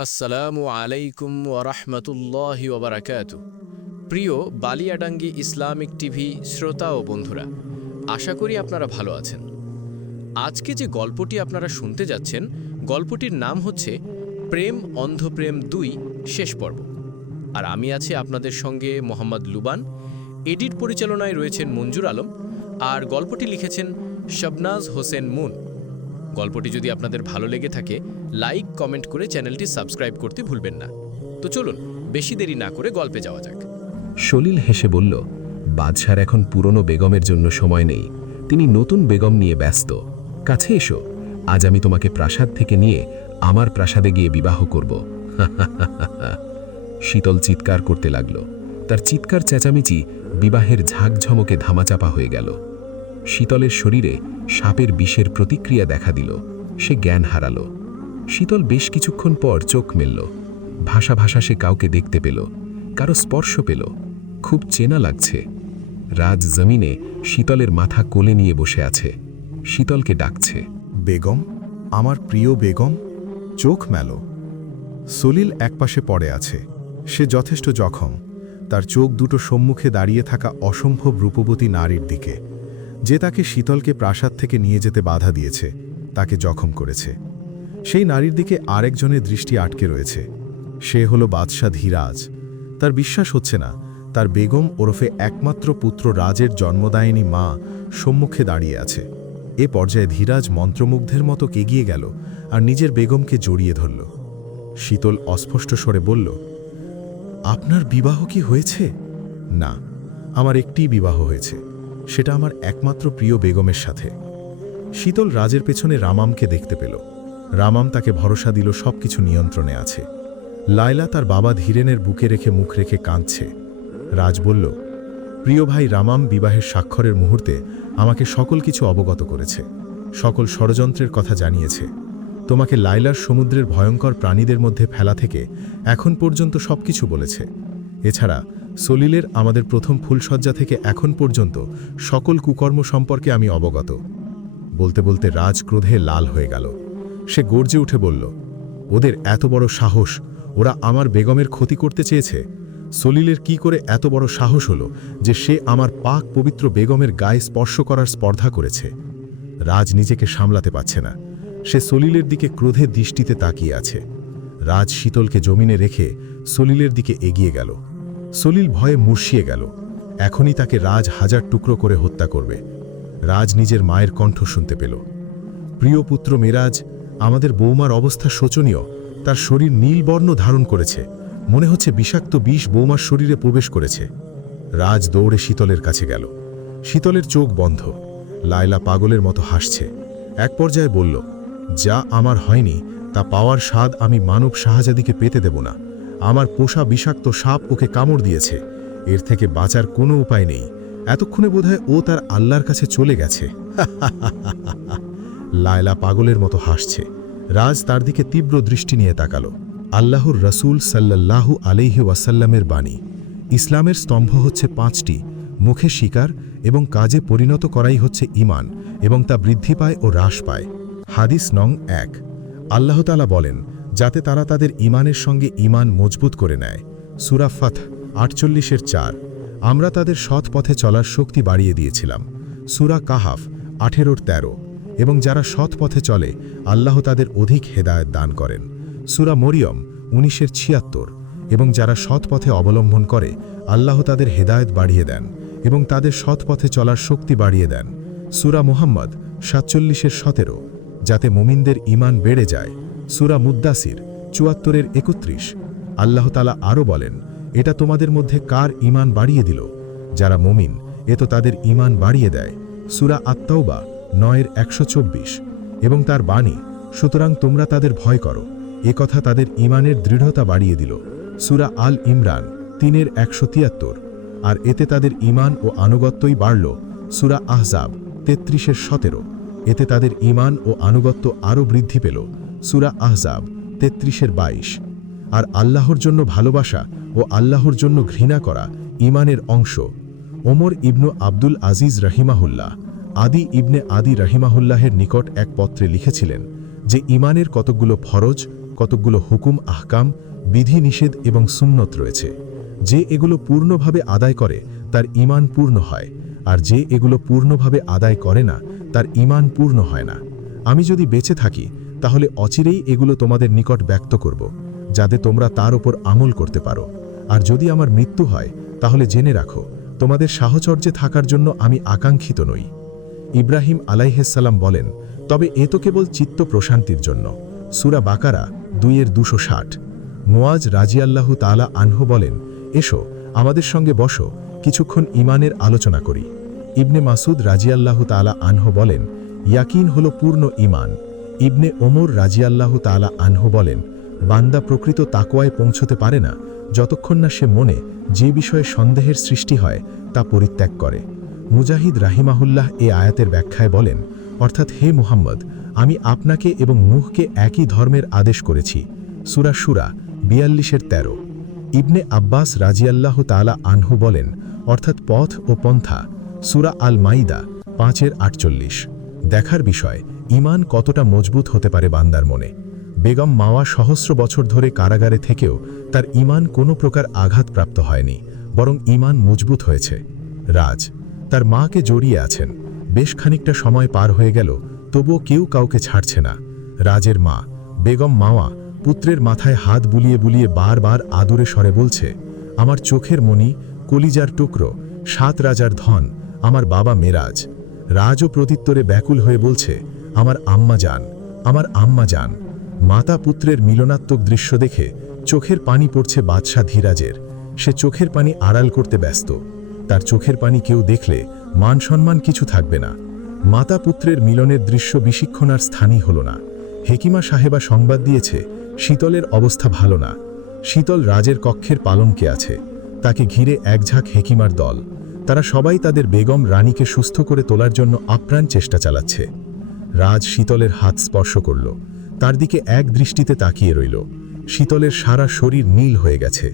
আসসালামু আলাইকুম ওরহমতুল্লাহি ওবরাকাতু। প্রিয় বালিয়াডাঙ্গি ইসলামিক টিভি শ্রোতা ও বন্ধুরা, আশা করি আপনারা ভালো আছেন। আজকে যে গল্পটি আপনারা শুনতে যাচ্ছেন, গল্পটির নাম হচ্ছে প্রেম অন্ধপ্রেম 2 শেষ পর্ব। আর আমি আছি আপনাদের সঙ্গে মোহাম্মদ লুবান। এডিট পরিচালনায় রয়েছেন মঞ্জুর আলম, আর গল্পটি লিখেছেন শবনাজ হোসেন মুন। গল্পটি যদি আপনাদের ভালো লেগে থাকে, লাইক কমেন্ট করে চ্যানেলটি সাবস্ক্রাইব করতে ভুলবেন না। তো চলুন বেশি দেরি না করে গল্পে যাওয়া যাক। সলিল হেসে বলল, বাদশার এখন পুরনো বেগমের জন্য সময় নেই, তিনি নতুন বেগম নিয়ে ব্যস্ত। কাছে এসো, আজ আমি তোমাকে প্রাসাদ থেকে নিয়ে আমার প্রাসাদে গিয়ে বিবাহ করব। শীতল চিৎকার করতে লাগল। তার চিৎকার চেঁচামেচি বিবাহের ঝাঁকঝমকে ধামাচাপা হয়ে গেল। শীতলের শরীরে সাপের বিষের প্রতিক্রিয়া দেখা দিল। সে জ্ঞান হারাল। শীতল বেশ কিছুক্ষণ পর চোখ মেলল। ভাষা ভাষা সে কাউকে দেখতে পেল, কারো স্পর্শ পেল। খুব চেনা লাগছে। রাজ জমিনে শীতলের মাথা কোলে নিয়ে বসে আছে, শীতলকে ডাকছে। বেগম, আমার প্রিয় বেগম, চোখ মেলো। সলিল একপাশে পড়ে আছে। সে যথেষ্ট জখম। তার চোখ দুটো সম্মুখে দাঁড়িয়ে থাকা অসম্ভব রূপবতী নারীর দিকে, যে তাকে শীতলকে প্রাসাদ থেকে নিয়ে যেতে বাধা দিয়েছে, তাকে জখম করেছে। সেই নারীর দিকে আরেকজনের দৃষ্টি আটকে রয়েছে। সে হলো বাদশাহ ধীরাজ। তার বিশ্বাস হচ্ছে না তার বেগম ওরফে একমাত্র পুত্র রাজের জন্মদায়িনী মা সম্মুখে দাঁড়িয়ে আছে। এ পর্যায়ে ধীরাজ মন্ত্রমুগ্ধের মতো এগিয়ে গেল আর নিজের বেগমকে জড়িয়ে ধরল। শীতল অস্পষ্ট স্বরে বলল, আপনার বিবাহ কি হয়েছে? না, আমার একটি বিবাহ হয়েছে, সেটা আমার একমাত্র প্রিয় বেগমের সাথে। শীতল রাজের পেছনে রামামকে দেখতে পেল। রামাম তাকে ভরসা দিল সবকিছু নিয়ন্ত্রণে আছে। লায়লা তার বাবা ধীরেনের বুকে রেখে মুখ রেখে কাঁদছে। রাজ বলল, প্রিয় ভাই রামাম বিবাহের স্বাক্ষরের মুহূর্তে আমাকে সকল কিছু অবগত করেছে, সকল ষড়যন্ত্রের কথা জানিয়েছে। তোমাকে লায়লার সমুদ্রের ভয়ঙ্কর প্রাণীদের মধ্যে ফেলা থেকে এখন পর্যন্ত সবকিছু বলেছে। এছাড়া সলিলের আমাদের প্রথম ফুলসজ্জা থেকে এখন পর্যন্ত সকল কুকর্ম সম্পর্কে আমি অবগত। বলতে বলতে রাজ ক্রোধে লাল হয়ে গেল। সে গর্জে উঠে বলল, ওদের এত বড় সাহস! ওরা আমার বেগমের ক্ষতি করতে চেয়েছে। সলিলের কি করে এত বড় সাহস হলো যে সে আমার পাক পবিত্র বেগমের গায়ে স্পর্শ করার স্পর্ধা করেছে? রাজ নিজেকে সামলাতে পারছে না। সে সলিলের দিকে ক্রোধে দৃষ্টিতে তাকিয়ে আছে। রাজ শীতলকে জমিনে রেখে সলিলের দিকে এগিয়ে গেল। সলিল ভয়ে মুর্শিয়ে গেল। এখনই তাকে রাজ হাজার টুকরো করে হত্যা করবে। রাজ নিজের মায়ের কণ্ঠ শুনতে পেল। প্রিয় পুত্র মেরাজ, আমাদের বৌমার অবস্থা শোচনীয়। তার শরীর নীলবর্ণ ধারণ করেছে। মনে হচ্ছে বিষাক্ত বিষ বৌমার শরীরে প্রবেশ করেছে। রাজ দৌড়ে শীতলের কাছে গেল। শীতলের চোখ বন্ধ। লায়লা পাগলের মতো হাসছে। এক পর্যায়ে বলল, যা আমার হয়নি তা পাওয়ার স্বাদ আমি মানব শাহজাদিকে পেতে দেব না। আমার পোষা বিষাক্ত সাপ ওকে কামড় দিয়েছে। এর থেকে বাঁচার কোনো উপায় নেই। এতক্ষণে বোধহয় ও তার আল্লাহর কাছে চলে গেছে। লায়লা পাগলের মতো হাসছে। রাজ তার দিকে তীব্র দৃষ্টি নিয়ে তাকাল। আল্লাহর রসুল সাল্লাল্লাহু আলাইহি ওয়াসাল্লামের বাণী, ইসলামের স্তম্ভ হচ্ছে 5টি, মুখে স্বীকার এবং কাজে পরিণত করাই হচ্ছে ঈমান, এবং তা বৃদ্ধি পায় ও হ্রাস পায়। হাদিস নং 1। আল্লাহ তাআলা বলেন, যাতে তারা তাদের ঈমানের সঙ্গে ঈমান মজবুত করে নেয়। সূরা ফাথ 48-4। আমরা তাদের সৎ পথে চলার শক্তি বাড়িয়ে দিয়েছিলাম। সূরা কাহাফ 18-13। এবং যারা সৎ পথে চলে আল্লাহ তাদের অধিক হেদায়েত দান করেন। সূরা মরিয়ম 19-76। এবং যারা সৎ পথে অবলম্বন করে আল্লাহ তাদের হেদায়েত বাড়িয়ে দেন এবং তাদের সৎ পথে চলার শক্তি বাড়িয়ে দেন। সূরা মুহাম্মদ 47-17। যাতে মুমিনদের ঈমান বেড়ে যায়। সূরা মুদ্দাসির 74-31। আল্লাহ তাআলা আরও বলেন, এটা তোমাদের মধ্যে কার ঈমান বাড়িয়ে দিল? যারা মুমিন, এ তো তাদের ঈমান বাড়িয়ে দেয়। সূরা আত-তাওবা 9-124। এবং তার বাণী, সুতরাং তোমরা তাদের ভয় করো, এ কথা তাদের ঈমানের দৃঢ়তা বাড়িয়ে দিল। সূরা আল ইমরান 3-173। আর এতে তাদের ঈমান ও আনুগত্যই বাড়ল। সূরা আহজাব 33-17। এতে তাদের ঈমান ও আনুগত্য আরও বৃদ্ধি পেল। সূরা আহজাব 33-22। আর আল্লাহর জন্য ভালোবাসা ও আল্লাহর জন্য ঘৃণা করা ঈমানের অংশ। ওমর ইবনু আব্দুল আজিজ রহিমাহুল্লাহ আদি ইবনে আদি রহিমাহুল্লাহের নিকট এক পত্রে লিখেছিলেন যে ঈমানের কতকগুলো ফরজ, কতকগুলো হুকুম আহকাম, বিধি নিষেধ এবং সুন্নত রয়েছে। যে এগুলো পূর্ণভাবে আদায় করে তার ঈমান পূর্ণ হয়, আর যে এগুলো পূর্ণভাবে আদায় করে না তার ঈমান পূর্ণ হয় না। আমি যদি বেঁচে থাকি তাহলে অচিরেই এগুলো তোমাদের নিকট ব্যক্ত করব, যাতে তোমরা তার উপর আমল করতে পারো। আর যদি আমার মৃত্যু হয় তাহলে জেনে রাখো, তোমাদের সাহচর্যে থাকার জন্য আমি আকাঙ্ক্ষিত নই। ইব্রাহিম আলাইহিসসালাম বলেন, তবে এ তো কেবল চিত্ত প্রশান্তির জন্য। সূরা বাকারা 2:260। মুয়াজ রাজিয়াল্লাহু তাআলা আনহু বলেন, এসো আমাদের সঙ্গে বসো, কিছুক্ষণ ঈমানের আলোচনা করি। ইবনে মাসুদ রাজিয়াল্লাহু তাআলা আনহু বলেন, ইয়াকিন হলো পূর্ণ ঈমান। ইবনে ওমর রাজিয়াল্লাহু তাআলা আনহু বলেন, বান্দা প্রকৃত তাকওয়ায় পৌঁছতে পারে না যতক্ষণ না সে মনে যে বিষয়ে সন্দেহের সৃষ্টি হয় তা পরিত্যাগ করে। মুজাহিদ রাহিমাহুল্লাহ এ আয়াতের ব্যাখ্যায় বলেন, অর্থাৎ হে মুহাম্মদ, আমি আপনাকে এবং নূহকে একই ধর্মের আদেশ করেছি। সূরা শুরা 42:13। ইবনে আব্বাস রাজিয়াল্লাহু তাআলা আনহু বলেন, অর্থাৎ পথ ও পন্থা। সূরা আল মাইদা 5:48। দেখার বিষয় ঈমান কতটা মজবুত হতে পারে বান্দার মনে। বেগম মাওয়া সহস্র বছর ধরে কারাগারে থেকেও তার ঈমান কোনো প্রকার আঘাতপ্রাপ্ত হয়নি, বরং ঈমান মজবুত হয়েছে। রাজ তার মাকে জড়িয়ে আছেন। বেশ খানিকটা সময় পার হয়ে গেল, তবুও কেউ কাউকে ছাড়ছে না। রাজের মা বেগম মাওয়া পুত্রের মাথায় হাত বুলিয়ে বুলিয়ে বারবার আদুরে স্বরে বলছে, আমার চোখের মণি, কলিজার টুকরো, 7 রাজার ধন, আমার বাবা মেরাজ। রাজও প্রত্যুত্তরে ব্যাকুল হয়ে বলছে, আমার আম্মা যান, আমার আম্মা যান। মাতা পুত্রের মিলনাত্মক দৃশ্য দেখে চোখের পানি পড়ছে বাদশাহ ধীরাজের। সে চোখের পানি আড়াল করতে ব্যস্ত। তার চোখের পানি কেউ দেখলে মান সম্মান কিছু থাকবে না। মাতা পুত্রের মিলনের দৃশ্য বেশিক্ষণ স্থানই হল না। হেকিমা সাহেবা সংবাদ দিয়েছে, শীতলের অবস্থা ভালো না। শীতল রাজের কক্ষের পালঙ্কে আছে। তাকে ঘিরে একঝাঁক হেকিমার দল। তারা সবাই তাদের বেগম রানীকে সুস্থ করে তোলার জন্য আপ্রাণ চেষ্টা চালাচ্ছে। রাজ শীতলের হাত স্পর্শ করল, তার দিকে এক দৃষ্টিতে তাকিয়ে রইল। শীতলের সারা শরীর নীল হয়ে গেছে।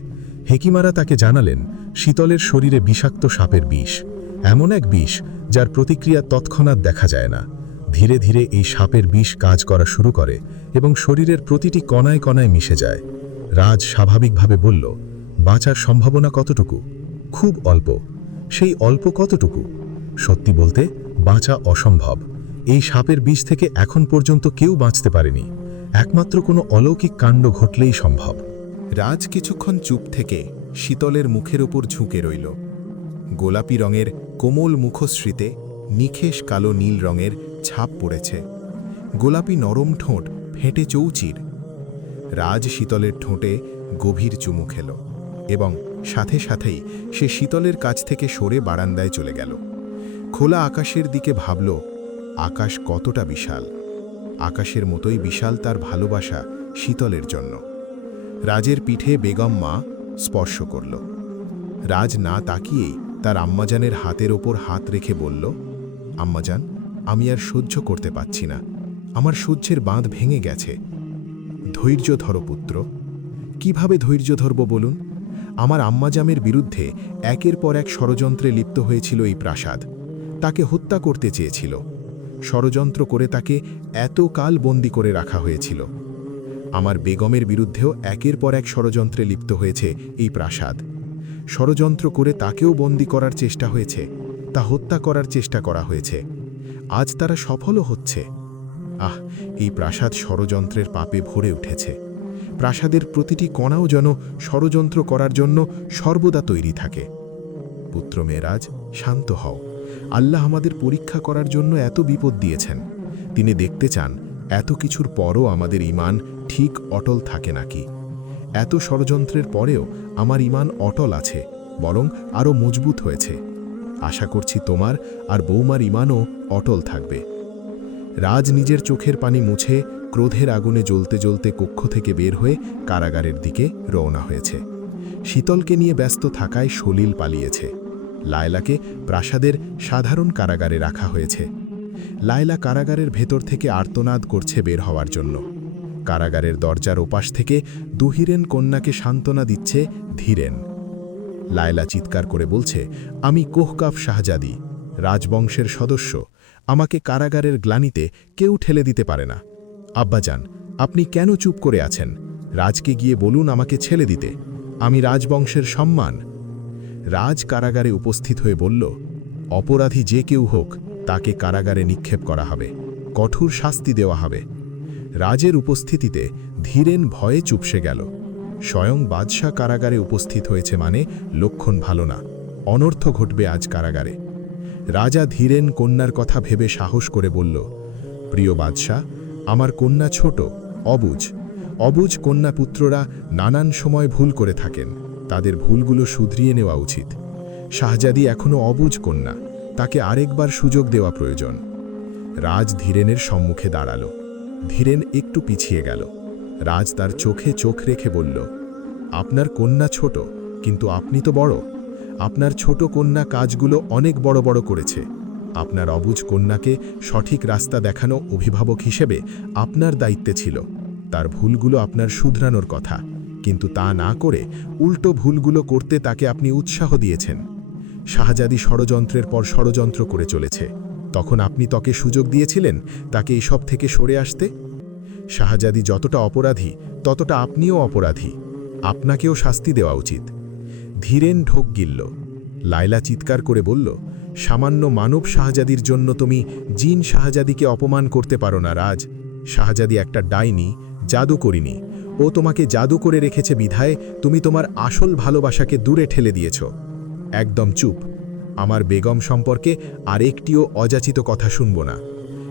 হেকিমারা তাকে জানালেন, শীতলের শরীরে বিষাক্ত সাপের বিষ, এমন এক বিষ যার প্রতিক্রিয়া তৎক্ষণাৎ দেখা যায় না। ধীরে ধীরে এই সাপের বিষ কাজ করা শুরু করে এবং শরীরের প্রতিটি কণায় কণায় মিশে যায়। রাজ স্বাভাবিকভাবে বলল, বাঁচার সম্ভাবনা কতটুকু? খুব অল্প। সেই অল্প কতটুকু? সত্যি বলতে বাঁচা অসম্ভব। এই সাপের বিষ থেকে এখন পর্যন্ত কেউ বাঁচতে পারেনি। একমাত্র কোনো অলৌকিক কাণ্ড ঘটলেই সম্ভব। রাজ কিছুক্ষণ চুপ থেকে শীতলের মুখের উপর ঝুঁকে রইল। গোলাপি রঙের কোমল মুখশ্রীতে নিখেশ কালো নীল রঙের ছাপ পড়েছে। গোলাপি নরম ঠোঁট ফেটে চৌচির। রাজ শীতলের ঠোঁটে গভীর চুমু খেল এবং সাথে সাথেই সে শীতলের কাছ থেকে সরে বারান্দায় চলে গেল। খোলা আকাশের দিকে ভাবল, আকাশ কতটা বিশাল। আকাশের মতোই বিশাল তার ভালোবাসা শীতলের জন্য। রাজের পিঠে বেগম মা স্পর্শ করল। রাজ না তাকিয়েই তার আম্মাজানের হাতের ওপর হাত রেখে বলল, আম্মাজান, আমি আর সহ্য করতে পারছি না। আমার সহ্যের বাঁধ ভেঙে গেছে। ধৈর্য ধরো পুত্র। কিভাবে ধৈর্য ধরব বলুন? আমার আম্মাজামের বিরুদ্ধে একের পর এক ষড়যন্ত্রে লিপ্ত হয়েছিল এই প্রাসাদ। তাকে হত্যা করতে চেয়েছিল। ষড়যন্ত্র করে তাকে এতকাল বন্দী করে রাখা হয়েছিল। আমার বেগমের বিরুদ্ধেও একের পর এক ষড়যন্ত্রে লিপ্ত হয়েছে এই প্রাসাদ। ষড়যন্ত্র করে তাকেও বন্দী করার চেষ্টা হয়েছে, তা হত্যা করার চেষ্টা করা হয়েছে। আজ তারা সফলও হচ্ছে। এই প্রাসাদ ষড়যন্ত্রের পাপে ভরে উঠেছে। প্রাসাদের প্রতিটি কণাও যেন ষড়যন্ত্র করার জন্য সর্বদা তৈরি থাকে। পুত্র মেরাজ, শান্ত হও। আল্লাহ আমাদের পরীক্ষা করার জন্য এত বিপদ দিয়েছেন। তিনি দেখতে চান এত কিছুর পরও আমাদের ঈমান ঠিক অটল থাকে নাকি। এত ষড়যন্ত্রের পরেও আমার ঈমান অটল আছে, বরং আরও মজবুত হয়েছে। আশা করছি তোমার আর বৌমার ঈমানও অটল থাকবে। রাজ নিজের চোখের পানি মুছে ক্রোধের আগুনে জ্বলতে জ্বলতে কক্ষ থেকে বের হয়ে কারাগারের দিকে রওনা হয়েছে। শীতলকে নিয়ে ব্যস্ত থাকায় সলিল পালিয়েছে। লায়লাকে প্রাসাদের সাধারণ কারাগারে রাখা হয়েছে। লায়লা কারাগারের ভেতর থেকে আর্তনাদ করছে বের হওয়ার জন্য। কারাগারের দরজার ওপাশ থেকে দুহিরেন কন্যাকে সান্ত্বনা দিচ্ছে ধীরেন। লায়লা চিৎকার করে বলছে, আমি কোহকাফ শাহজাদি, রাজবংশের সদস্য। আমাকে কারাগারের গ্লানিতে কেউ ঠেলে দিতে পারে না। আব্বাজান, আপনি কেন চুপ করে আছেন? রাজকে গিয়ে বলুন আমাকে ছেড়ে দিতে। আমি রাজবংশের সম্মান। রাজ কারাগারে উপস্থিত হয়ে বলল, অপরাধী যে কেউ হোক তাকে কারাগারে নিক্ষেপ করা হবে, কঠোর শাস্তি দেওয়া হবে। রাজের উপস্থিতিতে ধীরেন ভয়ে চুপসে গেল। স্বয়ং বাদশাহ কারাগারে উপস্থিত হয়েছে মানে লক্ষণ ভালো না, অনর্থ ঘটবে আজ কারাগারে। রাজা ধীরেন কন্যার কথা ভেবে সাহস করে বলল, প্রিয় বাদশাহ, আমার কন্যা ছোট, অবুঝ কন্যা পুত্ররা নানান সময় ভুল করে থাকেন, তাদের ভুলগুলো শুধরিয়ে নেওয়া উচিত। শাহজাদি এখনও অবুঝ কন্যা, তাকে আরেকবার সুযোগ দেওয়া প্রয়োজন। রাজ ধীরেনের সম্মুখে দাঁড়াল। ধীরেন একটু পিছিয়ে গেল। রাজ তার চোখে চোখ রেখে বলল, আপনার কন্যা ছোট, কিন্তু আপনি তো বড়। আপনার ছোট কন্যা কাজগুলো অনেক বড় বড় করেছে। আপনার অবুঝ কন্যাকে সঠিক রাস্তা দেখানো অভিভাবক হিসেবে আপনার দায়িত্বে ছিল। তার ভুলগুলো আপনার শুধরানোর কথা, কিন্তু তা না করে উল্টো ভুলগুলো করতে তাকে আপনি উৎসাহ দিয়েছেন। শাহজাদি ষড়যন্ত্রের পর ষড়যন্ত্র করে চলেছে, তখন আপনি তাকে সুযোগ দিয়েছিলেন তাকে এসব থেকে সরে আসতে। শাহজাদি যতটা অপরাধী ততটা আপনিও অপরাধী, আপনাকেও শাস্তি দেওয়া উচিত। ধীরেন ঢোক গিলল। লায়লা চিৎকার করে বলল, সামান্য মানব শাহজাদির জন্য তুমি জিন শাহজাদিকে অপমান করতে পারো না রাজ। শাহজাদি একটা ডাইনি, জাদু করিনি। ও তোমাকে জাদু করে রেখেছে বিধায় তুমি তোমার আসল ভালোবাসাকে দূরে ঠেলে দিয়েছ। একদম চুপ। আমার বেগম সম্পর্কে আর একটিও অযাচিত কথা শুনব না।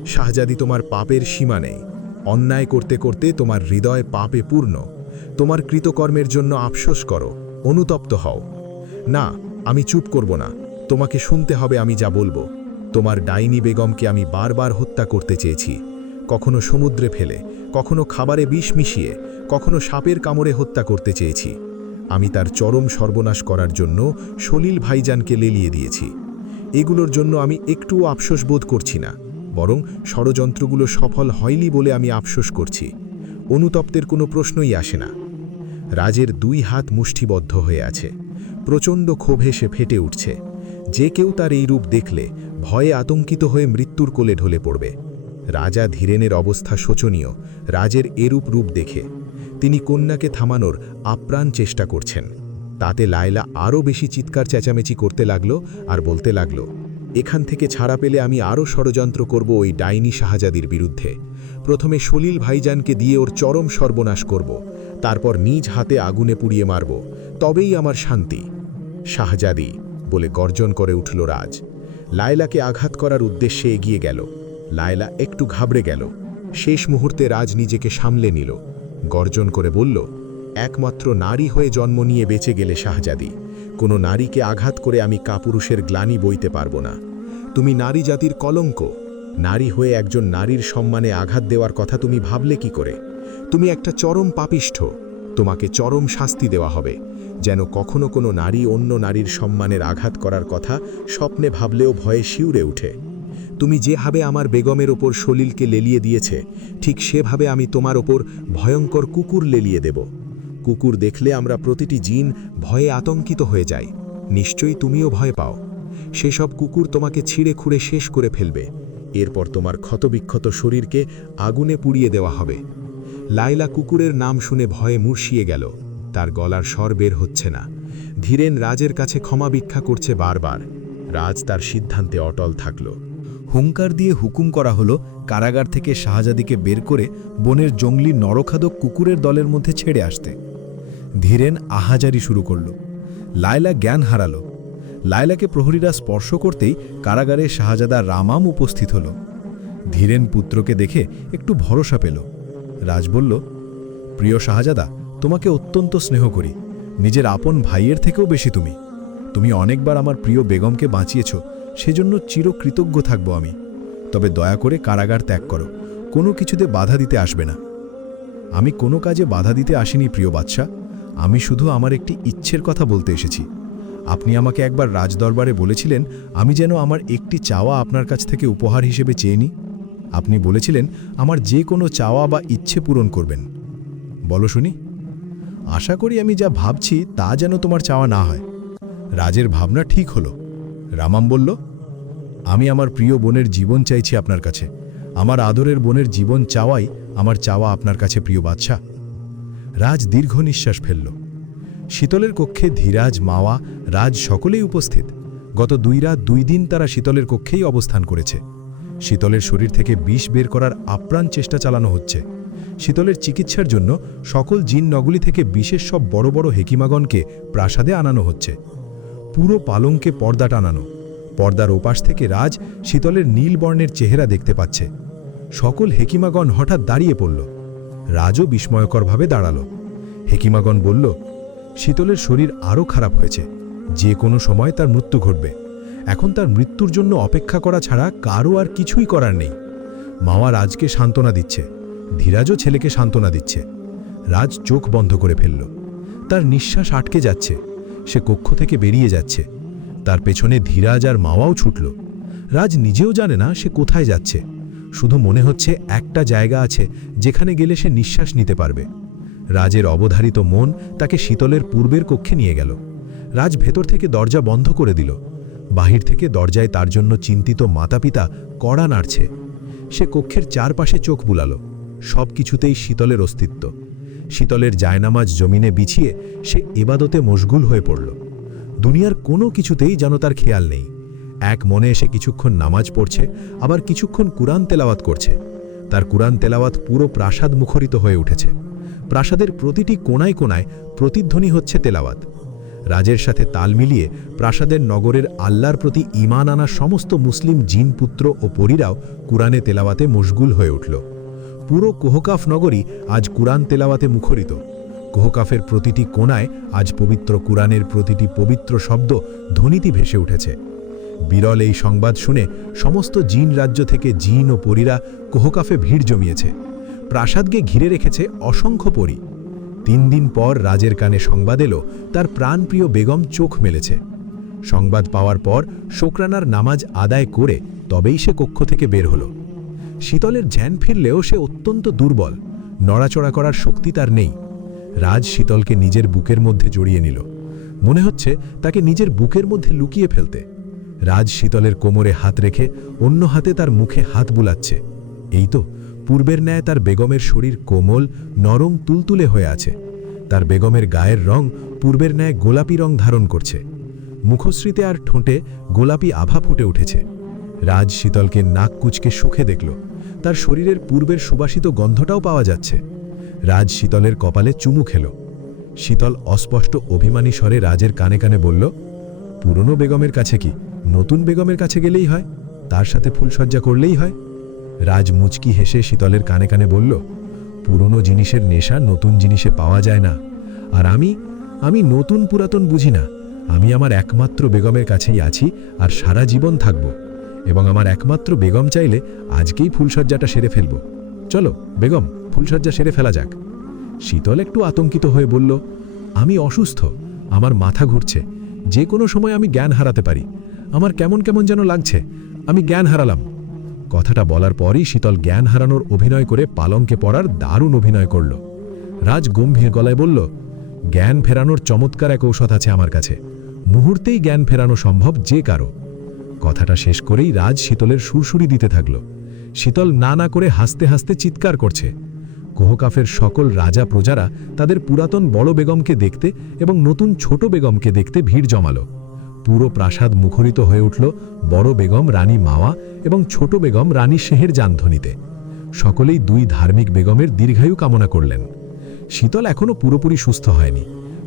শাহজাদি তোমার পাপের সীমা নেই। অন্যায় করতে করতে তোমার হৃদয় পাপে পূর্ণ। তোমার কৃতকর্মের জন্য আফসোস করো, অনুতপ্ত হও। না, আমি চুপ করব না, তোমাকে শুনতে হবে আমি যা বলবো। তোমার ডাইনি বেগমকে আমি বারবার হত্যা করতে চেয়েছি, কখনো সমুদ্রে ফেলে, কখনো খাবারে বিষ মিশিয়ে, কখনো সাপের কামড়ে হত্যা করতে চেয়েছি। আমি তার চরম সর্বনাশ করার জন্য সলিল ভাইজানকে লেলিয়ে দিয়েছি। এগুলোর জন্য আমি একটুও আফসোস বোধ করছি না, বরং ষড়যন্ত্রগুলো সফল হয়নি বলে আমি আফসোস করছি। অনুতপ্তের কোনো প্রশ্নই আসে না। রাজের দুই হাত মুষ্টিবদ্ধ হয়ে আছে। প্রচণ্ড ক্ষোভে সে ফেটে উঠছে। যে কেউ তার এই রূপ দেখলে ভয়ে আতঙ্কিত হয়ে মৃত্যুর কোলে ঢলে পড়বে। রাজা ধীরেনের অবস্থা শোচনীয় রাজের এরূপ রূপ দেখে। তিনি কন্যাকে থামানোর আপ্রাণ চেষ্টা করছেন। তাতে লায়লা আরও বেশি চিৎকার চেঁচামেচি করতে লাগল আর বলতে লাগল, এখান থেকে ছাড়া পেলে আমি আরও ষড়যন্ত্র করব ওই ডাইনি শাহজাদির বিরুদ্ধে। প্রথমে সলিল ভাইজানকে দিয়ে ওর চরম সর্বনাশ করব, তারপর নিজ হাতে আগুনে পুড়িয়ে মারব, তবেই আমার শান্তি। শাহজাদি বলে গর্জন করে উঠল রাজ। লায়লাকে আঘাত করার উদ্দেশ্যে এগিয়ে গেল। লায়লা একটু ঘাবড়ে গেল। শেষ মুহূর্তে রাজ নিজেকে সামলে নিল। গর্জন করে বলল, একমাত্র নারী হয়ে জন্ম নিয়ে বেঁচে গেলে শাহজাদি, কোনো নারীকে আঘাত করে আমি কাপুরুষের গ্লানি বইতে পারব না। তুমি নারী জাতির কলঙ্ক। নারী হয়ে একজন নারীর সম্মানে আঘাত দেওয়ার কথা তুমি ভাবলে কি করে? তুমি একটা চরম পাপিষ্ঠ। তোমাকে চরম শাস্তি দেওয়া হবে, যেন কখনো কোনো নারী অন্য নারীর সম্মানের আঘাত করার কথা স্বপ্নে ভাবলেও ভয়ে শিউরে উঠে। তুমি যেভাবে আমার বেগমের ওপর সলিলকে লেলিয়ে দিয়েছে, ঠিক সেভাবে আমি তোমার ওপর ভয়ঙ্কর কুকুর লেলিয়ে দেব। কুকুর দেখলে আমরা প্রতিটি জিন ভয়ে আতঙ্কিত হয়ে যাই। নিশ্চয়ই তুমিও ভয় পাও। সেসব কুকুর তোমাকে ছিঁড়ে খুঁড়ে শেষ করে ফেলবে। এরপর তোমার ক্ষতবিক্ষত শরীরকে আগুনে পুড়িয়ে দেওয়া হবে। লায়লা কুকুরের নাম শুনে ভয়ে মুর্শিয়ে গেল। তার গলার স্বর বের হচ্ছে না। ধীরেন রাজের কাছে ক্ষমা ভিক্ষা করছে বারবার। রাজ তার সিদ্ধান্তে অটল থাকল। হুঙ্কার দিয়ে হুকুম করা হলো কারাগার থেকে শাহজাদিকে বের করে বনের জঙ্গলি নরখাদক কুকুরের দলের মধ্যে ছেড়ে আসতে। ধীরেন আহাজারি শুরু করল। লায়লা জ্ঞান হারালো। লায়লাকে প্রহরীরা স্পর্শ করতেই কারাগারে শাহজাদা রামাম উপস্থিত হল। ধীরেন পুত্রকে দেখে একটু ভরসা পেল। রাজ বলল, প্রিয় শাহজাদা, তোমাকে অত্যন্ত স্নেহ করি। নিজের আপন ভাইয়ের থেকেও বেশি তুমি অনেকবার আমার প্রিয় বেগমকে বাঁচিয়েছ, সেজন্য চিরকৃতজ্ঞ থাকব আমি। তবে দয়া করে কারাগার ত্যাগ করো, কোনো কিছুতে বাধা দিতে আসবে না। আমি কোনো কাজে বাধা দিতে আসিনি প্রিয় বাদশা, আমি শুধু আমার একটি ইচ্ছের কথা বলতে এসেছি। আপনি আমাকে একবার রাজদরবারে বলেছিলেন আমি যেন আমার একটি চাওয়া আপনার কাছ থেকে উপহার হিসেবে চেয়ে নিই। আপনি বলেছিলেন আমার যে কোনো চাওয়া বা ইচ্ছে পূরণ করবেন। বলো শুনি। আশা করি আমি যা ভাবছি তা যেন তোমার চাওয়া না হয়। রাজের ভাবনা ঠিক হলো। রামাম বলল, আমি আমার প্রিয় বোনের জীবন চাইছি আপনার কাছে। আমার আদরের বোনের জীবন চাওয়াই আমার চাওয়া আপনার কাছে প্রিয় বাদশা। রাজ দীর্ঘ নিঃশ্বাস ফেলল। শীতলের কক্ষে ধীরাজ, মাওয়া, রাজ সকলেই উপস্থিত। গত 2 রাত 2 দিন তারা শীতলের কক্ষেই অবস্থান করেছে। শীতলের শরীর থেকে বিষ বের করার আপ্রাণ চেষ্টা চালানো হচ্ছে। শীতলের চিকিৎসার জন্য সকল জিন নগরী থেকে বিশেষ সব বড় বড় হেকিমাগণকে প্রাসাদে আনানো হচ্ছে। পুরো পালঙ্কে পর্দা টানানো। পর্দার ওপাশ থেকে রাজ শীতলের নীল বর্ণের চেহারা দেখতে পাচ্ছে। সকল হেকিমাগণ হঠাৎ দাঁড়িয়ে পড়ল। রাজও বিস্ময়করভাবে দাঁড়াল। হেকিমাগণ বলল, শীতলের শরীর আরও খারাপ হয়েছে, যে কোনো সময় তার মৃত্যু ঘটবে। এখন তার মৃত্যুর জন্য অপেক্ষা করা ছাড়া কারও আর কিছুই করার নেই। মাওয়া রাজকে সান্ত্বনা দিচ্ছে, ধীরাজও ছেলেকে সান্ত্বনা দিচ্ছে। রাজ চোখ বন্ধ করে ফেলল। তার নিঃশ্বাস আটকে যাচ্ছে। সে কক্ষ থেকে বেরিয়ে যাচ্ছে। তার পেছনে ধীরাজ আর মাওয়াও ছুটল। রাজ নিজেও জানে না সে কোথায় যাচ্ছে, শুধু মনে হচ্ছে একটা জায়গা আছে যেখানে গেলে সে নিঃশ্বাস নিতে পারবে। রাজের অবধারিত মন তাকে শীতলের পূর্বের কক্ষে নিয়ে গেল। রাজ ভেতর থেকে দরজা বন্ধ করে দিল। বাহির থেকে দরজায় তার জন্য চিন্তিত মাতাপিতা কড়া নাড়ছে। সে কক্ষের চারপাশে চোখ বুলাল। সব কিছুতেই শীতলের অস্তিত্ব। শীতলের জায়নামাজ জমিনে বিছিয়ে সে ইবাদতে মশগুল হয়ে পড়ল। দুনিয়ার কোনো কিছুতেই যেন তার খেয়াল নেই। এক মনে এসে কিছুক্ষণ নামাজ পড়ছে, আবার কিছুক্ষণ কুরআন তেলাওয়াত করছে। তার কুরআন তেলাওয়াত পুরো প্রাসাদ মুখরিত হয়ে উঠেছে। প্রাসাদের প্রতিটি কোণায় কোণায় প্রতিধ্বনি হচ্ছে তেলাওয়াত। রাজের সাথে তাল মিলিয়ে প্রাসাদের নগরের আল্লাহর প্রতি ঈমান আনা সমস্ত মুসলিম জিন পুত্র ও পরীরাও কুরআনে তেলাওয়াতে মশগুল হয়ে উঠল। পুরো কোহকাফ নগরী আজ কুরআন তেলাওয়াতে মুখরিত। কোহকাফের প্রতিটি কোণায় আজ পবিত্র কুরআনের প্রতিটি পবিত্র শব্দ ধ্বনিতি ভেসে উঠেছে। বিরল এই সংবাদ শুনে সমস্ত জিন রাজ্য থেকে জিন ও পরীরা কোহকাফে ভিড় জমিয়েছে। প্রাসাদকে ঘিরে রেখেছে অসংখ্য পরী। 3 দিন পর রাজের কানে সংবাদ এলো, তার প্রাণপ্রিয় বেগম চোখ মেলেছে। সংবাদ পাওয়ার পর শোকরানার নামাজ আদায় করে তবেই সে কক্ষ থেকে বের হলো। শীতলের ধ্যান ফিরলেও সে অত্যন্ত দুর্বল, নড়াচড়া করার শক্তি তার নেই। রাজ শীতলকে নিজের বুকের মধ্যে জড়িয়ে নিল। মনে হচ্ছে তাকে নিজের বুকের মধ্যে লুকিয়ে ফেলতে। রাজ শীতলের কোমরে হাত রেখে অন্য হাতে তার মুখে হাত বুলাচ্ছে। এই তো পূর্বের ন্যায় তার বেগমের শরীর কোমল, নরম, তুলতুলে হয়ে আছে। তার বেগমের গায়ের রং পূর্বের ন্যায় গোলাপি রং ধারণ করছে। মুখশ্রীতে আর ঠোঁটে গোলাপি আভা ফুটে উঠেছে। রাজ শীতলকে নাক কুচকে সুখে দেখল। তার শরীরের পূর্বের সুবাসিত গন্ধটাও পাওয়া যাচ্ছে। রাজ শীতলের কপালে চুমু খেল। শীতল অস্পষ্ট অভিমানী স্বরে রাজের কানে কানে বলল, পুরনো বেগমের কাছে কি নতুন বেগমের কাছে গেলেই হয়? তার সাথে ফুলসজ্জা করলেই হয়? রাজ মুচকি হেসে শীতলের কানে কানে বলল, পুরনো জিনিসের নেশা নতুন জিনিসে পাওয়া যায় না। আর আমি নতুন পুরাতন বুঝি না। আমি আমার একমাত্র বেগমের কাছেই আছি আর সারা জীবন থাকব। এবং আমার একমাত্র বেগম চাইলে আজকেই ফুলসজ্জাটা সেরে ফেলব। চলো বেগম, ফুলসজ্জা সেরে ফেলা যাক। শীতল একটু আতঙ্কিত হয়ে বলল, আমি অসুস্থ, আমার মাথা ঘুরছে, যে কোনো সময় আমি জ্ঞান হারাতে পারি। আমার কেমন কেমন যেন লাগছে, আমি জ্ঞান হারালাম। কথাটা বলার পরই শীতল জ্ঞান হারানোর অভিনয় করে পালঙ্কে পড়ার দারুণ অভিনয় করল। রাজ গম্ভীর গলায় বলল, জ্ঞান ফেরানোর চমৎকার এক ঔষধ আছে আমার কাছে। মুহূর্তেই জ্ঞান ফেরানো সম্ভব যে কারো। কথাটা শেষ করেই রাজ শীতলের সুরসুরি দিতে থাকল। শীতল না না করে হাসতে হাসতে চিৎকার করছে। কোহকাফের সকল রাজা প্রজারা তাদের পুরাতন বড় বেগমকে দেখতে এবং নতুন ছোট বেগমকে দেখতে ভিড় জমালো। পুরো প্রাসাদ মুখরিত হয়ে উঠল বড় বেগম রানী মাওয়া এবং ছোট বেগম রানী শেহের জানধ্বনিতে। সকলেই 2 ধার্মিক বেগমের দীর্ঘায়ু কামনা করলেন। শীতল এখনও পুরোপুরি সুস্থ হয়নি।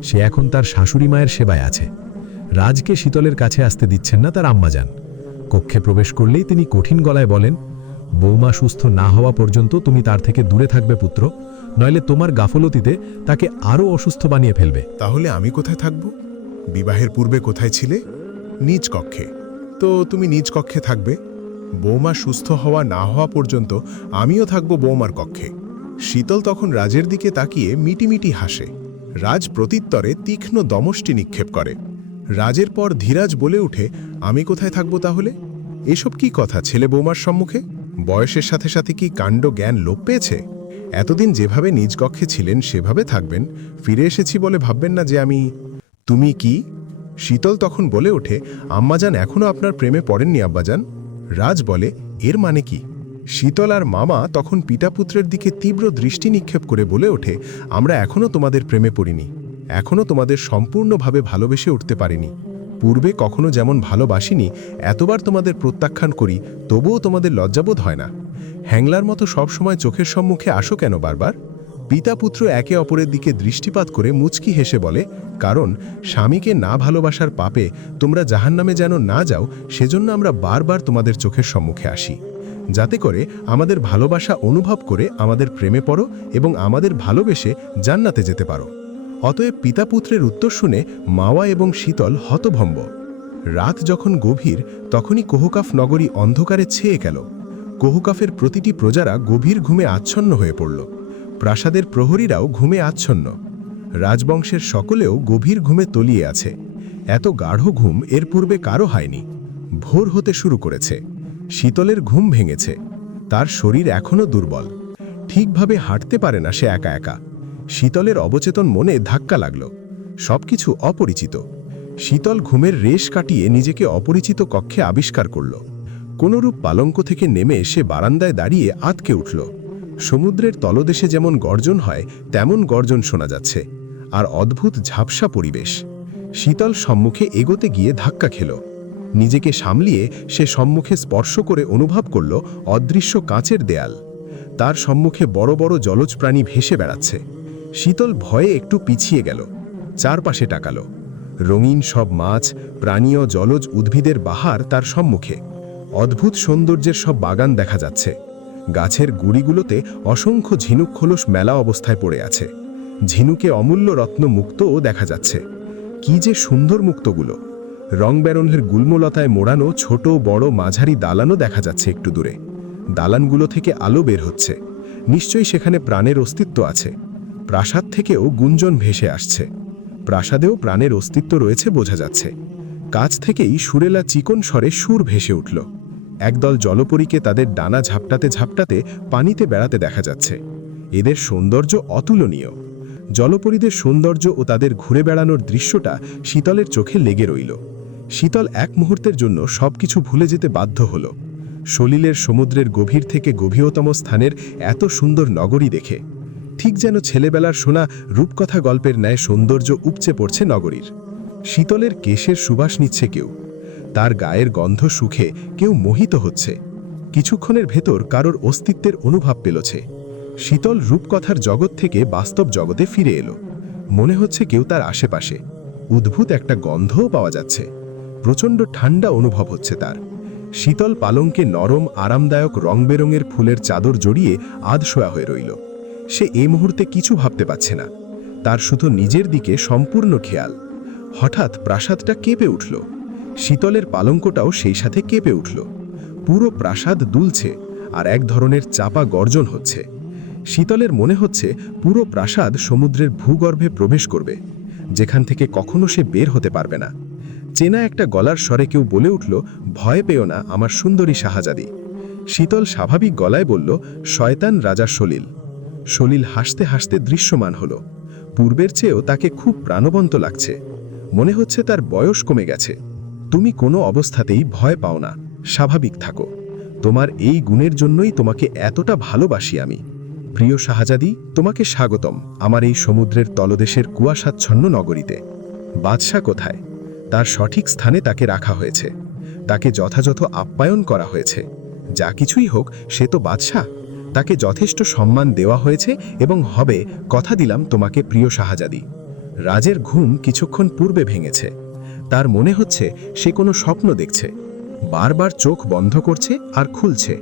সে এখন তার শাশুড়ি মায়ের সেবায় আছে। রাজকে শীতলের কাছে আসতে দিচ্ছেন না তার আম্মাজান। কক্ষে প্রবেশ করলেই তিনি কঠিন গলায় বলেন, বৌমা সুস্থ না হওয়া পর্যন্ত তুমি তার থেকে দূরে থাকবে পুত্র, নইলে তোমার গাফলতিতে তাকে আরও অসুস্থ বানিয়ে ফেলবে। তাহলে আমি কোথায় থাকব? বিবাহের পূর্বে কোথায় ছিলে? নিজ কক্ষে। তো তুমি নিজ কক্ষে থাকবে। বৌমা সুস্থ হওয়া না হওয়া পর্যন্ত আমিও থাকব বৌমার কক্ষে। শীতল তখন রাজের দিকে তাকিয়ে মিটিমিটি হাসে। রাজ প্রত্যুত্তরে তীক্ষ্ণ দমষ্টি নিক্ষেপ করে। রাজের পর ধীরাজ বলে উঠে, আমি কোথায় থাকব তাহলে? এসব কি কথা ছেলে বৌমার সম্মুখে? বয়সের সাথে সাথে কি কাণ্ড জ্ঞান লোপ পেয়েছে? এতদিন যেভাবে নিজ কক্ষে ছিলেন সেভাবে থাকবেন। ফিরে এসেছি বলে ভাববেন না যে আমি। তুমি কি? শীতল তখন বলে ওঠে, আম্মাজান এখনও আপনার প্রেমে পড়েননি আব্বাজান। রাজ বলে, এর মানে কি? শীতল আর মামা তখন পিতাপুত্রের দিকে তীব্র দৃষ্টি নিক্ষেপ করে বলে ওঠে, আমরা এখনও তোমাদের প্রেমে পড়িনি, এখনও তোমাদের সম্পূর্ণভাবে ভালোবেসে উঠতে পারিনি। পূর্বে কখনো যেমন ভালোবাসিনি, এতবার তোমাদের প্রত্যাখ্যান করি, তবুও তোমাদের লজ্জাবোধ হয় না। হ্যাংলার মতো সবসময় চোখের সম্মুখে আসো কেন বারবার? পিতাপুত্র একে অপরের দিকে দৃষ্টিপাত করে মুচকি হেসে বলে, কারণ স্বামীকে না ভালোবাসার পাপে তোমরা জাহান্নামে যেন না যাও, সেজন্য আমরা বারবার তোমাদের চোখের সম্মুখে আসি, যাতে করে আমাদের ভালোবাসা অনুভব করে আমাদের প্রেমে পড়ো এবং আমাদের ভালোবেসে জান্নাতে যেতে পারো। অতএব পিতাপুত্রের উত্তর শুনে মাওয়া এবং শীতল হতভম্ব। রাত যখন গভীর, তখনই কোহকাফ নগরী অন্ধকারে ছেয়ে গেল। কোহকাফের প্রতিটি প্রজারা গভীর ঘুমে আচ্ছন্ন হয়ে পড়ল। প্রাসাদের প্রহরীরাও ঘুমে আচ্ছন্ন। রাজবংশের সকলেও গভীর ঘুমে তলিয়ে আছে। এত গাঢ় ঘুম এর পূর্বে কারও হয়নি। ভোর হতে শুরু করেছে। শীতলের ঘুম ভেঙেছে। তার শরীর এখনও দুর্বল, ঠিকভাবে হাঁটতে পারে না সে একা একা। শীতলের অবচেতন মনে ধাক্কা লাগল। সবকিছু অপরিচিত। শীতল ঘুমের রেশ কাটিয়ে নিজেকে অপরিচিত কক্ষে আবিষ্কার করল। কোনরূপ পালঙ্ক থেকে নেমে সে বারান্দায় দাঁড়িয়ে আতকে উঠল। সমুদ্রের তলদেশে যেমন গর্জন হয় তেমন গর্জন শোনা যাচ্ছে, আর অদ্ভুত ঝাপসা পরিবেশ। শীতল সম্মুখে এগোতে গিয়ে ধাক্কা খেল। নিজেকে সামলিয়ে সে সম্মুখে স্পর্শ করে অনুভব করল অদৃশ্য কাঁচের দেয়াল। তার সম্মুখে বড় বড় জলজ প্রাণী ভেসে বেড়াচ্ছে। শীতল ভয়ে একটু পিছিয়ে গেল, চারপাশে তাকালো। রঙিন সব মাছ, প্রাণী ও জলজ উদ্ভিদের বাহার তার সম্মুখে। অদ্ভুত সৌন্দর্যের সব বাগান দেখা যাচ্ছে। গাছের গুড়িগুলোতে অসংখ্য ঝিনুক খোলস মেলা অবস্থায় পড়ে আছে। ঝিনুকে অমূল্য রত্ন মুক্তও দেখা যাচ্ছে। কি যে সুন্দর মুক্তগুলো! রং বেরঙের গুল্মলতায় মোড়ানো ছোট বড় মাঝারি দালানও দেখা যাচ্ছে একটু দূরে। দালানগুলো থেকে আলো বের হচ্ছে। নিশ্চয়ই সেখানে প্রাণের অস্তিত্ব আছে। প্রাসাদ থেকেও গুঞ্জন ভেসে আসছে। প্রাসাদেও প্রাণের অস্তিত্ব রয়েছে বোঝা যাচ্ছে। কাছ থেকেই সুরেলা চিকন স্বরে সুর ভেসে উঠল। একদল জলপরীকে তাদের ডানা ঝাপটাতে ঝাপটাতে পানিতে বেড়াতে দেখা যাচ্ছে। এদের সৌন্দর্য অতুলনীয়। জলপরীদের সৌন্দর্য ও তাদের ঘুরে বেড়ানোর দৃশ্যটা শীতলের চোখে লেগে রইল। শীতল এক মুহূর্তের জন্য সবকিছু ভুলে যেতে বাধ্য হল। সলিলের সমুদ্রের গভীর থেকে গভীরতম স্থানের এত সুন্দর নগরী দেখে ঠিক যেন ছেলেবেলার শোনা রূপকথা গল্পের ন্যায় সৌন্দর্য উপচে পড়ছে নগরীর। শীতলের কেশের সুবাস নিচ্ছে কেউ, তার গায়ের গন্ধ সুখে কেউ মোহিত হচ্ছে। কিছুক্ষণের ভেতর কারোর অস্তিত্বের অনুভব পেলছে। শীতল রূপকথার জগৎ থেকে বাস্তব জগতে ফিরে এলো। মনে হচ্ছে কেউ তার আশেপাশে। অদ্ভুত একটা গন্ধও পাওয়া যাচ্ছে। প্রচণ্ড ঠান্ডা অনুভব হচ্ছে তার। শীতল পালঙ্কে নরম আরামদায়ক রং বেরঙের ফুলের চাদর জড়িয়ে আধশোয়া হয়ে রইল। সে এই মুহূর্তে কিছু ভাবতে পারছে না। তার শুধু নিজের দিকে সম্পূর্ণ খেয়াল। হঠাৎ প্রাসাদটা কেঁপে উঠল। শীতলের পালঙ্কটাও সেই সাথে কেঁপে উঠল। পুরো প্রাসাদ দুলছে, আর এক ধরনের চাপা গর্জন হচ্ছে। শীতলের মনে হচ্ছে পুরো প্রাসাদ সমুদ্রের ভূগর্ভে প্রবেশ করবে, যেখান থেকে কখনো সে বের হতে পারবে না। চেনা একটা গলার স্বরে কেউ বলে উঠল, ভয় পেও না আমার সুন্দরী শাহজাদি। শীতল স্বাভাবিক গলায় বলল, শয়তান রাজা সলিল। সলিল হাসতে হাসতে দৃশ্যমান হল। পূর্বের চেয়েও তাকে খুব প্রাণবন্ত লাগছে। মনে হচ্ছে তার বয়স কমে গেছে। তুমি কোনো অবস্থাতেই ভয় পাও না, স্বাভাবিক থাকো। তোমার এই গুণের জন্যই তোমাকে এতটা ভালোবাসি আমি। প্রিয় শাহজাদি, তোমাকে স্বাগতম আমার এই সমুদ্রের তলদেশের কুয়াশাচ্ছন্ন নগরীতে। বাদশাহ কোথায়? তার সঠিক স্থানে তাকে রাখা হয়েছে। তাকে যথাযথ আপ্যায়ন করা হয়েছে। যা কিছুই হোক, সে তো বাদশাহ। তাকে যথেষ্ট সম্মান দেওয়া হয়েছে এবং হবে, কথা দিলাম তোমাকে প্রিয় শাহজাদি। রাজের ঘুম কিছুক্ষণ পূর্বে ভেঙেছে। তার মনে হচ্ছে সে কোনো স্বপ্ন দেখছে। বারবার চোখ বন্ধ করছে আর খুলছে।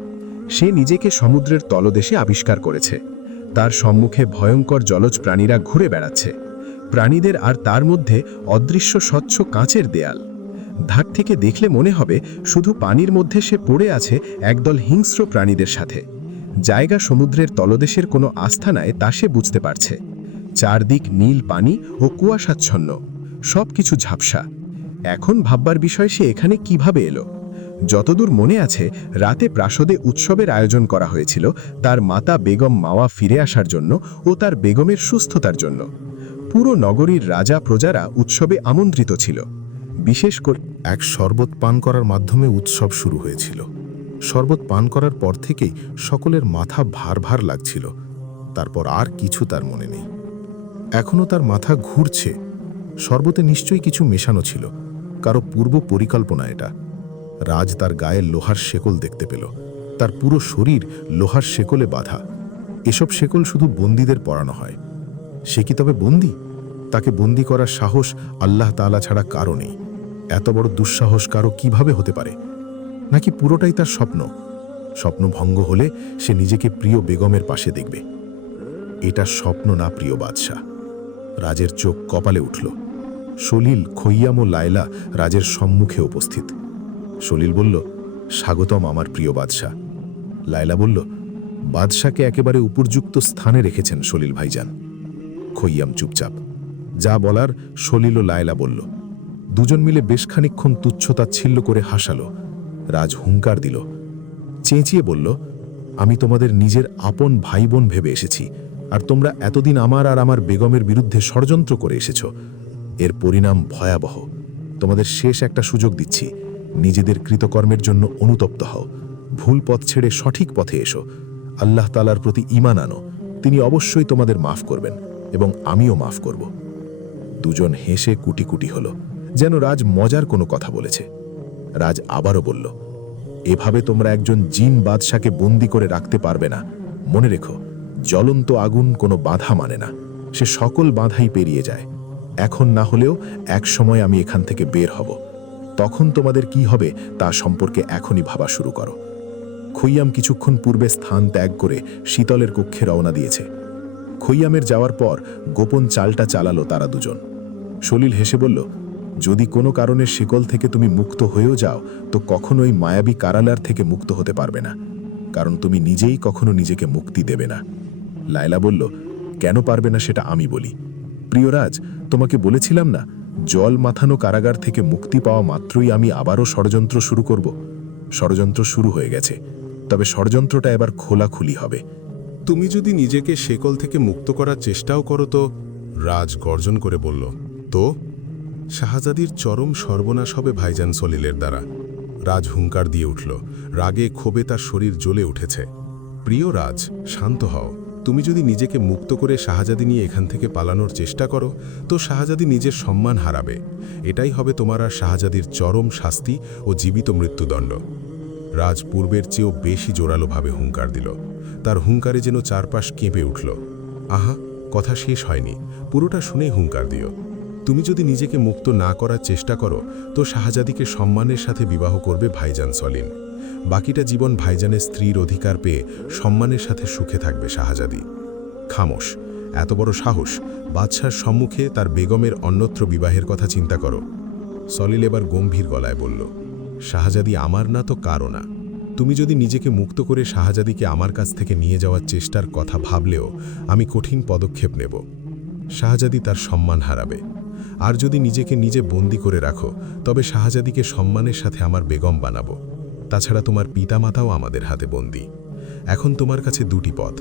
সে নিজেকে সমুদ্রের তলদেশে আবিষ্কার করেছে। তার সম্মুখে ভয়ঙ্কর জলজ প্রাণীরা ঘুরে বেড়াচ্ছে। প্রাণীদের আর তার মধ্যে অদৃশ্য স্বচ্ছ কাঁচের দেয়াল। ধার থেকে দেখলে মনে হবে শুধু পানির মধ্যে সে পড়ে আছে একদল হিংস্র প্রাণীদের সাথে। জায়গা সমুদ্রের তলদেশের কোনো আস্থানায় তা সে বুঝতে পারছে। চারদিক নীল পানি ও কুয়াশাচ্ছন্ন, সব কিছু ঝাপসা। এখন ভাববার বিষয় সে এখানে কিভাবে এলো। যতদূর মনে আছে, রাতে প্রাসাদে উৎসবের আয়োজন করা হয়েছিল তার মাতা বেগম মাওয়া ফিরে আসার জন্য ও তার বেগমের সুস্থতার জন্য। পুরো নগরীর রাজা প্রজারা উৎসবে আমন্ত্রিত ছিল। বিশেষ করে এক শরবত পান করার মাধ্যমে উৎসব শুরু হয়েছিল। শরবত পান করার পর থেকেই সকলের মাথা ভার ভার লাগছিল। তারপর আর কিছু তার মনে নেই। এখনও তার মাথা ঘুরছে। শরবতে নিশ্চয়ই কিছু মেশানো ছিল, কারো পূর্ব পরিকল্পনা এটা। রাজ তার গায়ে লোহার শেকল দেখতে পেল। তার পুরো শরীর লোহার শেকলে বাঁধা। এসব শেকল শুধু বন্দীদের পরানো হয়। সে কি তবে বন্দী? তাকে বন্দী করার সাহস আল্লাহ তাআলা ছাড়া কারো নেই। এত বড় দুঃসাহস কারো কিভাবে হতে পারে? নাকি পুরোটাই তার স্বপ্ন? স্বপ্ন ভঙ্গ হলে সে নিজেকে প্রিয় বেগমের পাশে দেখবে। এটা স্বপ্ন না, প্রিয় বাদশাহ। রাজের চোখ কপালে উঠল। সলিল, খৈয়াম ও লায়লা রাজের সম্মুখে উপস্থিত। সলিল বলল, স্বাগতম আমার প্রিয় বাদশাহ। লায়লা বলল, বাদশাকে একেবারে উপযুক্ত স্থানে রেখেছেন সলিল ভাইজান। খৈয়াম চুপচাপ। যা বলার সলিল ও লায়লা বলল। দুজন মিলে বেশ খানিকক্ষণ তুচ্ছতাচ্ছিল্য করে হাসালো। রাজ হুঙ্কার দিল, চেঁচিয়ে বলল, আমি তোমাদের নিজের আপন ভাই বোন ভেবে এসেছি, আর তোমরা এতদিন আমার আর আমার বেগমের বিরুদ্ধে ষড়যন্ত্র করে এসেছ। এর পরিণাম ভয়াবহ। তোমাদের শেষ একটা সুযোগ দিচ্ছি। নিজেদের কৃতকর্মের জন্য অনুতপ্ত হও। ভুল পথ ছেড়ে সঠিক পথে এসো। আল্লাহ তাআলার প্রতি ঈমান আনো। তিনি অবশ্যই তোমাদের মাফ করবেন, এবং আমিও মাফ করব। দুজন হেসে কুটি কুটি হল, যেন রাজ মজার কোনো কথা বলেছে। রাজ আবারও বলল, এভাবে তোমরা একজন জিন বাদশাকে বন্দি করে রাখতে পারবে না। মনে রেখো, জ্বলন্ত আগুন কোনো বাধা মানে না। সে সকল বাধাই পেরিয়ে যায়। এখন না হলেও এক সময় আমি এখান থেকে বের হব। তখন তোমাদের কি হবে তা সম্পর্কে এখনই ভাবা শুরু করো। খৈয়াম কিছুক্ষণ পূর্বে স্থান ত্যাগ করে শীতলের কক্ষে রওনা দিয়েছে। খৈয়ামের যাওয়ার পর গোপন চালটা চালালো তারা দুজন। সলিল হেসে বলল, যদি কোনো কারণে শিকল থেকে তুমি মুক্ত হয়েও যাও, তো কখনোই মায়াবী কারালার থেকে মুক্ত হতে পারবে না, কারণ তুমি নিজেই কখনো নিজেকে মুক্তি দেবে না। লায়লা বলল, কেন পারবে না সেটা আমি বলি। প্রিয়রাজ, তোমাকে বলেছিলাম না, জল মাথানো কারাগার থেকে মুক্তি পাওয়া মাত্রই আমি আবারও ষড়যন্ত্র শুরু করব। ষড়যন্ত্র শুরু হয়ে গেছে, তবে ষড়যন্ত্রটা এবার খোলাখুলি হবে। তুমি যদি নিজেকে শেকল থেকে মুক্ত করার চেষ্টাও করো তো? রাজ গর্জন করে বলল, তো? শাহজাদির চরম সর্বনাশ হবে ভাইজান সলিলের দ্বারা। রাজ হুঙ্কার দিয়ে উঠল। রাগে ক্ষোভে তার শরীর জ্বলে উঠেছে। প্রিয় রাজ, শান্ত হও। তুমি যদি নিজেকে মুক্ত করে শাহজাদি নিয়ে এখান থেকে পালানোর চেষ্টা করো, তো শাহজাদি নিজের সম্মান হারাবে। এটাই হবে তোমার আর শাহজাদির চরম শাস্তি ও জীবিত মৃত্যুদণ্ড। রাজ পূর্বের চেয়েও বেশি জোরালোভাবে হুঙ্কার দিল। তার হুঙ্কারে যেন চারপাশ কেঁপে উঠল। আহা, কথা শেষ হয়নি, পুরোটা শুনেই হুঙ্কার দিও। তুমি যদি নিজেকে মুক্ত না করার চেষ্টা করো, তো শাহজাদিকে সম্মানের সাথে বিবাহ করবে ভাইজান সলিল। বাকিটা জীবন ভাইজানের স্ত্রীর অধিকার পেয়ে সম্মানের সাথে সুখে থাকবে শাহজাদি। খামোশ, এত বড় সাহস! বাদশার সম্মুখে তার বেগমের অন্যত্র বিবাহের কথা চিন্তা করো। সলিল এবার গম্ভীর গলায় বলল, শাহজাদি আমার না তো কারো না। তুমি যদি নিজেকে মুক্ত করে শাহজাদিকে আমার কাছ থেকে নিয়ে যাওয়ার চেষ্টার কথা ভাবলেও আমি কঠিন পদক্ষেপ নেব। শাহজাদি তার সম্মান হারাবে। আর যদি নিজেকে নিজে বন্দি করে রাখো, তবে শাহজাদিকে সম্মানের সাথে আমার বেগম বানাবো। তাছাড়া তোমার পিতামাতাও আমাদের হাতে বন্দী। এখন তোমার কাছে দুটি পথ,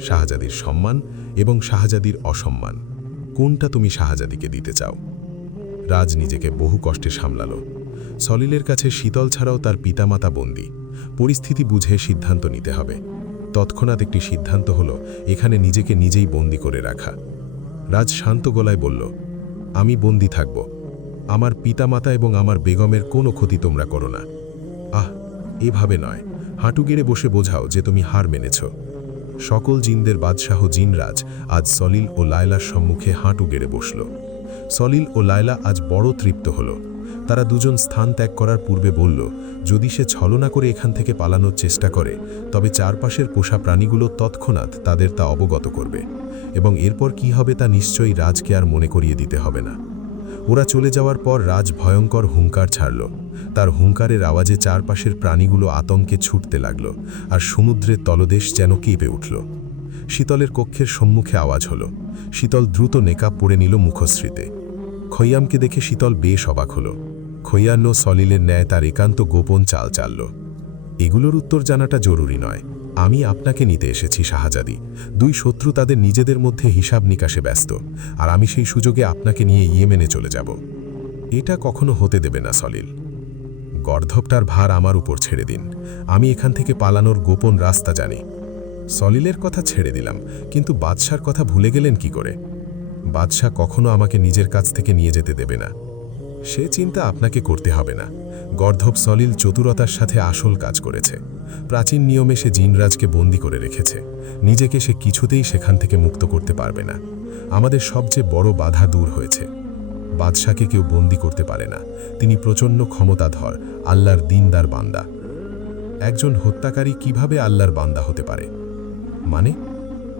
শাহজাদির সম্মান এবং শাহজাদির অসম্মান। কোনটা তুমি শাহজাদিকে দিতে চাও? রাজ নিজেকে বহু কষ্টে সামলালো। সলিলের কাছে শীতল ছাড়াও তার পিতামাতা বন্দী। পরিস্থিতি বুঝে সিদ্ধান্ত নিতে হবে। তৎক্ষণাৎ একটি সিদ্ধান্ত হলো এখানে নিজেকে নিজেই বন্দি করে রাখা। রাজ শান্ত গলায় বলল, আমি বন্দি থাকব। আমার পিতামাতা এবং আমার বেগমের কোনো ক্ষতি তোমরা করো না। আহ, এভাবে নয়, হাঁটু গেড়ে বসে বোঝাও যে তুমি হার মেনেছ। সকল জিনদের বাদশাহ জিনরাজ আজ সলিল ও লায়লার সম্মুখে হাঁটু গেড়ে বসল। সলিল ও লায়লা আজ বড় তৃপ্ত হল। তারা দুজন স্থান ত্যাগ করার পূর্বে বলল, যদি সে ছলনা করে এখান থেকে পালানোর চেষ্টা করে, তবে চারপাশের পোষা প্রাণীগুলো তৎক্ষণাৎ তাদের তা অবগত করবে, এবং এরপর কি হবে তা নিশ্চয়ই রাজকে আর মনে করিয়ে দিতে হবে না। ওরা চলে যাওয়ার পর রাজ ভয়ঙ্কর হুঙ্কার ছাড়ল। তার হুঙ্কারের আওয়াজে চারপাশের প্রাণীগুলো আতঙ্কে ছুটতে লাগল, আর সমুদ্রের তলদেশ যেন কেঁপে উঠল। শীতলের কক্ষের সম্মুখে আওয়াজ হলো। শীতল দ্রুত নেকাব পরে নিল মুখশ্রীতে। খৈয়ামকে দেখে শীতল বেশ অবাক হল। খৈয়ান্ন সলিলের ন্যায় তার একান্ত গোপন চাল চালল। এগুলোর উত্তর জানাটা জরুরি নয়। আমি আপনাকে নিতে এসেছি শাহজাদি। দুই শত্রু তাদের নিজেদের মধ্যে হিসাব নিকাশে ব্যস্ত, আর আমি সেই সুযোগে আপনাকে নিয়ে ইয়েমেনে চলে যাব। এটা কখনো হতে দেবে না সলিল। গর্ধবটার ভার আমার উপর ছেড়ে দিন, আমি এখান থেকে পালানোর গোপন রাস্তা জানি। সলিলের কথা ছেড়ে দিলাম, কিন্তু বাদশার কথা ভুলে গেলেন কি করে? বাদশাহ কখনো আমাকে নিজের কাছ থেকে নিয়ে যেতে দেবে না। সে চিন্তা আপনাকে করতে হবে না। গর্ধব সলিল চতুরতার সাথে আসল কাজ করেছে। প্রাচীন নিয়মে সে জিনরাজকে বন্দী করে রেখেছে। নিজেকে সে কিছুতেই সেখান থেকে মুক্ত করতে পারবে না। আমাদের সবচেয়ে বড় বাধা দূর হয়েছে। বাদশাকে কেউ বন্দী করতে পারে না। তিনি প্রচণ্ড ক্ষমতাধর, আল্লাহর দিনদার বান্দা। একজন হত্যাকারী কিভাবে আল্লাহর বান্দা হতে পারে? মানে,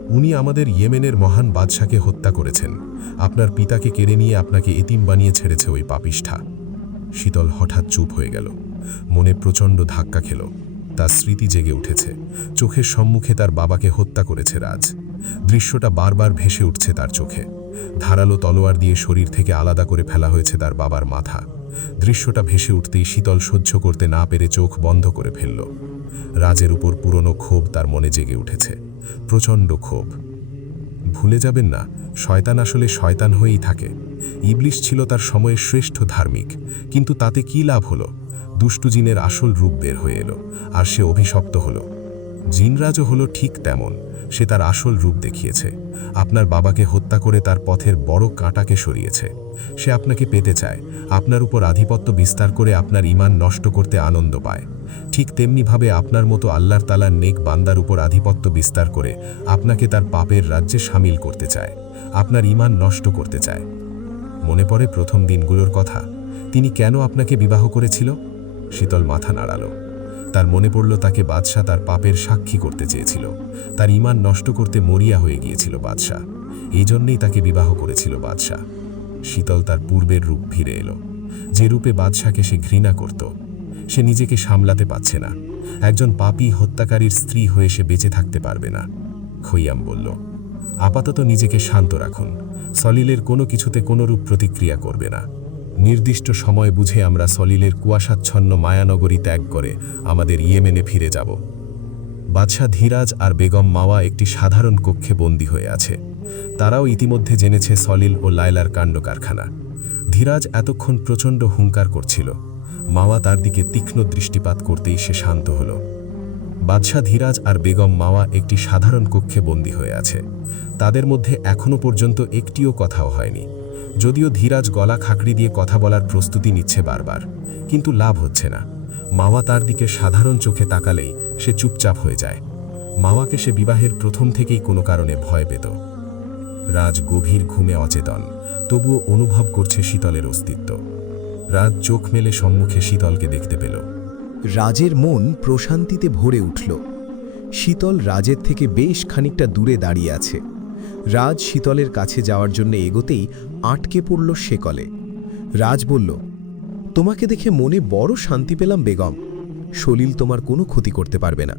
উনি আমাদের ইয়েমেনের মহান বাদশাকে হত্যা করেছেন। আপনার পিতাকে কেড়ে নিয়ে আপনাকে এতিম বানিয়ে ছেড়েছে ওই পাপিষ্ঠা। শীতল হঠাৎ চুপ হয়ে গেল। মনে প্রচণ্ড ধাক্কা খেল। তার স্মৃতি জেগে উঠেছে। চোখের সম্মুখে তার বাবাকে হত্যা করেছে রাজ। দৃশ্যটা বারবার ভেসে উঠছে তার চোখে। ধারালো তলোয়ার দিয়ে শরীর থেকে আলাদা করে ফেলা হয়েছে তার বাবার মাথা। দৃশ্যটা ভেসে উঠতেই শীতল সহ্য করতে না পেরে চোখ বন্ধ করে ফেলল। রাজের উপর পুরনো ক্ষোভ তার মনে জেগে উঠেছে, প্রচণ্ড ক্ষোভ। ভুলে যাবেন না, শয়তান আসলে শয়তান হয়েই থাকে। ইবলিশ ছিল তার সময়ের শ্রেষ্ঠ ধার্মিক, কিন্তু তাতে কি লাভ হলো? দুষ্টু জিনের আসল রূপ বের হয়ে এলো, আর সে অভিশপ্ত হলো। জিনরাজও হলো ঠিক তেমন। সে তার আসল রূপ দেখিয়েছে। আপনার বাবাকে হত্যা করে তার পথের বড় কাঁটাকে সরিয়েছে। সে আপনাকে পেতে চায়, আপনার উপর আধিপত্য বিস্তার করে আপনার ঈমান নষ্ট করতে আনন্দ পায়। ঠিক তেমনিভাবে আপনার মতো আল্লাহর তাআলার নেক বান্দার উপর আধিপত্য বিস্তার করে আপনাকে তার পাপের রাজ্যে সামিল করতে চায়, আপনার ঈমান নষ্ট করতে চায়। মনে পড়ে প্রথম দিনগুলোর কথা। তিনি কেন আপনাকে বিবাহ করেছিল? শীতল মাথা নাড়ালো। তার মনে পড়ল তাকে বাদশাহ তার পাপের সাক্ষী করতে চেয়েছিল। তার ঈমান নষ্ট করতে মরিয়া হয়ে গিয়েছিল বাদশাহ। এই জন্যেই তাকে বিবাহ করেছিল বাদশাহ। শীতল তার পূর্বের রূপ ফিরে এলো, যে রূপে বাদশাকে সে ঘৃণা করত। সে নিজেকে সামলাতে পারছে না। একজন পাপী হত্যাকারীর স্ত্রী হয়ে সে বেঁচে থাকতে পারবে না। খৈয়াম বলল, আপাতত নিজেকে শান্ত রাখুন। সলিলের কোনো কিছুতে কোনোরূপ প্রতিক্রিয়া করবে না। নির্দিষ্ট সময় বুঝে আমরা সলিলের কুয়াশাচ্ছন্ন মায়ানগরী ত্যাগ করে আমাদের ইয়েমেনে ফিরে যাব। বাদশাহ ধীরাজ আর বেগম মাওয়া একটি সাধারণ কক্ষে বন্দী হয়ে আছে। তারাও ইতিমধ্যে জেনেছে সলিল ও লায়লার কাণ্ড কারখানা। ধীরাজ এতক্ষণ প্রচণ্ড হুঙ্কার করছিল। মাওয়া তার দিকে তীক্ষ্ণ দৃষ্টিপাত করতেই সে শান্ত হল। বাদশাহ ধীরাজ আর বেগম মাওয়া একটি সাধারণ কক্ষে বন্দী হয়ে আছে। তাদের মধ্যে এখনও পর্যন্ত একটিও কথাও হয়নি। যদিও ধীরাজ গলা খাকড়ি দিয়ে কথা বলার প্রস্তুতি নিচ্ছে বারবার, কিন্তু লাভ হচ্ছে না। মাওয়া তার দিকে সাধারণ চোখে তাকালেই সে চুপচাপ হয়ে যায়। মাওয়াকে সে বিবাহের প্রথম থেকেই কোনো কারণে ভয় পেত। রাজ গভীর ঘুমে অচেতন, তবুও অনুভব করছে শীতলের অস্তিত্ব। রাজ চোখ মেলে সম্মুখে শীতলকে দেখতে পেল। রাজের মন প্রশান্তিতে ভরে উঠল। শীতল রাজের থেকে বেশ খানিকটা দূরে দাঁড়িয়ে আছে। রাজ শীতলের কাছে যাওয়ার জন্য এগোতেই আটকে পড়ল শেকলে। রাজ বলল, তোমাকে দেখে মনে বড় শান্তি পেলাম বেগম। সলিল তোমার কোনো ক্ষতি করতে পারবে না।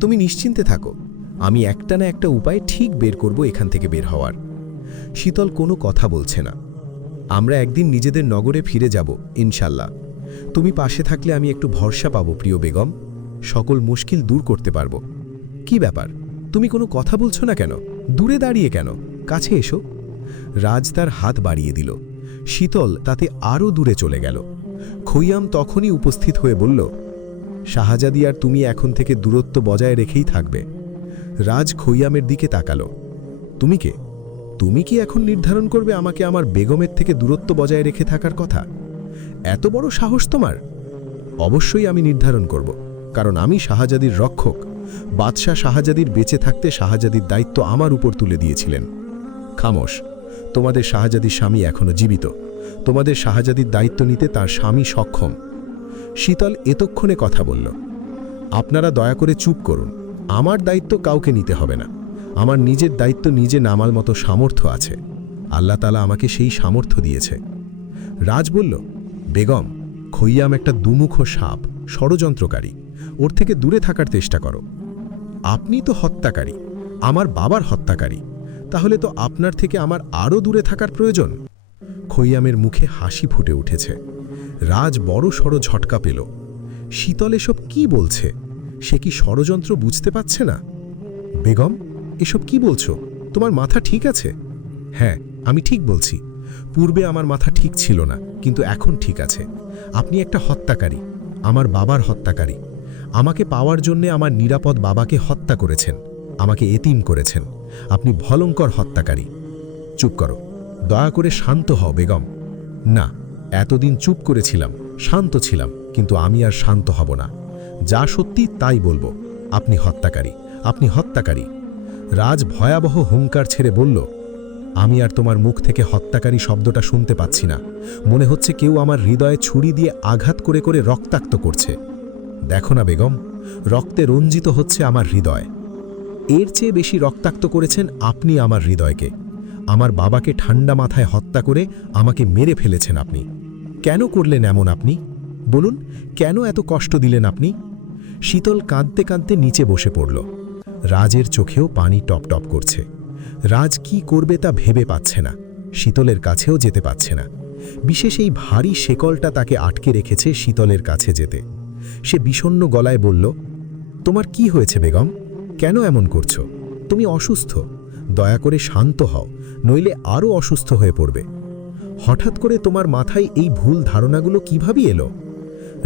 তুমি নিশ্চিন্তে থাকো, আমি একটা না একটা উপায় ঠিক বের করব এখান থেকে বের হওয়ার। শীতল কোনো কথা বলছে না। আমরা একদিন নিজেদের নগরে ফিরে যাব ইনশাল্লাহ। তুমি পাশে থাকলে আমি একটু ভরসা পাবো প্রিয় বেগম। সকল মুশকিল দূর করতে পারবো। কি ব্যাপার, তুমি কোনো কথা বলছো না কেন? দূরে দাঁড়িয়ে কেন? কাছে এসো। রাজ তার হাত বাড়িয়ে দিল। শীতল তাতে আরও দূরে চলে গেল। খৈয়াম তখনই উপস্থিত হয়ে বলল, শাহজাদি আর তুমি এখন থেকে দূরত্ব বজায় রেখেই থাকবে। রাজ খৈয়ামের দিকে তাকালো। তুমি কে? তুমি কি এখন নির্ধারণ করবে আমাকে আমার বেগমের থেকে দূরত্ব বজায় রেখে থাকার কথা? এত বড় সাহস তোমার? অবশ্যই আমি নির্ধারণ করব, কারণ আমি শাহজাদির রক্ষক। বাদশাহ শাহজাদির বেঁচে থাকতে শাহজাদির দায়িত্ব আমার উপর তুলে দিয়েছিলেন। খামোশ, তোমাদের শাহজাদির স্বামী এখনো জীবিত। তোমাদের শাহজাদির দায়িত্ব নিতে তার স্বামী সক্ষম। শীতল এতক্ষণে কথা বলল, আপনারা দয়া করে চুপ করুন। আমার দায়িত্ব কাউকে নিতে হবে না। আমার নিজের দায়িত্ব নিজে নামার মতো সামর্থ্য আছে। আল্লাহ তাআলা আমাকে সেই সামর্থ্য দিয়েছে। রাজ বলল, বেগম, খৈয়াম একটা দুমুখ সাপ, ষড়যন্ত্রকারী। ওর থেকে দূরে থাকার চেষ্টা করো। আপনি তো হত্যাকারী, আমার বাবার হত্যাকারী। তাহলে তো আপনার থেকে আমার আরও দূরে থাকার প্রয়োজন। খৈয়ামের মুখে হাসি ফুটে উঠেছে। রাজ বড় সড় ঝটকা পেল। শীতল এসব কি বলছে? সে কি ষড়যন্ত্র বুঝতে পারছে না? বেগম, এসব কি বলছো? তোমার মাথা ঠিক আছে? হ্যাঁ, আমি ঠিক বলছি। পূর্বে আমার মাথা ঠিক ছিল না, কিন্তু এখন ঠিক আছে। আপনি একটা হত্যাকারী। আমার বাবার হত্যাকারী। আমাকে পাওয়ার জন্যে আমার নিরাপদ বাবাকে হত্যা করেছেন, আমাকে এতিম করেছেন। আপনি ভয়ঙ্কর হত্যাকারী। চুপ করো, দয়া করে শান্ত হও বেগম। না, এতদিন চুপ করেছিলাম, শান্ত ছিলাম, কিন্তু আমি আর শান্ত হব না। যা সত্যি তাই বলবো। আপনি হত্যাকারী, আপনি হত্যাকারী। রাজ ভয়াবহ হুঙ্কার ছেড়ে বলল, আমি আর তোমার মুখ থেকে হত্যাকারী শব্দটা শুনতে পাচ্ছি না। মনে হচ্ছে কেউ আমার হৃদয়ে ছুরি দিয়ে আঘাত করে করে রক্তাক্ত করছে। দেখো না বেগম, রক্তে রঞ্জিত হচ্ছে আমার হৃদয়। এর চেয়ে বেশি রক্তাক্ত করেছেন আপনি আমার হৃদয়কে। আমার বাবাকে ঠান্ডা মাথায় হত্যা করে আমাকে মেরে ফেলেছেন আপনি। কেন করলেন এমন আপনি? বলুন, কেন এত কষ্ট দিলেন আপনি? শীতল কাঁদতে কাঁদতে নিচে বসে পড়ল। রাজের চোখেও পানি টপ টপ করছে। রাজ কি করবে তা ভেবে পাচ্ছে না, শীতলের কাছেও যেতে পাচ্ছে না। বিশেষ এই ভারী শেকলটা তাকে আটকে রেখেছে শীতলের কাছে যেতে। সে বিষণ্ণ গলায় বলল, তোমার কি হয়েছে বেগম? কেন এমন করছো? তুমি অসুস্থ। দয়া করে শান্ত হও, নইলে আরও অসুস্থ হয়ে পড়বে। হঠাৎ করে তোমার মাথায় এই ভুল ধারণাগুলো কিভাবে এলো?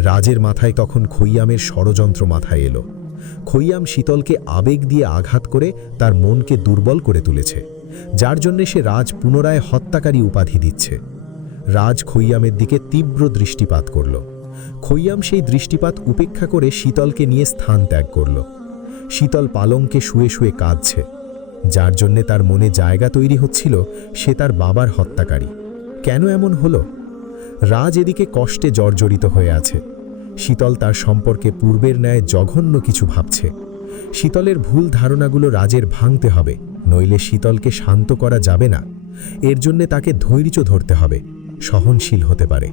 রাজের মাথায় তখন খৈয়ামের ষড়যন্ত্র মাথায় এলো। খৈয়াম শীতলকে আবেগ দিয়ে আঘাত করে তার মনকে দুর্বল করে তুলেছে, যার জন্যে সে রাজ পুনরায় হত্যাকারী উপাধি দিচ্ছে। রাজ খৈয়ামের দিকে তীব্র দৃষ্টিপাত করল। খৈয়াম সেই দৃষ্টিপাত উপেক্ষা করে শীতলকে নিয়ে স্থান ত্যাগ করল। শীতল পালঙ্কে শুয়ে শুয়ে কাঁদছে, যার জন্যে তার মনে জায়গা তৈরি হচ্ছিল সে তার বাবার হত্যাকারী। কেন এমন হলো? রাজ এদিকে কষ্টে জর্জরিত হয়ে আছে। শীতল তার সম্পর্কে পূর্বের ন্যায় জঘন্য কিছু ভাবছে। শীতলের ভুল ধারণাগুলো রাজের ভাঙতে হবে, নইলে শীতলকে শান্ত করা যাবে না। এর জন্যে তাকে ধৈর্য ধরতে হবে, সহনশীল হতে পারে।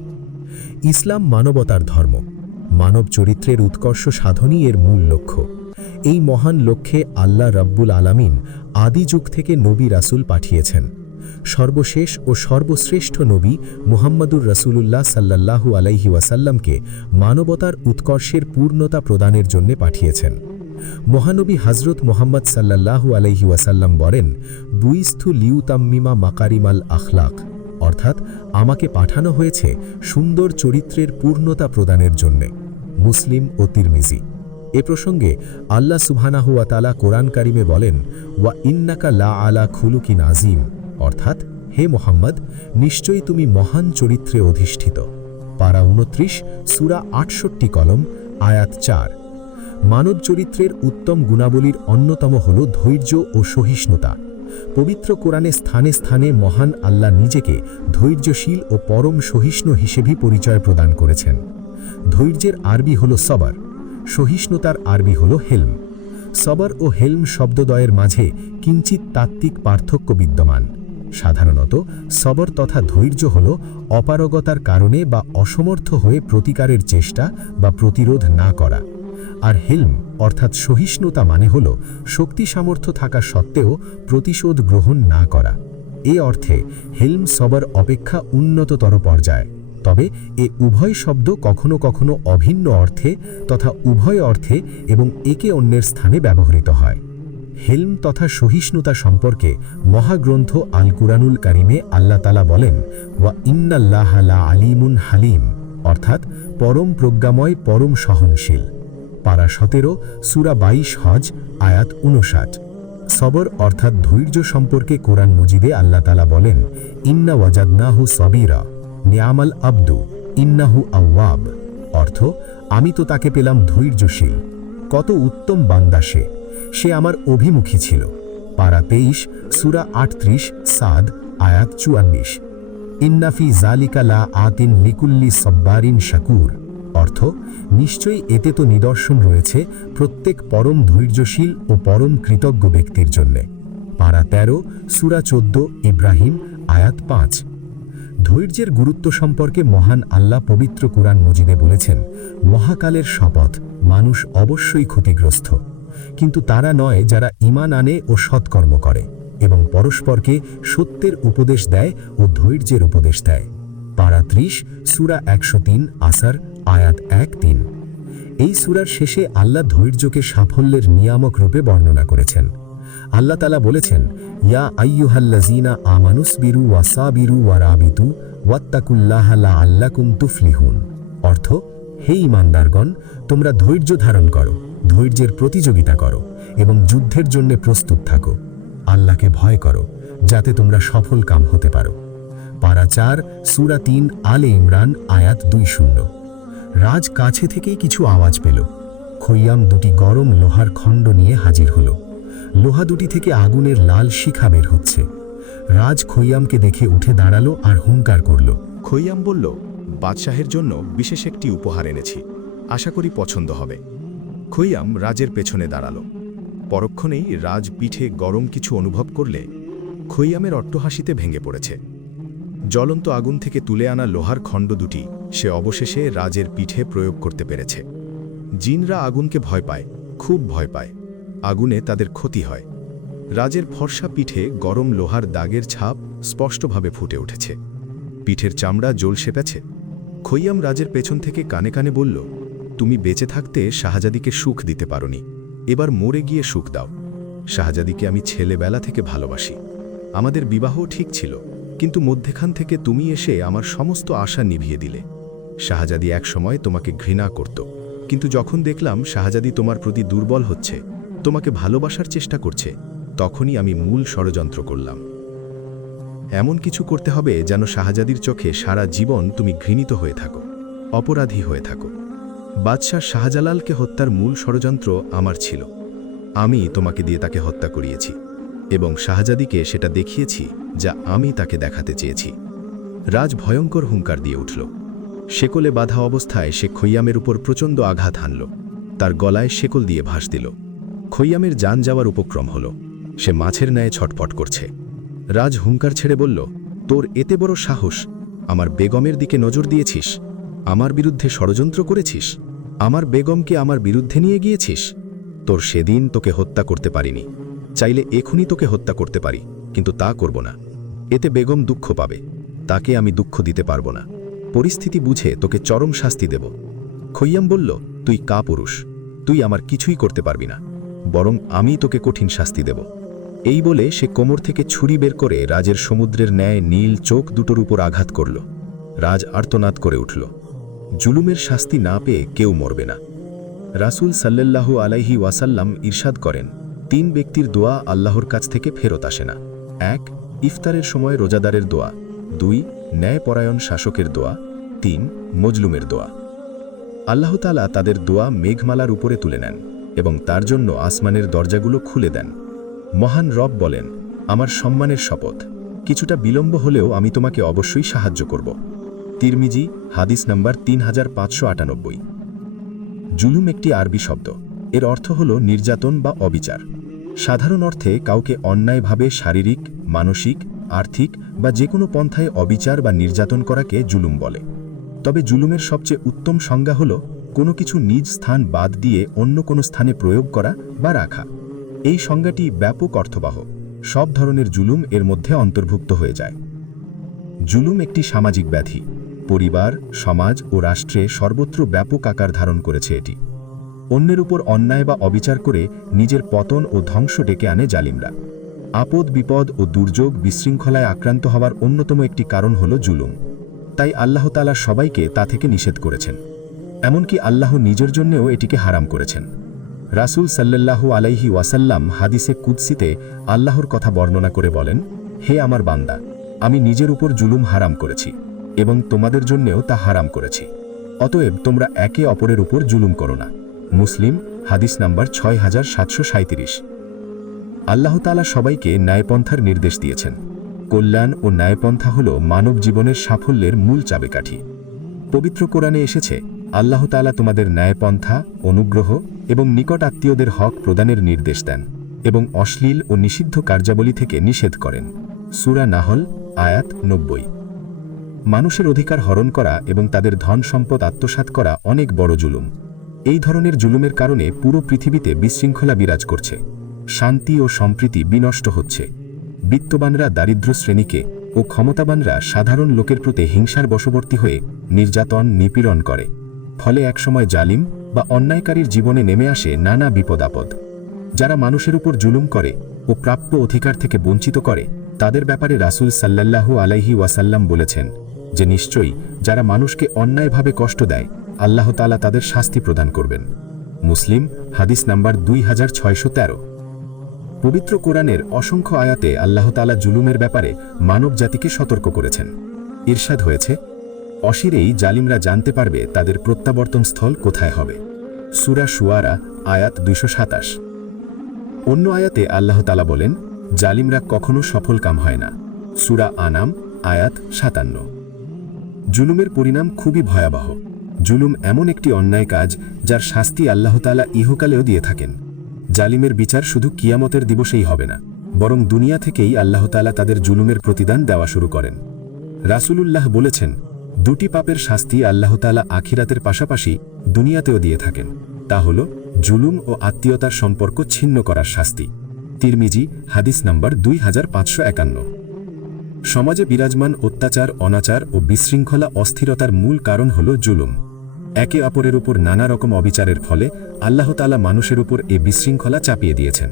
ইসলাম মানবতার ধর্ম। মানব চরিত্রের উৎকর্ষ সাধনই এর মূল লক্ষ্য। এই মহান লক্ষ্যে আল্লাহ রাব্বুল আলামিন আদি যুগ থেকে নবী রাসূল পাঠিয়েছেন। সর্বশেষ ও সর্বশ্রেষ্ঠ নবী মুহাম্মদুর রাসূলুল্লাহ সাল্লাল্লাহু আলাইহি ওয়াসাল্লামকে মানবতার উৎকর্ষের পূর্ণতা প্রদানের জন্য পাঠিয়েছেন। মহানবী হযরত মুহাম্মদ সাল্লাল্লাহু আলাইহি ওয়াসাল্লাম বলেন, বুইস্তু লিউতাম্মিমা মাকারিমাল আখলাক, অর্থাৎ আমাকে পাঠানো হয়েছে সুন্দর চরিত্রের পূর্ণতা প্রদানের জন্যে। মুসলিম ও তিরমিজি। এ প্রসঙ্গে আল্লাহ সুবহানাহু ওয়া তাআলা কোরআন কারিমে বলেন, ওয়া ইন্নাকা লা আলা খুলুকিন আযীম, অর্থাৎ হে মোহাম্মদ, নিশ্চয়ই তুমি মহান চরিত্রে অধিষ্ঠিত। পারা 29, সূরা 68 কলম, আয়াত 4। মানব চরিত্রের উত্তম গুণাবলীর অন্যতম হল ধৈর্য ও সহিষ্ণুতা। পবিত্র কোরআনে স্থানে স্থানে মহান আল্লাহ নিজেকে ধৈর্যশীল ও পরম সহিষ্ণু হিসেবে পরিচয় প্রদান করেছেন। ধৈর্যের আরবি হল সবর, সহিষ্ণুতার আরবি হল হেলম। সবর ও হেলম শব্দদ্বয়ের মাঝে কিঞ্চিত তাত্ত্বিক পার্থক্য বিদ্যমান। সাধারণত সবর তথা ধৈর্য হল অপারগতার কারণে বা অসমর্থ হয়ে প্রতিকারের চেষ্টা বা প্রতিরোধ না করা, আর হেলম অর্থাৎ সহিষ্ণুতা মানে হল শক্তি সামর্থ্য থাকা সত্ত্বেও প্রতিশোধ গ্রহণ না করা। এ অর্থে হেলম সবর অপেক্ষা উন্নততর পর্যায়। তবে এ উভয় শব্দ কখনো কখনো অভিন্ন অর্থে তথা উভয় অর্থে এবং একে অন্যের স্থানে ব্যবহৃত হয়। হেলম তথা সহিষ্ণুতা সম্পর্কে মহাগ্রন্থ আল কুরআনুল কারিমে আল্লাহ তাআলা বলেন, ওয়া ইন্নাল্লাহা লা আলিমুন হালিম, অর্থাৎ পরম প্রজ্ঞাময়, পরম সহনশীল। পারা 17, সূরা 22 হজ, আয়াত 59। সবর অর্থাৎ ধৈর্য সম্পর্কে কোরআন মজিদে আল্লাহ তাআলা বলেন, ইন্না ওয়াজাদনাহু সাবিরা নিয়ামাল আবদু ইন্নাহু আওয়াব, অর্থ আমি তো তাকে পেলাম ধৈর্যশীল, কত উত্তম বান্দা সে আমার অভিমুখী ছিল। পারা 23, সূরা 38, সাদ, আয়াত 44। ইন্নাফি জালিকা লা আতিন লিকুল্লি সব্বারিন শাকুর, অর্থ নিশ্চয়ই এতে তো নিদর্শন রয়েছে প্রত্যেক পরম ধৈর্যশীল ও পরম কৃতজ্ঞ ব্যক্তির জন্যে। পারা 13, সূরা 14, ইব্রাহিম, আয়াত 5। ধৈর্যের গুরুত্ব সম্পর্কে মহান আল্লাহ পবিত্র কুরআন মজিদে বলেছেন, মহাকালের শপথ, মানুষ অবশ্যই ক্ষতিগ্রস্ত, কিন্তু তারা নয় যারা ঈমান আনে ও সৎকর্ম করে এবং পরস্পরকে সত্যের উপদেশ দেয় ও ধৈর্যের উপদেশ দেয়। পারা 30, সূরা 103, আসর, আয়াত 1-3। এই সূরার শেষে আল্লাহ ধৈর্যকে সাফল্যের নিয়ামক রূপে বর্ণনা করেছেন। আল্লাহ তাআলা বলেছেন, ইয়া আইয়ুহাল্লাযীনা আমানুসবিরু ওয়াসাবিরু ওয়ারাবিতু ওয়াত্তাকুল্লাহা লাআল্লাকুম তুফলিহুন, অর্থ হে ঈমানদারগণ, তোমরা ধৈর্য ধারণ করো, ধৈর্যের প্রতিযোগিতা করো এবং যুদ্ধের জন্য প্রস্তুত থাকো। আল্লাহকে ভয় করো, যাতে তোমরা সফল কাম হতে পারো। পারা 4, সূরা 3, আলে ইমরান, আয়াত 20। রাজ কাছে থেকেই কিছু আওয়াজ পেল। খৈয়াম দুটি গরম লোহার খণ্ড নিয়ে হাজির হল। লোহা দুটি থেকে আগুনের লাল শিখা বের হচ্ছে। রাজ খৈয়ামকে দেখে উঠে দাঁড়ালো আর হুঙ্কার করল। খৈয়াম বলল, বাদশাহের জন্য বিশেষ একটি উপহার এনেছি, আশা করি পছন্দ হবে। খৈয়াম রাজের পেছনে দাঁড়াল। পরক্ষণেই রাজ পিঠে গরম কিছু অনুভব করলে খৈয়ামের অট্টহাসিতে ভেঙে পড়েছে। জ্বলন্ত আগুন থেকে তুলে আনা লোহার খণ্ড দুটি সে অবশেষে রাজের পিঠে প্রয়োগ করতে পেরেছে। জিনরা আগুনকে ভয় পায়, খুব ভয় পায়। আগুনে তাদের ক্ষতি হয়। রাজের ফর্সা পিঠে গরম লোহার দাগের ছাপ স্পষ্টভাবে ফুটে উঠেছে। পিঠের চামড়া জ্বলসে পেছে। খৈয়াম রাজের পেছন থেকে কানে কানে বলল, তুমি বেঁচে থাকতে শাহজাদিকে সুখ দিতে পারোনি, এবার মরে গিয়ে সুখ দাও। শাহজাদিকে আমি ছেলেবেলা থেকে ভালোবাসি। আমাদের বিবাহ ঠিক ছিল, কিন্তু মধ্যেখান থেকে তুমি এসে আমার সমস্ত আশা নিভিয়ে দিলে। শাহজাদি একসময় তোমাকে ঘৃণা করত, কিন্তু যখন দেখলাম শাহজাদি তোমার প্রতি দুর্বল হচ্ছে, তোমাকে ভালোবাসার চেষ্টা করছে, তখনই আমি মূল ষড়যন্ত্র করলাম। এমন কিছু করতে হবে যেন শাহজাদির চোখে সারা জীবন তুমি ঘৃণিত হয়ে থাকো, অপরাধী হয়ে থাকো। বাদশাহ শাহজালালকে হত্যার মূল ষড়যন্ত্র আমার ছিল। আমি তোমাকে দিয়ে তাকে হত্যা করিয়েছি এবং শাহজাদিকে সেটা দেখিয়েছি যা আমি তাকে দেখাতে চেয়েছি। রাজ ভয়ঙ্কর হুঙ্কার দিয়ে উঠল। শেকলে বাঁধা অবস্থায় সে খৈয়ামের উপর প্রচণ্ড আঘাত হানল। তার গলায় শেকল দিয়ে ভাস দিল। খৈয়ামের জান যাওয়ার উপক্রম হল। সে মাছের ন্যায় ছটফট করছে। রাজ হুঙ্কার ছেড়ে বলল, তোর এতে বড় সাহস! আমার বেগমের দিকে নজর দিয়েছিস, আমার বিরুদ্ধে ষড়যন্ত্র করেছিস, আমার বেগমকে আমার বিরুদ্ধে নিয়ে গিয়েছিস। তোর সেদিন তোকে হত্যা করতে পারিনি, চাইলে এখনই তোকে হত্যা করতে পারি, কিন্তু তা করব না। এতে বেগম দুঃখ পাবে, তাকে আমি দুঃখ দিতে পারব না। পরিস্থিতি বুঝে তোকে চরম শাস্তি দেব। খৈয়াম বলল, তুই কাপুরুষ, তুই আমার কিছুই করতে পারবি না, বরং আমি তোকে কঠিন শাস্তি দেব। এই বলে সে কোমর থেকে ছুরি বের করে রাজের সমুদ্রের ন্যায় নীল চোখ দুটোর উপর আঘাত করল। রাজ আর্তনাদ করে উঠল। জুলুমের শাস্তি না পেয়ে কেউ মরবে না। রাসূল সাল্লাল্লাহু আলাইহি ওয়াসাল্লাম ইরশাদ করেন, 3 ব্যক্তির দোয়া আল্লাহর কাছ থেকে ফেরত আসে না। 1, ইফতারের সময় রোজাদারের দোয়া। 2, ন্যায়পরায়ণ শাসকের দোয়া। 3, মজলুমের দোয়া। আল্লাহ তাআলা তাদের দোয়া মেঘমালার উপরে তুলে নেন এবং তার জন্য আসমানের দরজাগুলো খুলে দেন। মহান রব বলেন, আমার সম্মানের শপথ, কিছুটা বিলম্ব হলেও আমি তোমাকে অবশ্যই সাহায্য করব। তিরমিজি, হাদিস নাম্বার 3598। জুলুম একটি আরবি শব্দ। এর অর্থ হল নির্যাতন বা অবিচার। সাধারণ অর্থে কাউকে অন্যায়ভাবে শারীরিক, মানসিক, আর্থিক বা যে কোনো পন্থায় অবিচার বা নির্যাতন করাকে জুলুম বলে। তবে জুলুমের সবচেয়ে উত্তম সংজ্ঞা হল কোনো কিছু নিজ স্থান বাদ দিয়ে অন্য কোনো স্থানে প্রয়োগ করা বা রাখা। এই সংজ্ঞাটি ব্যাপক অর্থবহ। সব ধরনের জুলুম এর মধ্যে অন্তর্ভুক্ত হয়ে যায়। জুলুম একটি সামাজিক ব্যাধি। পরিবার, সমাজ ও রাষ্ট্রে সর্বত্র ব্যাপক আকার ধারণ করেছে এটি। অন্যের উপর অন্যায় বা অবিচার করে নিজের পতন ও ধ্বংস ডেকে আনে জালিমরা। আপদ বিপদ ও দুর্যোগ বিশৃঙ্খলায় আক্রান্ত হওয়ার অন্যতম একটি কারণ হল জুলুম। তাই আল্লাহ তাআলা সবাইকে তা থেকে নিষেধ করেছেন। এমনকি আল্লাহ নিজের জন্যও এটিকে হারাম করেছেন। রাসূল সাল্লাল্লাহু আলাইহি ওয়াসাল্লাম হাদিসে কুদসিতে আল্লাহর কথা বর্ণনা করে বলেন, হে আমার বান্দা, আমি নিজের উপর জুলুম হারাম করেছি এবং তোমাদের জন্যেও তা হারাম করেছি। অতএব তোমরা একে অপরের উপর জুলুম করো না। মুসলিম, হাদিস নাম্বার 6737। আল্লাহ তাআলা সবাইকে ন্যায়পন্থার নির্দেশ দিয়েছেন। কল্যাণ ও ন্যায়পন্থা হল মানব জীবনের সাফল্যের মূল চাবিকাঠি। পবিত্র কোরআনে এসেছে, আল্লাহ তাআলা তোমাদের ন্যায়পন্থা, অনুগ্রহ এবং নিকট আত্মীয়দের হক প্রদানের নির্দেশ দেন এবং অশ্লীল ও নিষিদ্ধ কার্যাবলী থেকে নিষেধ করেন। সূরা নাহল, আয়াত 90। মানুষের অধিকার হরণ করা এবং তাদের ধন সম্পদ আত্মসাৎ করা অনেক বড় জুলুম। এই ধরনের জুলুমের কারণে পুরো পৃথিবীতে বিশৃঙ্খলা বিরাজ করছে। শান্তি ও সম্প্রীতি বিনষ্ট হচ্ছে। বিত্তবানরা দারিদ্র শ্রেণীকে ও ক্ষমতাবানরা সাধারণ লোকের প্রতি হিংসার বশবর্তী হয়ে নির্যাতন, নিপীড়ন করে। ফলে একসময় জালিম বা অন্যায়কারীর জীবনে নেমে আসে নানা বিপদ আপদ। যারা মানুষের উপর জুলুম করে ও প্রাপ্য অধিকার থেকে বঞ্চিত করে, তাদের ব্যাপারে রাসূল সাল্লাল্লাহু আলাইহি ওয়াসাল্লাম বলেছেন যে নিশ্চয়ই যারা মানুষকে অন্যায়ভাবে কষ্ট দেয় আল্লাহ তাআলা তাদের শাস্তি প্রদান করবেন। মুসলিম হাদিস নাম্বার 2613। পবিত্র কোরআনের অসংখ্য আয়াতে আল্লাহ তাআলা জুলুমের ব্যাপারে মানব জাতিকে সতর্ক করেছেন। ইরশাদ হয়েছে, অচিরেই জালিমরা জানতে পারবে তাদের প্রত্যাবর্তন স্থল কোথায় হবে। সূরা শুআরা আয়াত 227। অন্য আয়াতে আল্লাহ তাআলা বলেন, জালিমরা কখনো সফল কাম হয় না। সূরা আনাম আয়াত 57। জুলুমের পরিণাম খুবই ভয়াবহ। জুলুম এমন একটি অন্যায় কাজ যার শাস্তি আল্লাহ তাআলা ইহকালেও দিয়ে থাকেন। জালিমের বিচার শুধু কিয়ামতের দিবসেই হবে না, বরং দুনিয়া থেকেই আল্লাহ তাআলা তাদের জুলুমের প্রতিদান দেওয়া শুরু করেন। রাসূলুল্লাহ বলেছেন, দুটি পাপের শাস্তি আল্লাহ তাআলা আখিরাতের পাশাপাশি দুনিয়াতেও দিয়ে থাকেন। তা হল জুলুম ও আত্মীয়তার সম্পর্ক ছিন্ন করার শাস্তি। তিরমিজি হাদিস নাম্বার 2551। সমাজে বিরাজমান অত্যাচার, অনাচার ও বিশৃঙ্খলা অস্থিরতার মূল কারণ হল জুলুম। একে অপরের উপর নানা রকম অবিচারের ফলে আল্লাহ তাআলা মানুষের উপর এ বিশৃঙ্খলা চাপিয়ে দিয়েছেন।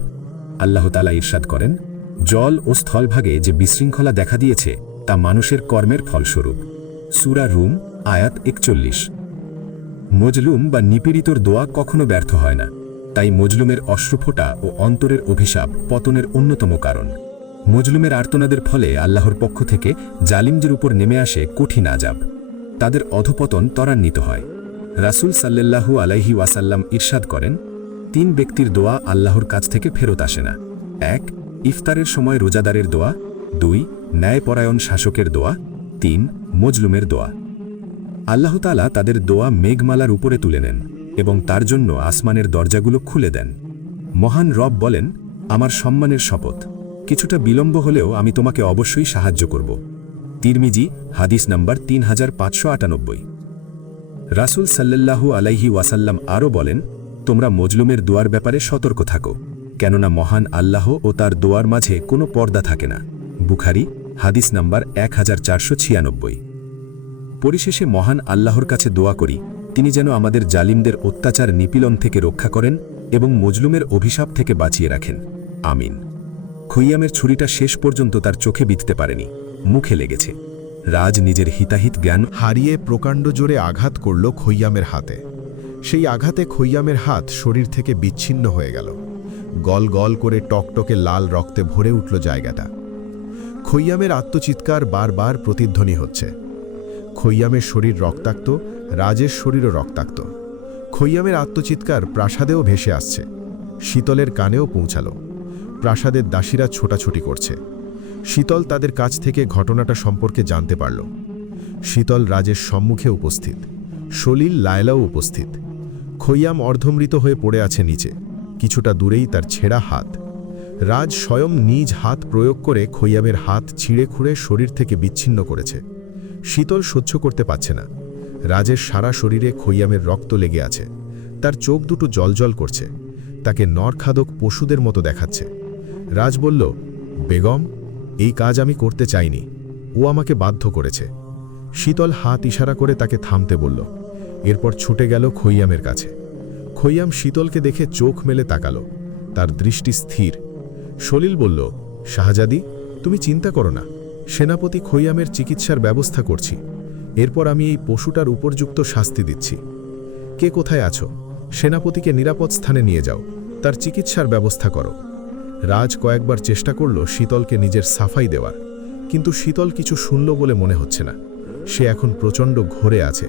আল্লাহ তাআলা ইরশাদ করেন, জল ও স্থলভাগে যে বিশৃঙ্খলা দেখা দিয়েছে তা মানুষের কর্মের ফলস্বরূপ। সূরা রুম আয়াত 41। মজলুম বা নিপীড়িতর দোয়া কখনো ব্যর্থ হয় না, তাই মজলুমের অশ্রুফোঁটা ও অন্তরের অভিশাপ পতনের অন্যতম কারণ। মজলুমের আর্তনাদের ফলে আল্লাহর পক্ষ থেকে জালিমদের উপর নেমে আসে কঠিন আযাব। তাদের অধপতন ত্বরান্বিত হয়। রাসূল সাল্লাল্লাহু আলাইহি ওয়াসাল্লাম ইরশাদ করেন, 3 ব্যক্তির দোয়া আল্লাহর কাছ থেকে ফেরত আসে না। 1. ইফতারের সময় রোজাদারের দোয়া। 2. ন্যায়পরায়ণ শাসকের দোয়া। 3. মজলুমের দোয়া। আল্লাহ তাআলা তাদের দোয়া মেঘমালার উপরে তুলে নেন এবং তার জন্য আসমানের দরজাগুলো খুলে দেন। মহান রব বলেন, আমার সম্মানের শপথ, কিছুটা বিলম্ব হলেও আমি তোমাকে অবশ্যই সাহায্য করব। তিরমিজি হাদিস নাম্বার 3598। রাসূল সাল্লাল্লাহু আলাইহি ওয়াসাল্লাম আরও বলেন, তোমরা মজলুমের দোয়ার ব্যাপারে সতর্ক থাকো, কেননা মহান আল্লাহ ও তার দোয়ার মাঝে কোনো পর্দা থাকে না। বুখারী হাদিস নাম্বার 1496। পরিশেষে মহান আল্লাহর কাছে দোয়া করি, তিনি যেন আমাদের জালিমদের অত্যাচার নিপীড়ন থেকে রক্ষা করেন এবং মজলুমের অভিশাপ থেকে বাঁচিয়ে রাখেন। আমিন। খৈয়ামের ছুরিটা শেষ পর্যন্ত তার চোখে বিঁধতে পারেনি, মুখে লেগেছে। রাজ নিজের হিতাহিত জ্ঞান হারিয়ে প্রকাণ্ড জোরে আঘাত করল খৈয়ামের হাতে। সেই আঘাতে খৈয়ামের হাত শরীর থেকে বিচ্ছিন্ন হয়ে গেল। গল গল করে টকটকে লাল রক্তে ভরে উঠল জায়গাটা। খৈয়ামের আত্মচিৎকার বারবার প্রতিধ্বনি হচ্ছে। খৈয়ামের শরীর রক্তাক্ত, রাজের শরীরও রক্তাক্ত। খৈয়ামের আত্মচিৎকার প্রাসাদেও ভেসে আসছে, শীতলের কানেও পৌঁছাল। প্রাসাদের দাসীরা ছোটাছুটি করছে। শীতল তাদের কাছ থেকে ঘটনাটা সম্পর্কে জানতে পারল। শীতল রাজের সম্মুখে উপস্থিত, সলিল লায়লাও উপস্থিত। খৈয়াম অর্ধমৃত হয়ে পড়ে আছে নিচে, কিছুটা দূরেই তার ছেঁড়া হাত। রাজ স্বয়ং নিজ হাত প্রয়োগ করে খৈয়ামের হাত ছিঁড়ে খুঁড়ে শরীর থেকে বিচ্ছিন্ন করেছে। শীতল সহ্য করতে পারছে না। রাজের সারা শরীরে খৈয়ামের রক্ত লেগে আছে, তার চোখ দুটো জলজল করছে, তাকে নরখাদক পশুদের মতো দেখাচ্ছে। রাজ বলল, বেগম, এই কাজ আমি করতে চাইনি, ও আমাকে বাধ্য করেছে। শীতল হাত ইশারা করে তাকে থামতে বলল। এরপর ছুটে গেল খৈয়ামের কাছে। খৈয়াম শীতলকে দেখে চোখ মেলে তাকালো, তার দৃষ্টি স্থির। সলিল বলল, শাহজাদি, তুমি চিন্তা করো না, সেনাপতি খৈয়ামের চিকিৎসার ব্যবস্থা করছি। এরপর আমি এই পশুটার উপযুক্ত শাস্তি দিচ্ছি। কে কোথায় আছো? সেনাপতিকে নিরাপদ স্থানে নিয়ে যাও, তার চিকিৎসার ব্যবস্থা করো। রাজ কয়েকবার চেষ্টা করল শীতলকে নিজের সাফাই দেওয়ার, কিন্তু শীতল কিছু শুনল বলে মনে হচ্ছে না। সে এখন প্রচণ্ড ঘোরে আছে।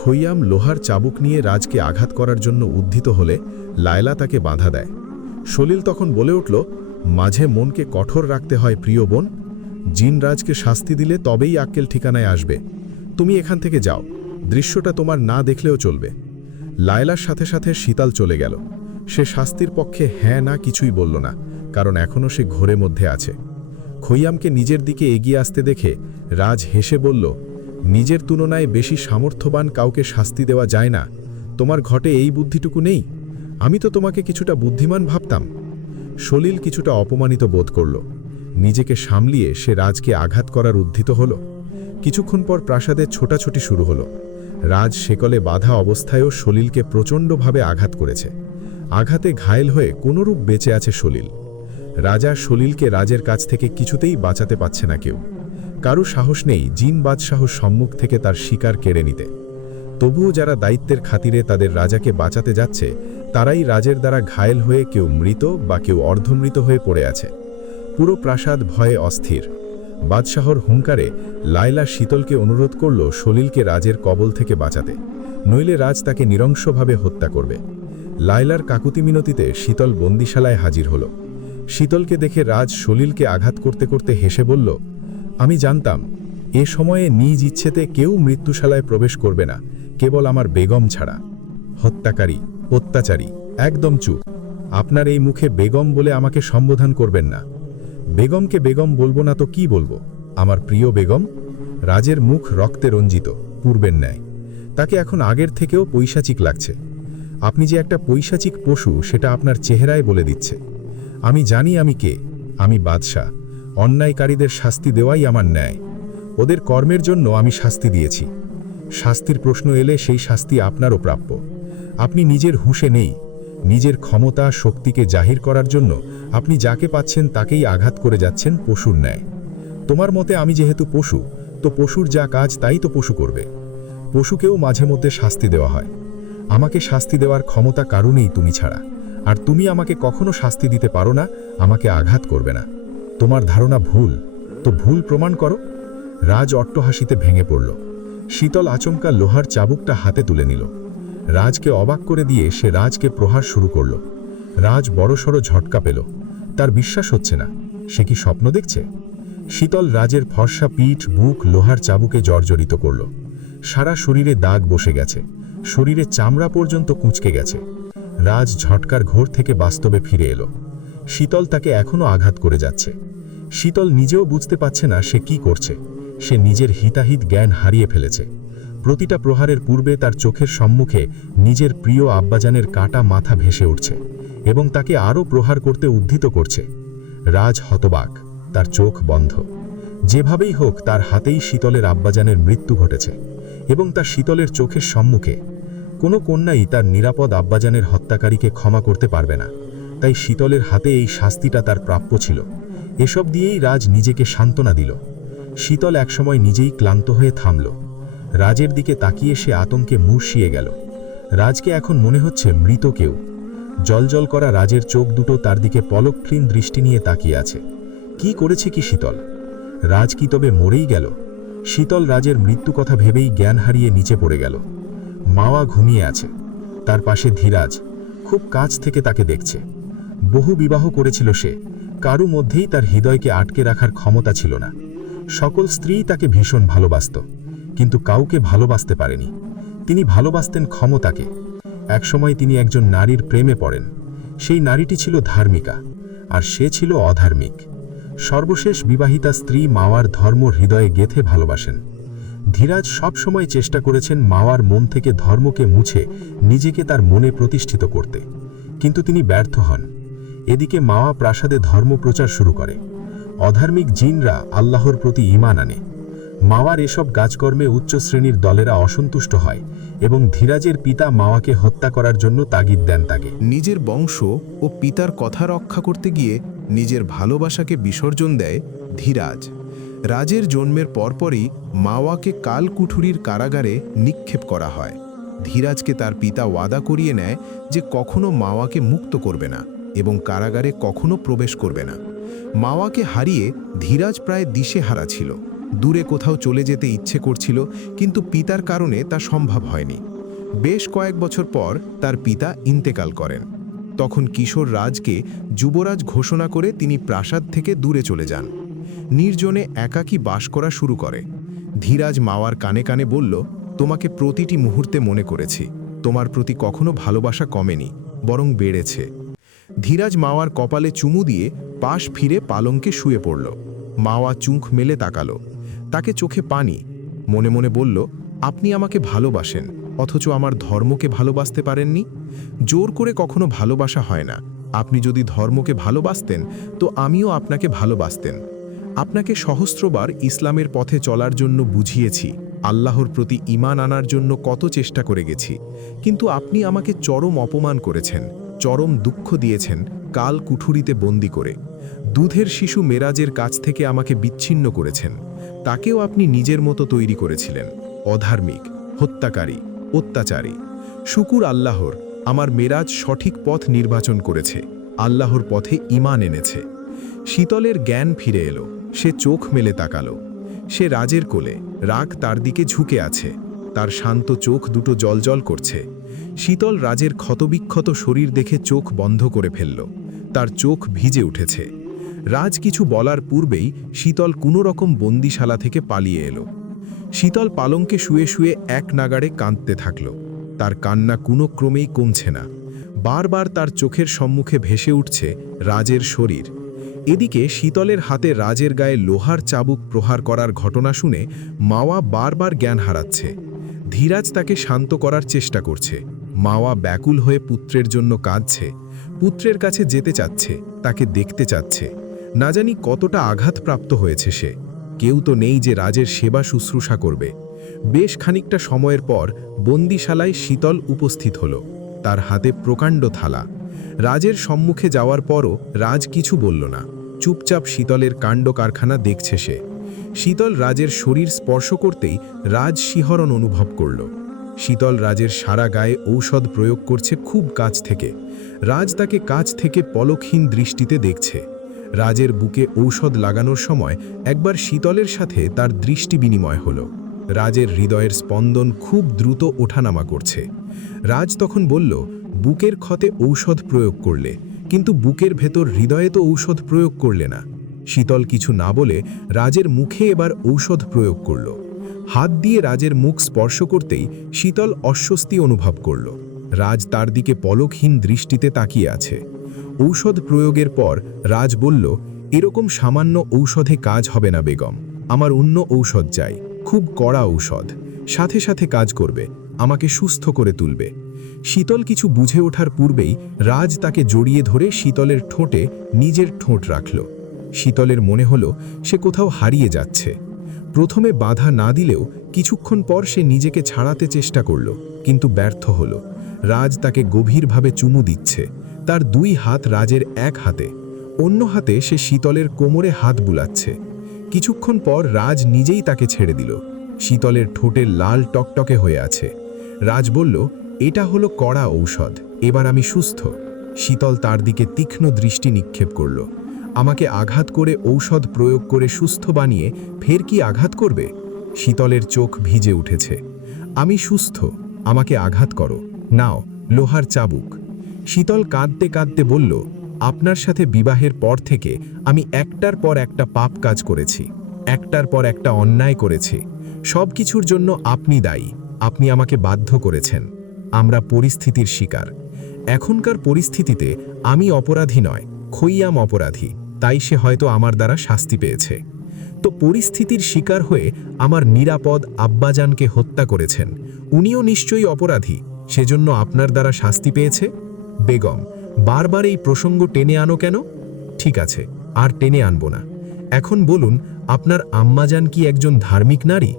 খৈয়াম লোহার চাবুক নিয়ে রাজকে আঘাত করার জন্য উদ্ধিত হলে লায়লা তাকে বাধা দেয়। সলিল তখন বলে উঠল, মাঝে মনকে কঠোর রাখতে হয় প্রিয় বোন। জিন রাজকে শাস্তি দিলে তবেই আক্কেল ঠিকানায় আসবে। তুমি এখান থেকে যাও, দৃশ্যটা তোমার না দেখলেও চলবে। লায়লার সাথে সাথে শীতল চলে গেল। সে শাস্তির পক্ষে হ্যাঁ না কিছুই বলল না, কারণ এখনও সে ঘোরের মধ্যে আছে। খৈয়ামকে নিজের দিকে এগিয়ে আসতে দেখে রাজ হেসে বলল, নিজের তুলনায় বেশি সামর্থ্যবান কাউকে শাস্তি দেওয়া যায় না। তোমার ঘটে এই বুদ্ধিটুকু নেই? আমি তো তোমাকে কিছুটা বুদ্ধিমান ভাবতাম। সলিল কিছুটা অপমানিত বোধ করল। নিজেকে সামলিয়ে সে রাজকে আঘাত করার উদ্ধিত হল। কিছুক্ষণ পর প্রাসাদে ছোটাছুটি শুরু হলো। রাজ শেকলে বাধা অবস্থায়ও সলিলকে প্রচণ্ডভাবে আঘাত করেছে। আঘাতে ঘায়েল হয়ে কোনরূপ বেঁচে আছে সলিল। রাজা সলিলকে রাজের কাছ থেকে কিছুতেই বাঁচাতে পারছে না কেউ। কারো সাহস নেই জিন বাদশাহ সম্মুখ থেকে তার শিকার কেড়ে নিতে। তবুও যারা দায়িত্বের খাতিরে তাদের রাজাকে বাঁচাতে যাচ্ছে তারাই রাজের দ্বারা ঘায়েল হয়ে কেউ মৃত বা কেউ অর্ধমৃত হয়ে পড়ে আছে। পুরো প্রাসাদ ভয়ে অস্থির। বাদশাহর হুঙ্কারে লায়লা শীতলকে অনুরোধ করল সলিলকে রাজের কবল থেকে বাঁচাতে, নইলে রাজ তাকে নৃশংসভাবে হত্যা করবে। লায়লার কাকুতি মিনতিতে শীতল বন্দিশালায় হাজির হল। শীতলকে দেখে রাজ সলিলকে আঘাত করতে করতে হেসে বলল, আমি জানতাম এ সময়ে নিজ ইচ্ছেতে কেউ মৃত্যুশালায় প্রবেশ করবে না, কেবল আমার বেগম ছাড়া। হত্যাকারী, অত্যাচারী, একদম চুপ। আপনার এই মুখে বেগম বলে আমাকে সম্বোধন করবেন না। বেগমকে বেগম বলবো না তো কি বলবো? আমার প্রিয় বেগম। রাজের মুখ রক্তে রঞ্জিত, পূর্বের ন্যায়। তাকে এখন আগের থেকেও পৈশাচিক লাগছে। আপনি যে একটা পৈশাচিক পশু সেটা আপনার চেহারায় বলে দিচ্ছে। আমি জানি আমি কে। আমি বাদশাহ। অন্যায়কারীদের শাস্তি দেওয়াই আমার ন্যায়। ওদের কর্মের জন্য আমি শাস্তি দিয়েছি। শাস্তির প্রশ্ন এলে সেই শাস্তি আপনারও প্রাপ্য। আপনি নিজের হুঁশে নেই। নিজের ক্ষমতা শক্তিকে জাহির করার জন্য আপনি যাকে পাচ্ছেন তাকেই আঘাত করে যাচ্ছেন পশুর ন্যায়। তোমার মতে আমি যেহেতু পশু, তো পশুর যা কাজ তাই তো পশু করবে। পশুকেও মাঝে মধ্যে শাস্তি দেওয়া হয়। আমাকে শাস্তি দেওয়ার ক্ষমতা কারণেই তুমি ছাড়া। আর তুমি আমাকে কখনো শাস্তি দিতে পারো না, আমাকে আঘাত করবে না। তোমার ধারণা ভুল, তো ভুল প্রমাণ করো। রাজ অট্টহাসিতে ভেঙে পড়ল। শীতল আচমকা লোহার চাবুকটা হাতে তুলে নিল। রাজকে অবাক করে দিয়ে সে রাজকে প্রহার শুরু করল। রাজ বড়সড় ঝটকা পেল। তার বিশ্বাস হচ্ছে না, সে কি স্বপ্ন দেখছে? শীতল রাজের ফর্সা পিঠ, বুক লোহার চাবুকে জর্জরিত করল। সারা শরীরে দাগ বসে গেছে, শরীরে চামড়া পর্যন্ত কুঁচকে গেছে। রাজ ঝটকার ঘোর থেকে বাস্তবে ফিরে এলো। শীতল তাকে এখনো আঘাত করে যাচ্ছে। শীতল নিজেও বুঝতে পারছে না সে কি করছে। সে নিজের হিতাহিত জ্ঞান হারিয়ে ফেলেছে। প্রতিটা প্রহারের পূর্বে তার চোখের সম্মুখে নিজের প্রিয় আব্বাজানের কাটা মাথা ভেসে উঠছে এবং তাকে আরও প্রহার করতে উদ্ধৃত করছে। রাজ হতবাক, তার চোখ বন্ধ। যেভাবেই হোক তার হাতেই শীতলের আব্বাজানের মৃত্যু ঘটেছে এবং তার শীতলের চোখের সম্মুখে। কোনো কন্যাই তার নিরাপদ আব্বাজানের হত্যাকারীকে ক্ষমা করতে পারবে না। তাই শীতলের হাতে এই শাস্তিটা তার প্রাপ্য ছিল। এসব দিয়েই রাজ নিজেকে সান্ত্বনা দিল। শীতল একসময় নিজেই ক্লান্ত হয়ে থামল। রাজের দিকে তাকিয়ে সে আতঙ্কে মূর্ছিয়ে গেল। রাজকে এখন মনে হচ্ছে মৃত কেউ। জলজল করা রাজের চোখ দুটো তার দিকে পলকক্ষীণ দৃষ্টি নিয়ে তাকিয়ে আছে। কি করেছে কি শীতল? রাজ কি তবে মরেই গেল? শীতল রাজের মৃত্যু কথা ভেবেই জ্ঞান হারিয়ে নিচে পড়ে গেল। মাওয়া ঘুমিয়ে আছে, তার পাশে ধীরাজ খুব কাছ থেকে তাকে দেখছে। বহু বিবাহ করেছিল সে, কারো মধ্যেই তার হৃদয়কে আটকে রাখার ক্ষমতা ছিল না। সকল স্ত্রী তাকে ভীষণ ভালোবাসত, কিন্তু কাউকে ভালোবাসতে পারেনি। তিনি ভালোবাসতেন ক্ষমতাকে। একসময় তিনি একজন নারীর প্রেমে পড়েন। সেই নারীটি ছিল ধার্মিকা, আর সে ছিল অধার্মিক। সর্বশেষ বিবাহিতা স্ত্রী মাওয়ার ধর্ম হৃদয়ে গেঁথে ভালোবাসেন। ধীরাজ সব সময় চেষ্টা করেছেন মাওয়ার মন থেকে ধর্মকে মুছে নিজেকে তার মনে প্রতিষ্ঠিত করতে, কিন্তু তিনি ব্যর্থ হন। এদিকে মাওয়া প্রাসাদে ধর্ম প্রচার শুরু করে। অধার্মিক জিনরা আল্লাহর প্রতি ঈমান আনে। মাওয়ার এসব কাজকর্মে উচ্চ শ্রেণীর দলেরা অসন্তুষ্ট হয় এবং ধীরাজের পিতা মাওয়াকে হত্যা করার জন্য তাগিদ দেন তাকে। নিজের বংশ ও পিতার কথা রক্ষা করতে গিয়ে নিজের ভালোবাসাকে বিসর্জন দেয় ধীরাজ। রাজের জন্মের পরপরই মাওয়াকে কালকুঠুরির কারাগারে নিক্ষেপ করা হয়। ধীরাজকে তার পিতা ওয়াদা করিয়ে নেয় যে কখনো মাওয়াকে মুক্ত করবে না এবং কারাগারে কখনো প্রবেশ করবে না। মাওয়াকে হারিয়ে ধীরাজ প্রায় দিশেহারা ছিল। দূরে কোথাও চলে যেতে ইচ্ছে করছিল, কিন্তু পিতার কারণে তা সম্ভব হয়নি। বেশ কয়েক বছর পর তার পিতা ইন্তেকাল করেন। তখন কিশোর রাজকে যুবরাজ ঘোষণা করে তিনি প্রাসাদ থেকে দূরে চলে যান। নির্জনে একাকী বাস করা শুরু করে। ধীরাজ মাওয়ার কানে কানে বলল, তোমাকে প্রতিটি মুহূর্তে মনে করেছি। তোমার প্রতি কখনো ভালোবাসা কমেনি, বরং বেড়েছে। ধীরাজ মাওয়ার কপালে চুমু দিয়ে পাশ ফিরে পালঙ্কে শুয়ে পড়ল। মাওয়া চুঁখ মেলে তাকালো। তাকে চোখে পানি। মনে মনে বলল, আপনি আমাকে ভালোবাসেন, অথচ আমার ধর্মকে ভালোবাসতে পারেননি। জোর করে কখনো ভালোবাসা হয় না। আপনি যদি ধর্মকে ভালোবাসতেন তো আমিও আপনাকে ভালোবাসতেন। আপনাকে সহস্রবার ইসলামের পথে চলার জন্য বুঝিয়েছি, আল্লাহর প্রতি ঈমান আনার জন্য কত চেষ্টা করে গেছি, কিন্তু আপনি আমাকে চরম অপমান করেছেন, চরম দুঃখ দিয়েছেন কাল কুঠুরিতে বন্দি করে। দুধের শিশু মেরাজের কাছ থেকে আমাকে বিচ্ছিন্ন করেছেন। তাকেও আপনি নিজের মতো তৈরি করেছিলেন। অধার্মিক, হত্যাকারী, অত্যাচারী। শুকুর আল্লাহর, আমার মেরাজ সঠিক পথ নির্বাচন করেছে, আল্লাহর পথে ঈমান এনেছে। শীতলের জ্ঞান ফিরে এলো, সে চোখ মেলে তাকালো। সে রাজের কোলে, রাগ তার দিকে ঝুঁকে আছে, তার শান্ত চোখ দুটো জ্বলজ্বল করছে। শীতল রাজের ক্ষতবিক্ষত শরীর দেখে চোখ বন্ধ করে ফেলল, তার চোখ ভিজে উঠেছে। রাজ কিছু বলার পূর্বেই শীতল কোনো রকম বন্দিশালা থেকে পালিয়ে এলো। শীতল পালঙ্কে শুয়ে শুয়ে এক নাগাড়ে কাঁদতে থাকল, তার কান্না কোনো ক্রমেই কমছে না। বারবার তার চোখের সম্মুখে ভেসে উঠছে রাজের শরীর। এদিকে শীতলের হাতে রাজের গায়ে লোহার চাবুক প্রহার করার ঘটনা শুনে মাওয়া বারবার জ্ঞান হারাচ্ছে। ধীরাজ তাকে শান্ত করার চেষ্টা করছে। মাওয়া ব্যাকুল হয়ে পুত্রের জন্য কাঁদছে, পুত্রের কাছে যেতে চাচ্ছে, তাকে দেখতে চাচ্ছে। না জানি কতটা আঘাতপ্রাপ্ত হয়েছে সে। কেউ তো নেই যে রাজের সেবা শুশ্রূষা করবে। বেশ খানিকটা সময়ের পর বন্দিশালায় শীতল উপস্থিত হল, তার হাতে প্রকাণ্ড থালা। রাজের সম্মুখে যাওয়ার পরও রাজ কিছু বলল না, চুপচাপ শীতলের কাণ্ড কারখানা দেখছে সে। শীতল রাজের শরীর স্পর্শ করতেই রাজ শিহরণ অনুভব করল। শীতল রাজের সারা গায়ে ঔষধ প্রয়োগ করছে খুব কাছ থেকে। রাজ তাকে কাছ থেকে পলকহীন দৃষ্টিতে দেখছে। রাজের বুকে ঔষধ লাগানোর সময় একবার শীতলের সাথে তার দৃষ্টি বিনিময় হল। রাজের হৃদয়ের স্পন্দন খুব দ্রুত ওঠানামা করছে। রাজ তখন বলল, বুকের ক্ষতে ঔষধ প্রয়োগ করলে, কিন্তু বুকের ভেতর হৃদয়ে তো ঔষধ প্রয়োগ করলে না। শীতল কিছু না বলে রাজের মুখে এবার ঔষধ প্রয়োগ করল। হাত দিয়ে রাজের মুখ স্পর্শ করতেই শীতল অস্বস্তি অনুভব করল। রাজ তার দিকে পলকহীন দৃষ্টিতে তাকিয়ে আছে। ঔষধ প্রয়োগের পর রাজ বলল, এরকম সামান্য ঔষধে কাজ হবে না বেগম, আমার অন্য ঔষধ চাই, খুব কড়া ঔষধ, সাথে সাথে কাজ করবে, আমাকে সুস্থ করে তুলবে। শীতল কিছু বুঝে ওঠার পূর্বেই রাজ তাকে জড়িয়ে ধরে শীতলের ঠোঁটে নিজের ঠোঁট রাখল। শীতলের মনে হলো সে কোথাও হারিয়ে যাচ্ছে। প্রথমে বাধা না দিলেও কিছুক্ষণ পর সে নিজেকে ছাড়াতে চেষ্টা করল, কিন্তু ব্যর্থ হল। রাজ তাকে গভীরভাবে চুমু দিচ্ছে, তার দুই হাত রাজের এক হাতে, অন্য হাতে সে শীতলের কোমরে হাত বুলাচ্ছে। কিছুক্ষণ পর রাজ নিজেই তাকে ছেড়ে দিল। শীতলের ঠোঁটে লাল টকটকে হয়ে আছে। রাজ বলল, এটা হলো কড়া ঔষধ, এবার আমি সুস্থ। শীতল তার দিকে তীক্ষ্ণ দৃষ্টি নিক্ষেপ করল। আমাকে আঘাত করে ঔষধ প্রয়োগ করে সুস্থ বানিয়ে ফের কি আঘাত করবে? শীতলের চোখ ভিজে উঠেছে। আমি সুস্থ, আমাকে আঘাত করো, নাও লোহার চাবুক। শীতল কাঁদতে কাঁদতে বলল, আপনার সাথে বিবাহের পর থেকে আমি একটার পর একটা পাপ কাজ করেছি, একটার পর একটা অন্যায় করেছি। সব কিছুর জন্য আপনি দায়ী, আপনি আমাকে বাধ্য করেছেন। আমরা পরিস্থিতির শিকার। এখনকার পরিস্থিতিতে আমি অপরাধী নয়, খৈয়াম অপরাধী, তাই সে হয়তো আমার দ্বারা শাস্তি পেয়েছে। তো পরিস্থিতির শিকার হয়ে আমার নিরাপদ আব্বাজানকে হত্যা করেছেন, উনিও নিশ্চয়ই অপরাধী, সেজন্য আপনার দ্বারা শাস্তি পেয়েছে। বেগম, বারবার এই প্রসঙ্গ টেনে আনো কেন? ঠিক আছে, আর টেনে আনব না। এখন বলুন, আপনার আম্মাজান কি একজন ধার্মিক নারী?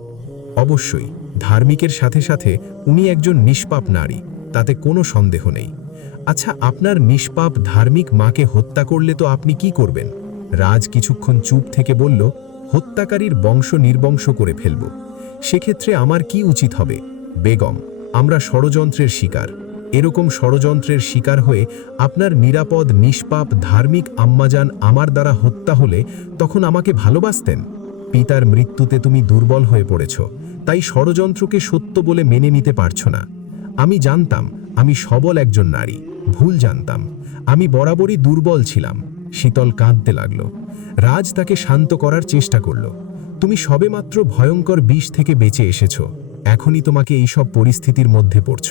অবশ্যই, ধার্মিকের সাথে সাথে উনি একজন নিষ্পাপ নারী, তাতে কোনো সন্দেহ নেই। আচ্ছা, আপনার নিষ্পাপ ধার্মিক মাকে হত্যা করলে তো আপনি কি করবেন? রাজ কিছুক্ষণ চুপ থেকে বলল, হত্যাকারীর বংশ নির্বংশ করে ফেলব। সেক্ষেত্রে আমার কি উচিত হবে? বেগম, আমরা ষড়যন্ত্রের শিকার। এরকম ষড়যন্ত্রের শিকার হয়ে আপনার নিরাপদ নিষ্পাপ ধার্মিক আম্মাজান আমার দ্বারা হত্যা হলে তখন আমাকে ভালোবাসতেন? পিতার মৃত্যুতে তুমি দুর্বল হয়ে পড়েছ, তাই ষড়যন্ত্রকে সত্য বলে মেনে নিতে পারছ না। আমি জানতাম আমি সবল একজন নারী, ভুল জানতাম, আমি বরাবরই দুর্বল ছিলাম। শীতল কাঁদতে লাগল। রাজ তাকে শান্ত করার চেষ্টা করল। তুমি সবেমাত্র ভয়ঙ্কর বিষ থেকে বেঁচে এসেছ, এখনই তোমাকে এইসব পরিস্থিতির মধ্যে পড়ছ।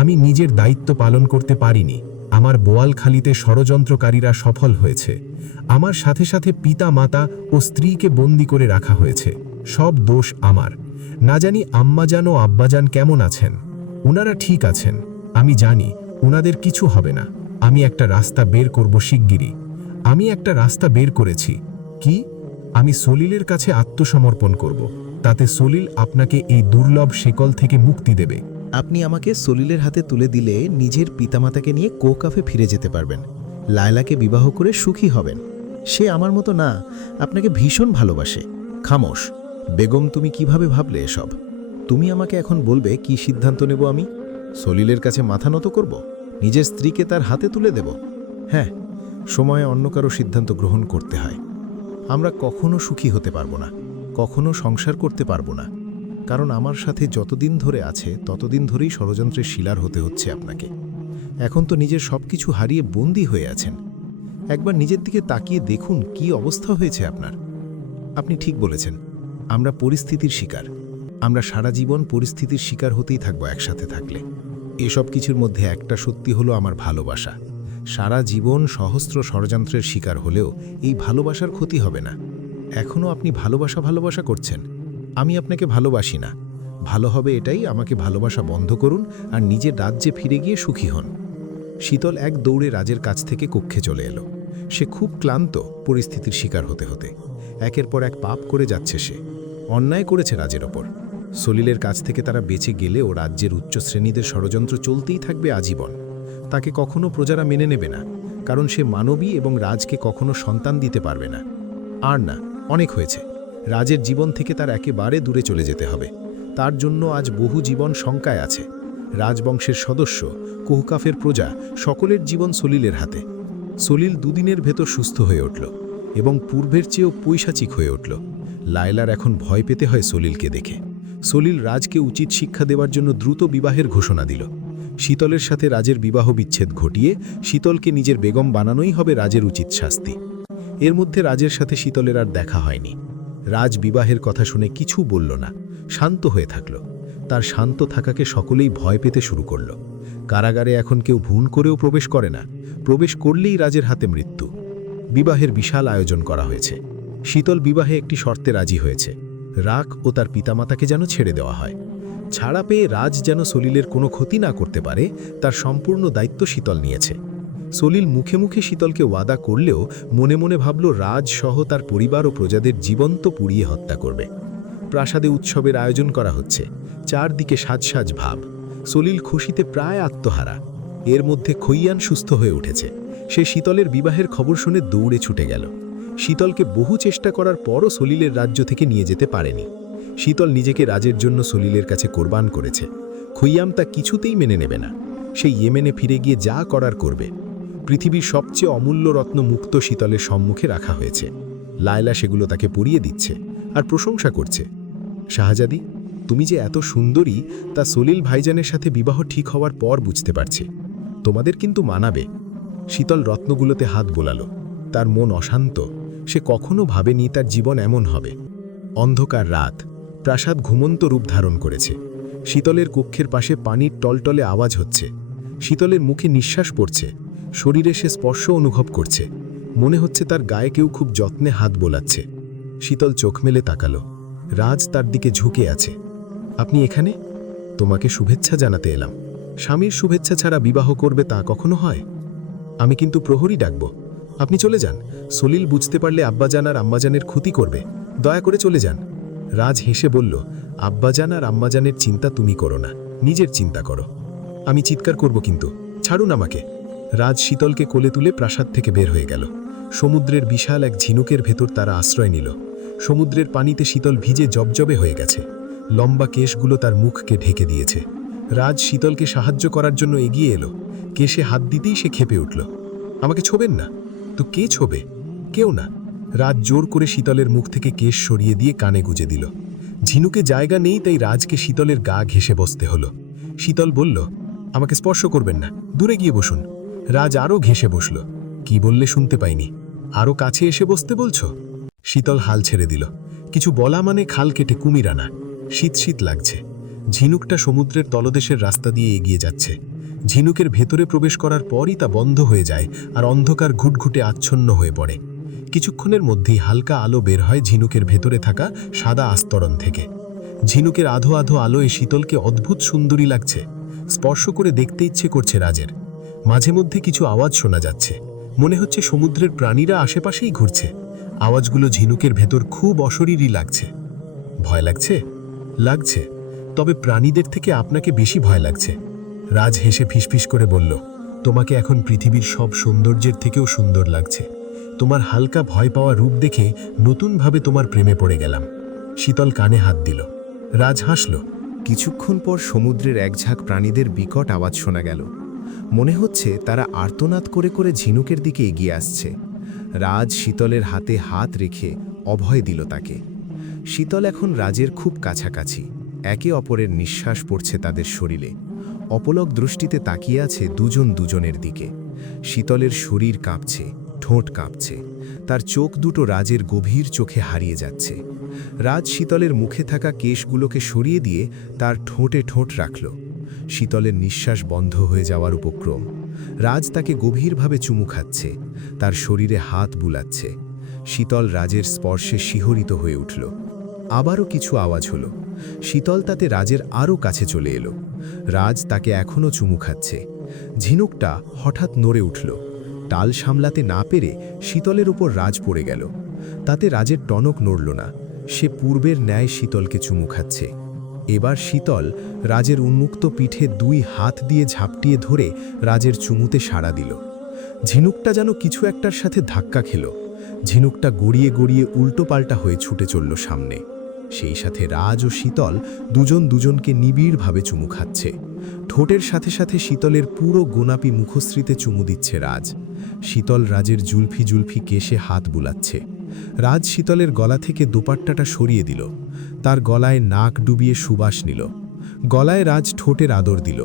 আমি নিজের দায়িত্ব পালন করতে পারিনি। আমার বোয়ালখালীতে ষড়যন্ত্রকারীরা সফল হয়েছে। আমার সাথে সাথে পিতা মাতা ও স্ত্রীকে বন্দি করে রাখা হয়েছে। সব দোষ আমার। না জানি আম্মাজান ও আব্বাজান কেমন আছেন? ওনারা ঠিক আছেন, আমি জানি ওনাদের কিছু হবে না। আমি একটা রাস্তা বের করব শিগগিরই। আমি একটা রাস্তা বের করেছি। কি? আমি সলিলের কাছে আত্মসমর্পণ করব, তাতে সলিল আপনাকে এই দুর্লভ শেকল থেকে মুক্তি দেবে। আপনি আমাকে সলিলের হাতে তুলে দিলে নিজের পিতামাতাকে নিয়ে কোকাফে ফিরে যেতে পারবেন, লায়লাকে বিবাহ করে সুখী হবেন। সে আমার মতো না, আপনাকে ভীষণ ভালোবাসে। খামোশ বেগম, তুমি কিভাবে ভাবলে এসব? তুমি আমাকে এখন বলবে কি সিদ্ধান্ত নেব আমি? সলিলের কাছে মাথা নত করব, নিজের স্ত্রীকে তার হাতে তুলে দেব? হ্যাঁ, সময়ে অন্য কারো সিদ্ধান্ত গ্রহণ করতে হয়। আমরা কখনো সুখী হতে পারবো না, কখনো সংসার করতে পারবো না, কারণ আমার সাথে যতদিন ধরে আছে ততদিন ধরেই ষড়যন্ত্রের শিকার হতে হচ্ছে আপনাকে। এখন তো নিজের সব কিছু হারিয়ে বন্দী হয়ে আছেন। একবার নিজের দিকে তাকিয়ে দেখুন কি অবস্থা হয়েছে আপনার। আপনি ঠিক বলেছেন, আমরা পরিস্থিতির শিকার। আমরা সারা জীবন পরিস্থিতির শিকার হতেই থাকবো একসাথে থাকলে। এসব কিছুর মধ্যে একটা সত্যি হলো আমার ভালোবাসা। সারা জীবন সহস্র ষড়যন্ত্রের শিকার হলেও এই ভালোবাসার ক্ষতি হবে না। এখনও আপনি ভালোবাসা করছেন। আমি আপনাকে ভালোবাসি না। ভালো হবে এটাই, আমাকে ভালোবাসা বন্ধ করুন আর নিজের রাজ্যে ফিরে গিয়ে সুখী হন। শীতল এক দৌড়ে রাজের কাছ থেকে কক্ষে চলে এলো। সে খুব ক্লান্ত পরিস্থিতির শিকার হতে হতে। একের পর এক পাপ করে যাচ্ছে সে। অন্যায় করেছে রাজের ওপর। সলিলের কাছ থেকে তারা বেঁচে গেলেও রাজ্যের উচ্চ শ্রেণীদের ষড়যন্ত্র চলতেই থাকবে আজীবন। তাকে কখনো প্রজারা মেনে নেবে না, কারণ সে মানবী এবং রাজকে কখনো সন্তান দিতে পারবে না। আর না, অনেক হয়েছে। রাজের জীবন থেকে তার একেবারে দূরে চলে যেতে হবে। তার জন্য আজ বহু জীবন শঙ্কায় আছে। রাজবংশের সদস্য, কোহকাফের প্রজা, সকলের জীবন সলিলের হাতে। সলিল দুদিনের ভেতর সুস্থ হয়ে উঠল এবং পূর্বের চেয়েও পৈশাচিক হয়ে উঠল। লায়লার এখন ভয় পেতে হয় সলিলকে দেখে। সলিল রাজকে উচিত শিক্ষা দেওয়ার জন্য দ্রুত বিবাহের ঘোষণা দিল। শীতলের সাথে রাজের বিবাহ বিচ্ছেদ ঘটিয়ে শীতলকে নিজের বেগম বানানোই হবে রাজের উচিত শাস্তি। এর মধ্যে রাজের সাথে শীতলের আর দেখা হয়নি। রাজ বিবাহের কথা শুনে কিছু বলল না, শান্ত হয়ে থাকল। তার শান্ত থাকাকে সকলেই ভয় পেতে শুরু করল। কারাগারে এখন কেউ ভুল করেও প্রবেশ করে না। প্রবেশ করলেই রাজের হাতে মৃত্যু। বিবাহের বিশাল আয়োজন করা হয়েছে। শীতল বিবাহে একটি শর্তে রাজি হয়েছে, রাগ ও তার পিতামাতাকে যেন ছেড়ে দেওয়া হয়। ছাড়া পেয়ে রাজ যেন সলিলের কোনো ক্ষতি না করতে পারে তার সম্পূর্ণ দায়িত্ব শীতল নিয়েছে। সলিল মুখে মুখে শীতলকে ওয়াদা করলেও মনে মনে ভাবল রাজ সহ তার পরিবার ও প্রজাদের জীবন্ত পুড়িয়ে হত্যা করবে। প্রাসাদে উৎসবের আয়োজন করা হচ্ছে, চারদিকে সাজ ভাব। সলিল খুশিতে প্রায় আত্মহারা। এর মধ্যে খৈয়ান সুস্থ হয়ে উঠেছে। সে শীতলের বিবাহের খবর শুনে দৌড়ে ছুটে গেল। শীতলকে বহু চেষ্টা করার পরও সলিলের রাজ্য থেকে নিয়ে যেতে পারেনি। শীতল নিজেকে রাজের জন্য সলিলের কাছে কোরবান করেছে। খৈয়াম তা কিছুতেই মেনে নেবে না। সে ইয়েমেনে ফিরে গিয়ে যা করার করবে। পৃথিবীর সবচেয়ে অমূল্য রত্ন মুক্ত শীতলের সম্মুখে রাখা হয়েছে। লায়লা সেগুলো তাকে পরিয়ে দিচ্ছে আর প্রশংসা করছে। শাহজাদি, তুমি যে এত সুন্দরী তা সলিল ভাইজানের সাথে বিবাহ ঠিক হওয়ার পর বুঝতে পারছে। তোমাদের কিন্তু মানাবে। শীতল রত্নগুলোতে হাত বোলালো। তার মন অশান্ত। সে কখনো ভাবেনি তার জীবন এমন হবে। অন্ধকার রাত, প্রাসাদ ঘুমন্ত রূপ ধারণ করেছে। শীতলের কক্ষের পাশে পানির টলটলে আওয়াজ হচ্ছে। শীতলের মুখে নিঃশ্বাস পড়ছে। শরীরে সে স্পর্শ অনুভব করছে। মনে হচ্ছে তার গায়ে কেউ খুব যত্নে হাত বোলাচ্ছে। শীতল চোখ মেলে তাকালো। রাজ তার দিকে ঝুঁকে আছে। আপনি এখানে? তোমাকে শুভেচ্ছা জানাতে এলাম। স্বামীর শুভেচ্ছা ছাড়া বিবাহ করবে তা কখনো হয়? আমি কিন্তু প্রহরী ডাকব। আপনি চলে যান। সলিল বুঝতে পারলে আব্বাজান আর আম্মাজানের ক্ষতি করবে। দয়া করে চলে যান। রাজ হেসে বলল, আব্বাজান আর আম্মাজানের চিন্তা তুমি করো না, নিজের চিন্তা করো। আমি চিৎকার করব কিন্তু, ছাড়ুন আমাকে। রাজ শীতলকে কোলে তুলে প্রাসাদ থেকে বের হয়ে গেল। সমুদ্রের বিশাল এক ঝিনুকের ভেতর তারা আশ্রয় নিল। সমুদ্রের পানিতে শীতল ভিজে জবজবে হয়ে গেছে। লম্বা কেশগুলো তার মুখকে ঢেকে দিয়েছে। রাজ শীতলকে সাহায্য করার জন্য এগিয়ে এলো। কেশে হাত দিতেই সে ক্ষেপে উঠল। আমাকে ছোবেন না। তো কে ছোবে? কেউ না। রাজ জোর করে শীতলের মুখ থেকে কেশ সরিয়ে দিয়ে কানে গুজে দিল। ঝিনুকে জায়গা নেই, তাই রাজকে শীতলের গা ঘেঁষে বসতে হলো। শীতল বলল, আমাকে স্পর্শ করবেন না, দূরে গিয়ে বসুন। রাজ আরও ঘেঁষে বসল। কি বললে শুনতে পাইনি। আরও কাছে এসে বসতে বলছ? শীতল হাল ছেড়ে দিল। কিছু বলা মানে খাল কেটে কুমির আনা। শীত শীত লাগছে। ঝিনুকটা সমুদ্রের তলদেশের রাস্তা দিয়ে এগিয়ে যাচ্ছে। ঝিনুকের ভেতরে প্রবেশ করার পরই তা বন্ধ হয়ে যায় আর অন্ধকার ঘুটঘুটে আচ্ছন্ন হয়ে পড়ে। কিছুক্ষণের মধ্যেই হালকা আলো বের হয় ঝিনুকের ভেতরে থাকা সাদা আস্তরণ থেকে। ঝিনুকের আধো আধো আলোয় শীতলকে অদ্ভুত সুন্দরী লাগছে। স্পর্শ করে দেখতে ইচ্ছে করছে রাজের। মাঝে মধ্যে কিছু আওয়াজ শোনা যাচ্ছে। মনে হচ্ছে সমুদ্রের প্রাণীরা আশেপাশেই ঘুরছে। আওয়াজগুলো ঝিনুকের ভেতর খুব অশরীরী লাগছে। ভয় লাগছে? লাগছে। তবে প্রাণীদের থেকে আপনাকে বেশি ভয় লাগছে। রাজ হেসে ফিসফিস করে বলল, তোমাকে এখন পৃথিবীর সব সৌন্দর্যের থেকেও সুন্দর লাগছে। তোমার হালকা ভয় পাওয়া রূপ দেখে নতুনভাবে তোমার প্রেমে পড়ে গেলাম। শীতল কানে হাত দিল। রাজ হাসল। কিছুক্ষণ পর সমুদ্রের একঝাঁক প্রাণীদের বিকট আওয়াজ শোনা গেল। মনে হচ্ছে তারা আর্তনাদ করে করে ঝিনুকের দিকে এগিয়ে আসছে। রাজ শীতলের হাতে হাত রেখে অভয় দিল তাকে। শীতল এখন রাজের খুব কাছাকাছি, একে অপরের নিঃশ্বাস পড়ছে তাদের শরীরে। অপলক দৃষ্টিতে তাকিয়ে আছে দুজন দুজনের দিকে। শীতলের শরীর কাঁপছে, ঠোঁট কাঁপছে, তার চোখ দুটো রাজের গভীর চোখে হারিয়ে যাচ্ছে। রাজ শীতলের মুখে থাকা কেশগুলোকে সরিয়ে দিয়ে তার ঠোঁটে ঠোঁট রাখল। শীতলের নিঃশ্বাস বন্ধ হয়ে যাওয়ার উপক্রম। রাজ তাকে গভীরভাবে চুমু খাচ্ছে, তার শরীরে হাত বুলাচ্ছে। শীতল রাজের স্পর্শে শিহরিত হয়ে উঠল। আবারও কিছু আওয়াজ হলো। শীতল তাতে রাজের আরও কাছে চলে এলো। রাজ তাকে এখনও চুমু খাচ্ছে। ঝিনুকটা হঠাৎ নড়ে উঠল। টাল সামলাতে না পেরে শীতলের উপর রাজ পড়ে গেল। তাতে রাজের টনক নড়ল না। সে পূর্বের ন্যায় শীতলকে চুমু খাচ্ছে। এবার শীতল রাজের উন্মুক্ত পিঠে দুই হাত দিয়ে ঝাপটিয়ে ধরে রাজের চুমুতে সাড়া দিল। ঝিনুকটা যেন কিছু একটার সাথে ধাক্কা খেল। ঝিনুকটা গড়িয়ে গড়িয়ে উল্টোপাল্টা হয়ে ছুটে চলল সামনে। সেই সাথে রাজ ও শীতল দুজন দুজনকে নিবিড়ভাবে চুমু খাচ্ছে। ঠোঁটের সাথে সাথে শীতলের পুরো গোলাপি মুখশ্রীতে চুমু দিচ্ছে রাজ। শীতল রাজের জুলফি জুলফি কেশে হাত বুলাচ্ছে। রাজ শীতলের গলা থেকে দোপাট্টাটা সরিয়ে দিল। তার গলায় নাক ডুবিয়ে সুবাস নিল। গলায় রাজ ঠোঁটের আদর দিল।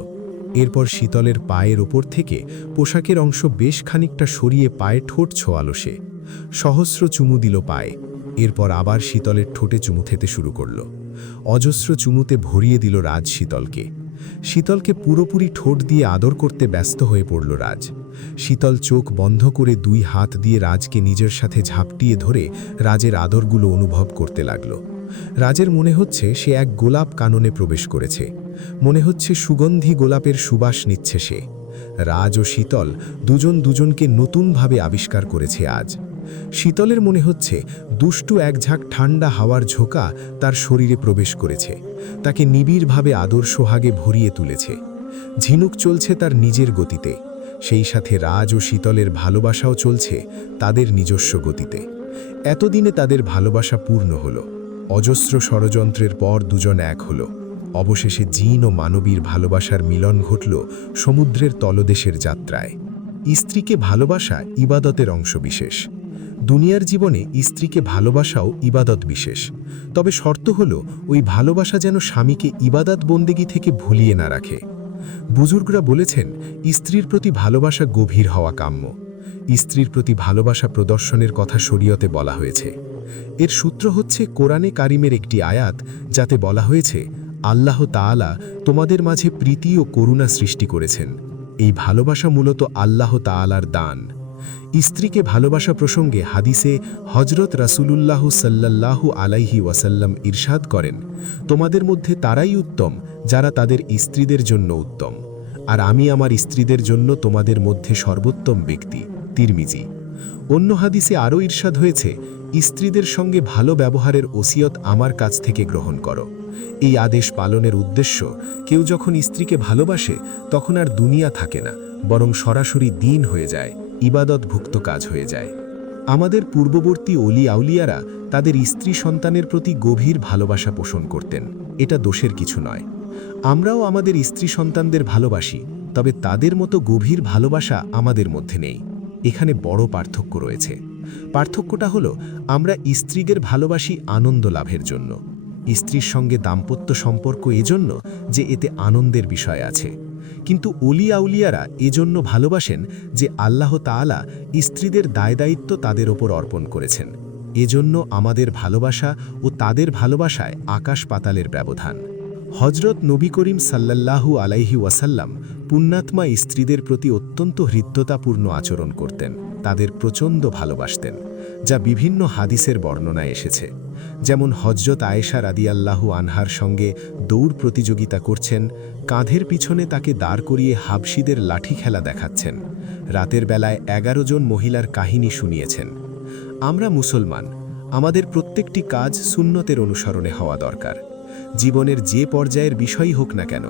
এরপর শীতলের পায়ের ওপর থেকে পোশাকের অংশ বেশ খানিকটা সরিয়ে পায়ে ঠোঁট ছোঁয়ালো সে। সহস্র চুমু দিল পায়ে। এরপর আবার শীতলের ঠোঁটে চুমু খেতে শুরু করল। অজস্র চুমুতে ভরিয়ে দিল রাজ শীতলকে। শীতলকে পুরোপুরি ঠোঁট দিয়ে আদর করতে ব্যস্ত হয়ে পড়ল রাজ। শীতল চোখ বন্ধ করে দুই হাত দিয়ে রাজকে নিজের সাথে ঝাপটিয়ে ধরে রাজের আদরগুলো অনুভব করতে লাগল। রাজের মনে হচ্ছে সে এক গোলাপ কাননে প্রবেশ করেছে। মনে হচ্ছে সুগন্ধি গোলাপের সুবাস নিচ্ছে সে। রাজ ও শীতল দুজন দুজনকে নতুনভাবে আবিষ্কার করেছে আজ। শীতলের মনে হচ্ছে দুষ্টু এক ঝাঁক ঠান্ডা হাওয়ার ঝোঁকা তার শরীরে প্রবেশ করেছে, তাকে নিবিড়ভাবে আদর সোহাগে ভরিয়ে তুলেছে। ঝিনুক চলছে তার নিজের গতিতে, সেই সাথে রাজ ও শীতলের ভালোবাসাও চলছে তাদের নিজস্ব গতিতে। এতদিনে তাদের ভালোবাসা পূর্ণ হল। অজস্র ষড়যন্ত্রের পর দুজন এক হল। অবশেষে জিন ও মানবীর ভালোবাসার মিলন ঘটল সমুদ্রের তলদেশের যাত্রায়। স্ত্রীকে ভালোবাসা ইবাদতের অংশবিশেষ। দুনিয়ার জীবনে স্ত্রীকে ভালোবাসাও ইবাদত বিশেষ। তবে শর্ত হল ওই ভালোবাসা যেন স্বামীকে ইবাদত বন্দেগী থেকে ভুলিয়ে না রাখে। বুজুর্গরা বলেছেন, স্ত্রীর প্রতি ভালোবাসা গভীর হওয়া কাম্য। স্ত্রীর প্রতি ভালোবাসা প্রদর্শনের কথা শরীয়তে বলা হয়েছে। এর সূত্র হচ্ছে কোরআনে কারিমের একটি আয়াত, যাতে বলা হয়েছে, আল্লাহ তাআলা তোমাদের মাঝে প্রীতি ও করুণা সৃষ্টি করেছেন। এই ভালোবাসা মূলত আল্লাহ তাআলার দান। স্ত্রীকে ভালোবাসা প্রসঙ্গে হাদিসে হজরত রাসূলুল্লাহ সাল্লাল্লাহু আলাইহি ওয়াসাল্লাম ইরশাদ করেন, তোমাদের মধ্যে তারাই উত্তম যারা তাদের স্ত্রীদের জন্য উত্তম, আর আমি আমার স্ত্রীদের জন্য তোমাদের মধ্যে সর্বোত্তম ব্যক্তি। তিরমিজি। অন্য হাদিসে আরও ইরশাদ হয়েছে, স্ত্রীদের সঙ্গে ভালো ব্যবহারের ওসিয়ত আমার কাছ থেকে গ্রহণ করো। এই আদেশ পালনের উদ্দেশ্য, কেউ যখন স্ত্রীকে ভালোবাসে তখন আর দুনিয়া থাকে না, বরং সরাসরি দিন হয়ে যায়, ইবাদতভুক্ত কাজ হয়ে যায়। আমাদের পূর্ববর্তী অলি আউলিয়ারা তাদের স্ত্রী সন্তানের প্রতি গভীর ভালোবাসা পোষণ করতেন। এটা দোষের কিছু নয়। আমরাও আমাদের স্ত্রী সন্তানদের ভালোবাসি, তবে তাদের মতো গভীর ভালোবাসা আমাদের মধ্যে নেই। এখানে বড় পার্থক্য রয়েছে। পার্থক্যটা হলো, আমরা স্ত্রীদের ভালোবাসি আনন্দ লাভের জন্য। স্ত্রীর সঙ্গে দাম্পত্য সম্পর্ক এজন্য যে এতে আনন্দের বিষয় আছে। কিন্তু অলি আউলিয়ারা এজন্য ভালোবাসেন যে আল্লাহ তাআলা স্ত্রীদের দায়দায়িত্ব তাদের ওপর অর্পণ করেছেন। এজন্য আমাদের ভালোবাসা ও তাদের ভালোবাসায় আকাশ পাতালের ব্যবধান। হজরত নবী করিম সাল্লাল্লাহু আলাইহি ওয়াসাল্লাম পুণ্যাত্মা স্ত্রীদের প্রতি অত্যন্ত হৃদ্যতাপূর্ণ আচরণ করতেন, তাদের প্রচণ্ড ভালোবাসতেন, যা বিভিন্ন হাদিসের বর্ণনায় এসেছে। যেমন হজরত আয়েশা রাদিয়াল্লাহু আনহার সঙ্গে দৌড় প্রতিযোগিতা করছেন, কাঁধের পিছনে তাকে দাঁড় করিয়ে হাবশিদের লাঠি খেলা দেখাচ্ছেন, রাতের বেলায় 11 জন মহিলার কাহিনী শুনিয়েছেন। আমরা মুসলমান, আমাদের প্রত্যেকটি কাজ সুন্নতের অনুসরণে হওয়া দরকার। জীবনের যে পর্যায়ের বিষয়ই হোক না কেন,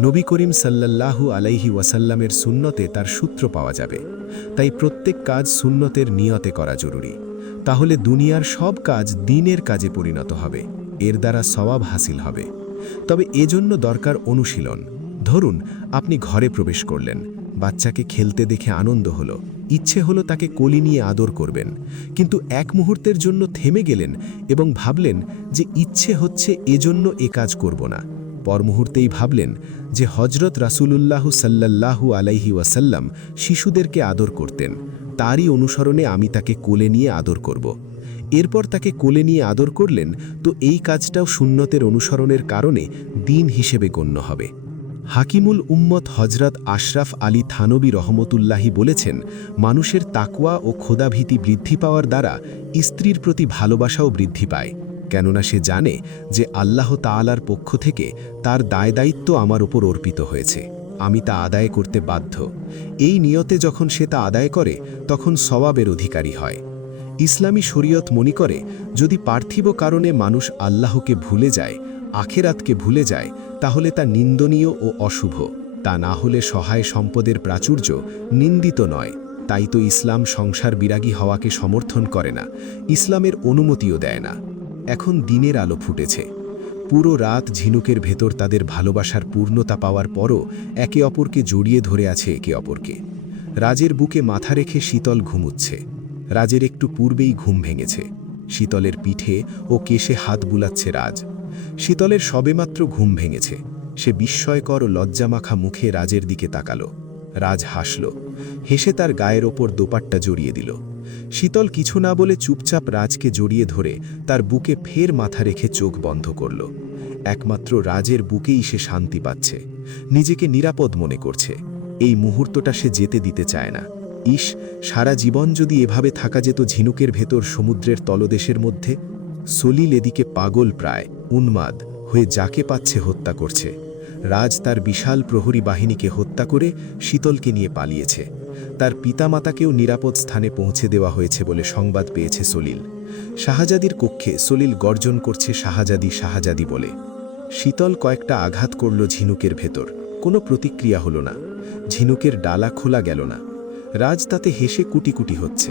নবী করিম সাল্লাল্লাহু আলাইহি ওয়াসাল্লামের সুন্নতে তার সূত্র পাওয়া যাবে। তাই প্রত্যেক কাজ সুন্নতের নিয়তে করা জরুরি। তাহলে দুনিয়ার সব কাজ দ্বীনের কাজে পরিণত হবে, এর দ্বারা সওয়াব হাসিল হবে। তবে এজন্য দরকার অনুশীলন। ধরুন আপনি ঘরে প্রবেশ করলেন, বাচ্চাকে খেলতে দেখে আনন্দ হলো, ইচ্ছে হলো তাকে কোলে নিয়ে আদর করবেন, কিন্তু এক মুহূর্তের জন্য থেমে গেলেন এবং ভাবলেন যে ইচ্ছে হচ্ছে এজন্য এ কাজ করব না। পর মুহূর্তেই ভাবলেন যে হজরত রাসূলুল্লাহ সাল্লাল্লাহু আলাইহি ওয়াসাল্লাম শিশুদেরকে আদর করতেন, তারই অনুসরণে আমি তাকে কোলে নিয়ে আদর করব। এরপর তাকে কোলে নিয়ে আদর করলেন, তো এই কাজটাও সুন্নতের অনুসরণের কারণে দিন হিসেবে গণ্য হবে। হাকিমুল উম্মত হজরত আশরাফ আলী থানবী রহমতুল্লাহি বলেছেন, মানুষের তাকওয়া ও খোদাভীতি বৃদ্ধি পাওয়ার দ্বারা স্ত্রীর প্রতি ভালোবাসাও বৃদ্ধি পায়, কেননা সে জানে যে আল্লাহ তাআলার পক্ষ থেকে তার দায়দায়িত্ব আমার ওপর অর্পিত হয়েছে, আমি তা আদায় করতে বাধ্য। এই নিয়তে যখন সে তা আদায় করে তখন সওয়াবের অধিকারী হয়। ইসলামী শরীয়ত মনে করে, যদি পার্থিব কারণে মানুষ আল্লাহকে ভুলে যায়, আখেরাতকে ভুলে যায়, তাহলে তা নিন্দনীয় ও অশুভ। তা না হলে সহায় সম্পদের প্রাচুর্য নিন্দিত নয়। তাই তো ইসলাম সংসার বিরাগী হওয়াকে সমর্থন করে না, ইসলামের অনুমতিও দেয় না। এখন দিনের আলো ফুটেছে। পুরো রাত ঝিনুকের ভেতর তাদের ভালোবাসার পূর্ণতা পাওয়ার পরও একে অপরকে জড়িয়ে ধরে আছে একে অপরকে। রাজের বুকে মাথা রেখে শীতল ঘুমুচ্ছে। রাজের একটু পূর্বেই ঘুম ভেঙেছে। শীতলের পিঠে ও কেশে হাত বুলাচ্ছে রাজ। শীতলের সবেমাত্র ঘুম ভেঙেছে। সে বিস্ময়কর ও লজ্জামাখা মুখে রাজের দিকে তাকালো। রাজ হাসল, হেসে তার গায়ের ওপর দোপাট্টা জড়িয়ে দিল। শীতল কিছু না বলে চুপচাপ রাজকে জড়িয়ে ধরে তার বুকে ফের মাথা রেখে চোখ বন্ধ করল। একমাত্র রাজের বুকেই সে শান্তি পাচ্ছে, নিজেকে নিরাপদ মনে করছে। এই মুহূর্তটা সে যেতে দিতে চায় না। ইস, সারা জীবন যদি এভাবে থাকা যেত ঝিনুকের ভেতর সমুদ্রের তলদেশের মধ্যে। সলিল এদিকে পাগল, প্রায় উন্মাদ হয়ে যাকে পাচ্ছে হত্যা করছে। রাজ তার বিশাল প্রহরী বাহিনীকে হত্যা করে শীতলকে নিয়ে পালিয়েছে। তার পিতামাতাকেও নিরাপদ স্থানে পৌঁছে দেওয়া হয়েছে বলে সংবাদ পেয়েছে সলিল। শাহজাদির কক্ষে সলিল গর্জন করছে শাহজাদি শাহজাদি বলে। শীতল কয়েকটা আঘাত করল ঝিনুকের ভেতর, কোনো প্রতিক্রিয়া হলো না। ঝিনুকের ডালা খোলা গেল না। রাজ তাতে হেসে কুটি কুটি হচ্ছে।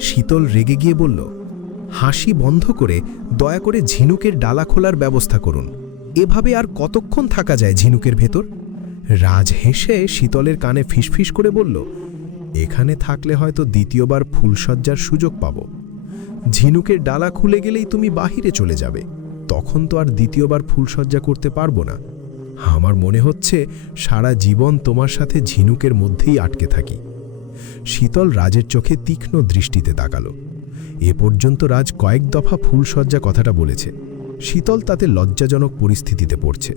শীতল রেগে গিয়ে বলল, হাসি বন্ধ করে দয়া করে ঝিনুকের ডালা খোলার ব্যবস্থা করুন। এভাবে আর কতক্ষণ থাকা যায় ঝিনুকের ভেতর? রাজ হেসে শীতলের কানে ফিসফিস করে বলল, এখানে থাকলে হয়তো দ্বিতীয়বার ফুলসজ্জার সুযোগ পাব। ঝিনুকের ডালা খুলে গেলেই তুমি বাহিরে চলে যাবে, তখন তো আর দ্বিতীয়বার ফুলসজ্জা করতে পারবো না। আমার মনে হচ্ছে সারা জীবন তোমার সাথে ঝিনুকের মধ্যেই আটকে থাকি। শীতল রাজের চোখে তীক্ষ্ণ দৃষ্টিতে তাকালো। এ পর্যন্ত রাজ কয়েক দফা ফুলসজ্জা কথাটা বলেছে। শীতল তাতে লজ্জাজনক পরিস্থিতিতে পড়ছে।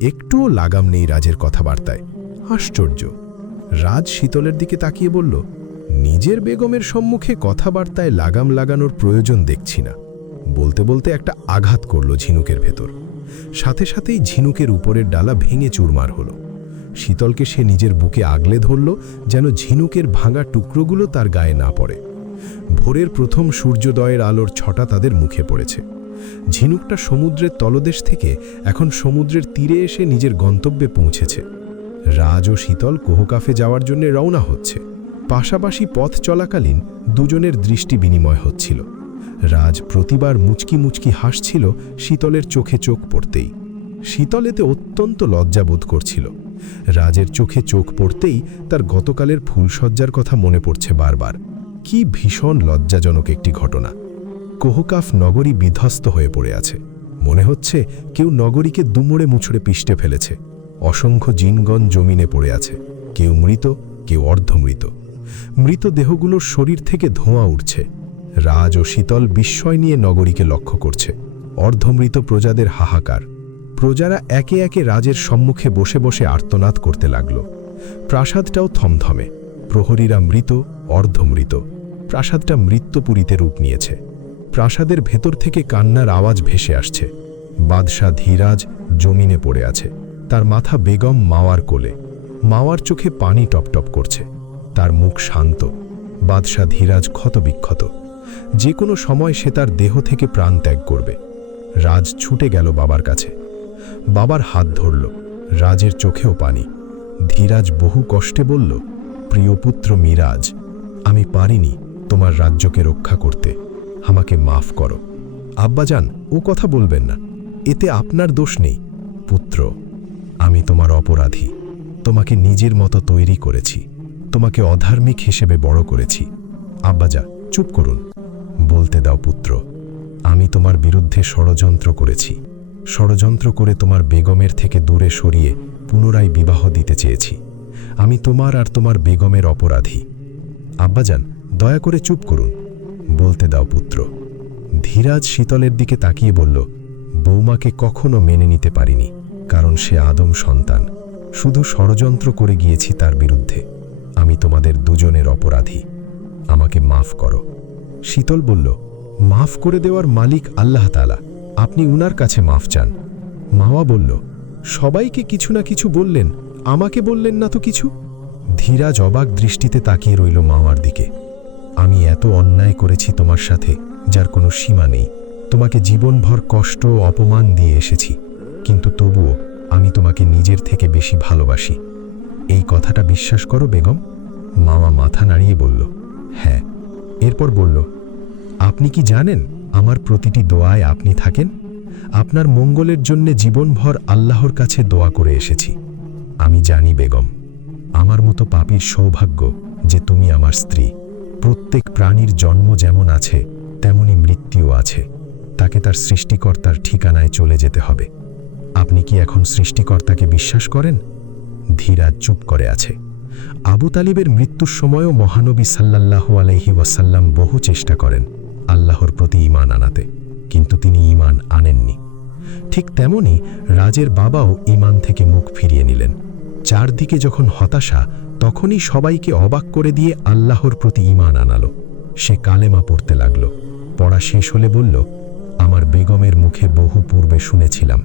একটুও লাগাম নেই রাজের কথাবার্তায়। আশ্চর্য। রাজ শীতলের দিকে তাকিয়ে বলল, নিজের বেগমের সম্মুখে কথাবার্তায় লাগাম লাগানোর প্রয়োজন দেখছি না। বলতে বলতে একটা আঘাত করল ঝিনুকের ভেতর। সাথে সাথেই ঝিনুকের উপরের ডালা ভেঙে চুরমার হলো। শীতলকে সে নিজের বুকে আগলে ধরল, যেন ঝিনুকের ভাঙা টুকরোগুলো তার গায়ে না পড়ে। ভোরের প্রথম সূর্যোদয়ের আলোর ছটা তাদের মুখে পড়েছে। ঝিনুকটা সমুদ্রের তলদেশ থেকে এখন সমুদ্রের তীরে এসে নিজের গন্তব্যে পৌঁছেছে। রাজ ও শীতল কোহকাফে যাওয়ার জন্য রওনা হচ্ছে। পাশাপাশি পথ চলাকালীন দুজনের দৃষ্টি বিনিময় হচ্ছিল। রাজ প্রতিবার মুচকি মুচকি হাসছিল শীতলের চোখে চোখ পড়তেই। শীতল এতে অত্যন্ত লজ্জাবোধ করছিল। রাজের চোখে চোখ পড়তেই তার গতকালের ফুলসজ্জার কথা মনে পড়ছে বারবার। কি ভীষণ লজ্জাজনক একটি ঘটনা। কোহকাফ নগরী বিধ্বস্ত হয়ে পড়ে আছে। মনে হচ্ছে কেউ নগরীকে দুমড়ে মুছড়ে পিষ্টে ফেলেছে। অসংখ্য জিনগণ জমিনে পড়ে আছে, কেউ মৃত, কেউ অর্ধমৃত। মৃতদেহগুলোর শরীর থেকে ধোঁয়া উঠছে। রাজ ও শীতল বিস্ময় নিয়ে নগরীকে লক্ষ্য করছে। অর্ধমৃত প্রজাদের হাহাকার। প্রজারা একে একে রাজের সম্মুখে বসে বসে আর্তনাদ করতে লাগল। প্রাসাদটাও থমথমে। প্রহরীরা মৃত, অর্ধমৃত। প্রাসাদটা মৃত্যুপুরীতে রূপ নিয়েছে। প্রাসাদের ভেতর থেকে কান্নার আওয়াজ ভেসে আসছে। বাদশাহ ধীরাজ জমিনে পড়ে আছে। তার মাথা বেগম মাওয়ার কোলে। মাওয়ার চোখে পানি টপটপ করছে। তার মুখ শান্ত। বাদশাহ ধীরাজ ক্ষতবিক্ষত। যে কোনো সময় সে তার দেহ থেকে প্রাণ ত্যাগ করবে। রাজ ছুটে গেল বাবার কাছে। বাবার হাত ধরল। রাজের চোখেও পানি। ধীরাজ বহু কষ্টে বলল, প্রিয় পুত্র মিরাজ, আমি পারিনি তোমার রাজ্যকে রক্ষা করতে, আমাকে মাফ করো। আব্বাজান, ও কথা বলবেন না, এতে আপনার দোষ নেই। পুত্র, আমি তোমার অপরাধী। তোমাকে নিজের মতো তৈরি করেছি, তোমাকে অধার্মিক হিসেবে বড় করেছি। আব্বাজা, চুপ করুন। বলতে দাও পুত্র, আমি তোমার বিরুদ্ধে ষড়যন্ত্র করেছি। ষড়যন্ত্র করে তোমার বেগমের থেকে দূরে সরিয়ে পুনরায় বিবাহ দিতে চেয়েছি। আমি তোমার আর তোমার বেগমের অপরাধী। আব্বাজান, দয়া করে চুপ করুন। বলতে দাও পুত্র। ধীরাজ শীতলের দিকে তাকিয়ে বলল, বৌমাকে কখনো মেনে নিতে পারিনি, কারণ সে আদম সন্তান। শুধু ষড়যন্ত্র করে গিয়েছি তার বিরুদ্ধে। আমি তোমাদের দুজনের অপরাধী, আমাকে মাফ করো। শীতল বলল, মাফ করে দেওয়ার মালিক আল্লাহ তাআলা, আপনি উনার কাছে মাফ চান। মাওয়া বলল, সবাইকে কিছু না কিছু বললেন, আমাকে বললেন না তো কিছু। ধীরাজ অবাক দৃষ্টিতে তাকিয়ে রইল মাওয়ার দিকে। আমি এত অন্যায় করেছি তোমার সাথে যার কোনো সীমা নেই। তোমাকে জীবনভর কষ্ট ও অপমান দিয়ে এসেছি, কিন্তু তবুও আমি তোমাকে নিজের থেকে বেশি ভালোবাসি। এই কথাটা বিশ্বাস করো বেগম? মামা মাথা নাড়িয়ে বলল, হ্যাঁ। এরপর বলল, আপনি কি জানেন আমার প্রতিটি দোয়ায় আপনি থাকেন? আপনার মঙ্গলের জন্যে জীবনভর আল্লাহর কাছে দোয়া করে এসেছি। আমি জানি বেগম, আমার মতো পাপীর সৌভাগ্য যে তুমি আমার স্ত্রী। প্রত্যেক প্রাণীর জন্ম যেমন আছে তেমনি মৃত্যুও আছে। তাকে তার সৃষ্টিকর্তার ঠিকানায় চলে যেতে হবে। আপনি কি এখন সৃষ্টিকর্তাকে বিশ্বাস করেন? ধীরাজ চুপ করে আছে। আবু তালিবের মৃত্যুর সময়ও মহানবী সাল্লাল্লাহু আলাইহি ওয়াসাল্লাম বহু চেষ্টা করেন আল্লাহর প্রতি ঈমান আনাতে, কিন্তু তিনি ঈমান আনেননি। ঠিক তেমনি রাজের বাবাও ঈমান থেকে মুখ ফিরিয়ে নিলেন। চারদিকে যখন হতাশা, তখনই সবাইকে অবাক করে দিয়ে আল্লাহর প্রতি ঈমান আনালো। সে কালেমা পড়তে লাগল। পড়া শেষ হলে বলল, আমার বেগমের মুখে বহু পূর্বে শুনেছিলাম,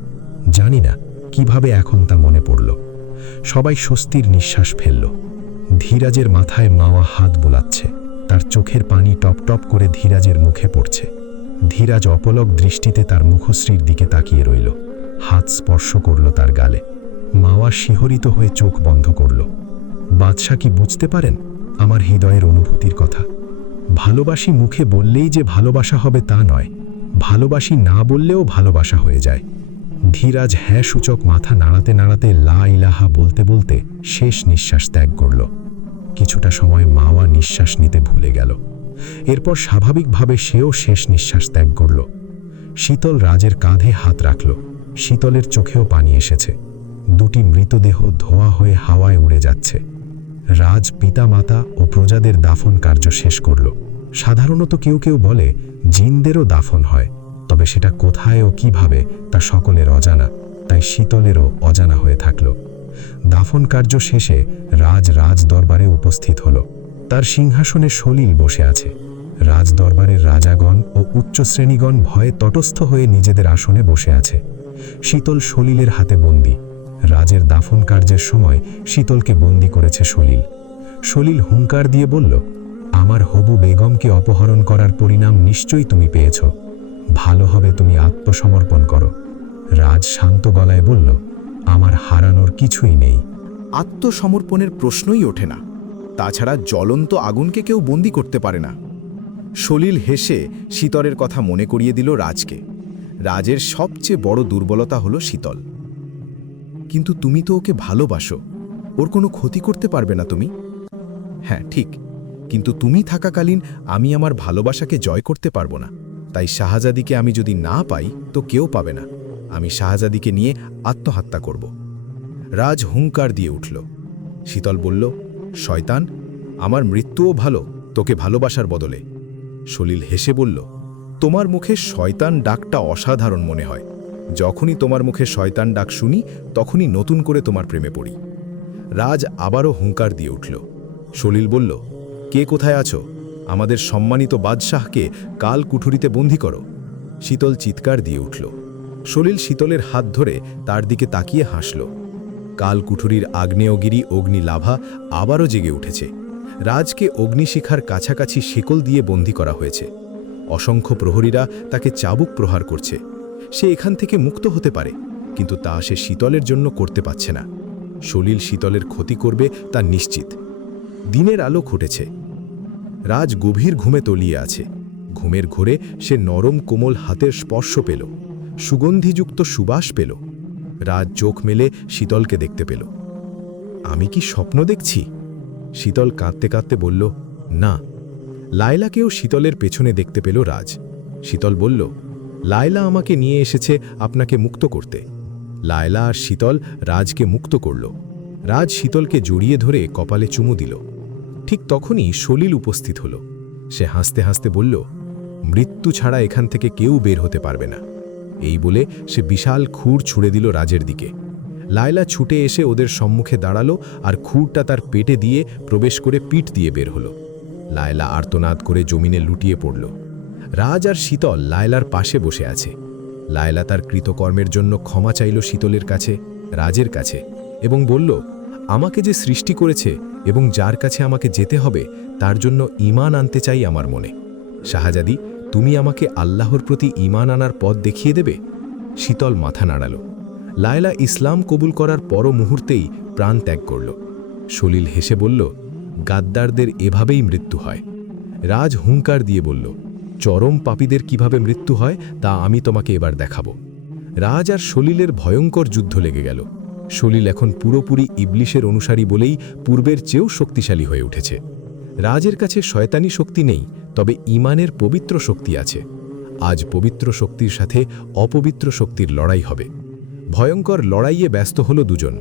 জানি না কিভাবে এখন তা মনে পড়ল। সবাই স্বস্তির নিঃশ্বাস ফেলল। ধীরাজের মাথায় মাওয়া হাত বোলাচ্ছে। তার চোখের পানি টপ টপ করে ধীরাজের মুখে পড়ছে। ধীরাজ অপলক দৃষ্টিতে তার মুখশ্রীর দিকে তাকিয়ে রইল। হাত স্পর্শ করল তার গালে। মাওয়া শিহরিত হয়ে চোখ বন্ধ করল। বাদশা কি বুঝতে পারেন আমার হৃদয়ের অনুভূতির কথা? ভালোবাসি মুখে বললেই যে ভালোবাসা হবে তা নয়, ভালোবাসি না বললেও ভালোবাসা হয়ে যায়। ধীরাজ হ্যাঁ সূচক মাথা নাড়াতে নাড়াতে লা ইলাহা বলতে বলতে শেষ নিঃশ্বাস ত্যাগ করল। কিছুটা সময় মাওয়া নিঃশ্বাস নিতে ভুলে গেল। এরপর স্বাভাবিকভাবে সেও শেষ নিঃশ্বাস ত্যাগ করল। শীতল রাজের কাঁধে হাত রাখল। শীতলের চোখেও পানি এসেছে। দুটি মৃতদেহ ধোয়া হয়ে হাওয়ায় উড়ে যাচ্ছে। রাজ পিতামাতা ও প্রজাদের দাফন কার্য শেষ করল। সাধারণত কেউ কেউ বলে জিনদেরও দাফন হয়, তবে সেটা কোথায় ও কিভাবে তা সকলের অজানা, তাই শীতলেরও অজানা হয়ে থাকল। দাফন কার্য শেষে রাজ দরবারে উপস্থিত হল। তার সিংহাসনে সলিল বসে আছে। রাজ দরবারের রাজাগণ ও উচ্চ শ্রেণীগণ ভয়ে তটস্থ হয়ে নিজেদের আসনে বসে আছে। শীতল সলিলের হাতে বন্দী। রাজের দাফন কার্যের সময় শীতলকে বন্দী করেছে সলিল। সলিল হুঙ্কার দিয়ে বলল, আমার হবু বেগমকে অপহরণ করার পরিণাম নিশ্চয়ই তুমি পেয়েছ। ভালো হবে তুমি আত্মসমর্পণ করো। রাজ শান্ত গলায় বলল, আমার হারানোর কিছুই নেই। আত্মসমর্পণের প্রশ্নই ওঠে না। তাছাড়া জ্বলন্ত আগুনকে কেউ বন্দি করতে পারে না। সলিল হেসে শীতলের কথা মনে করিয়ে দিল রাজকে। রাজের সবচেয়ে বড় দুর্বলতা হলো শীতল। কিন্তু তুমি তো ওকে ভালোবাসো, ওর কোনো ক্ষতি করতে পারবে না তুমি? হ্যাঁ ঠিক, কিন্তু তুমি থাকাকালীন আমি আমার ভালোবাসাকে জয় করতে পারবো না। তাই শাহজাদিকে আমি যদি না পাই তো কেউ পাবে না। আমি শাহজাদিকে নিয়ে আত্মহত্যা করব। রাজ হুঙ্কার দিয়ে উঠল। শীতল বলল, শয়তান, আমার মৃত্যুও ভালো তোকে ভালোবাসার বদলে। সলিল হেসে বলল, তোমার মুখে শয়তান ডাকটা অসাধারণ মনে হয়। যখনই তোমার মুখে শয়তান ডাক শুনি তখনই নতুন করে তোমার প্রেমে পড়ি। রাজ আবারও হুঙ্কার দিয়ে উঠল। সলিল বলল, কে কোথায় আছো? আমাদের সম্মানিত বাদশাহকে কাল কুঠুরিতে বন্দী করো। শীতল চিৎকার দিয়ে উঠল। সলিল শীতলের হাত ধরে তার দিকে তাকিয়ে হাসল। কাল কুঠুরির আগ্নেয়গিরি অগ্নিলাভা আবারও জেগে উঠেছে। রাজকে অগ্নিশিখার কাছাকাছি শেকল দিয়ে বন্দী করা হয়েছে। অসংখ্য প্রহরীরা তাকে চাবুক প্রহার করছে। সে এখান থেকে মুক্ত হতে পারে, কিন্তু তা সে শীতলের জন্য করতে পারছে না। সলিল শীতলের ক্ষতি করবে তা নিশ্চিত। দিনের আলো ফুটেছে। রাজ গভীর ঘুমে তলিয়ে আছে। ঘুমের ঘোরে সে নরম কোমল হাতের স্পর্শ পেল, সুগন্ধিযুক্ত সুবাস পেল। রাজ চোখ মেলে শীতলকে দেখতে পেল। আমি কি স্বপ্ন দেখছি? শীতল কাঁদতে কাঁদতে বলল, না। লায়লাকেও শীতলের পেছনে দেখতে পেল রাজ। শীতল বলল, লায়লা আমাকে নিয়ে এসেছে আপনাকে মুক্ত করতে। লায়লা আর শীতল রাজকে মুক্ত করল। রাজ শীতলকে জড়িয়ে ধরে কপালে চুমু দিল। ঠিক তখনই সলিল উপস্থিত হল। সে হাসতে হাসতে বলল, মৃত্যু ছাড়া এখান থেকে কেউ বের হতে পারবে না। এই বলে সে বিশাল খুর ছুঁড়ে দিল রাজের দিকে। লায়লা ছুটে এসে ওদের সম্মুখে দাঁড়ালো আর খুরটা তার পেটে দিয়ে প্রবেশ করে পিঠ দিয়ে বের হলো। লায়লা আর্তনাদ করে জমিনে লুটিয়ে পড়ল। রাজ আর শীতল লায়লার পাশে বসে আছে। লায়লা তার কৃতকর্মের জন্য ক্ষমা চাইল শীতলের কাছে, রাজের কাছে, এবং বলল, আমাকে যে সৃষ্টি করেছে এবং যার কাছে আমাকে যেতে হবে তার জন্য ঈমান আনতে চাই আমার মনে। শাহজাদি, তুমি আমাকে আল্লাহর প্রতি ঈমান আনার পথ দেখিয়ে দেবে? শীতল মাথা নাড়াল। লায়লা ইসলাম কবুল করার পর মুহূর্তেই প্রাণ ত্যাগ করল। সলিল হেসে বলল, গাদ্দারদের এভাবেই মৃত্যু হয়। রাজ হুঙ্কার দিয়ে বলল, চরম পাপীদের কিভাবে মৃত্যু হয় তা আমি তোমাকে এবার দেখাব। রাজ আর সলিলের ভয়ঙ্কর যুদ্ধ লেগে গেল। সলিল এখন পুরোপুরি ইবলিশের অনুসারী বলেই পূর্বের চেয়েও শক্তিশালী হয়ে উঠেছে। রাজের কাছে শয়তানি শক্তি নেই, তবে ঈমানের পবিত্র শক্তি আছে। আজ পবিত্র শক্তির সাথে অপবিত্র শক্তির লড়াই হবে। ভয়ঙ্কর লড়াইয়ে ব্যস্ত হল দুজন।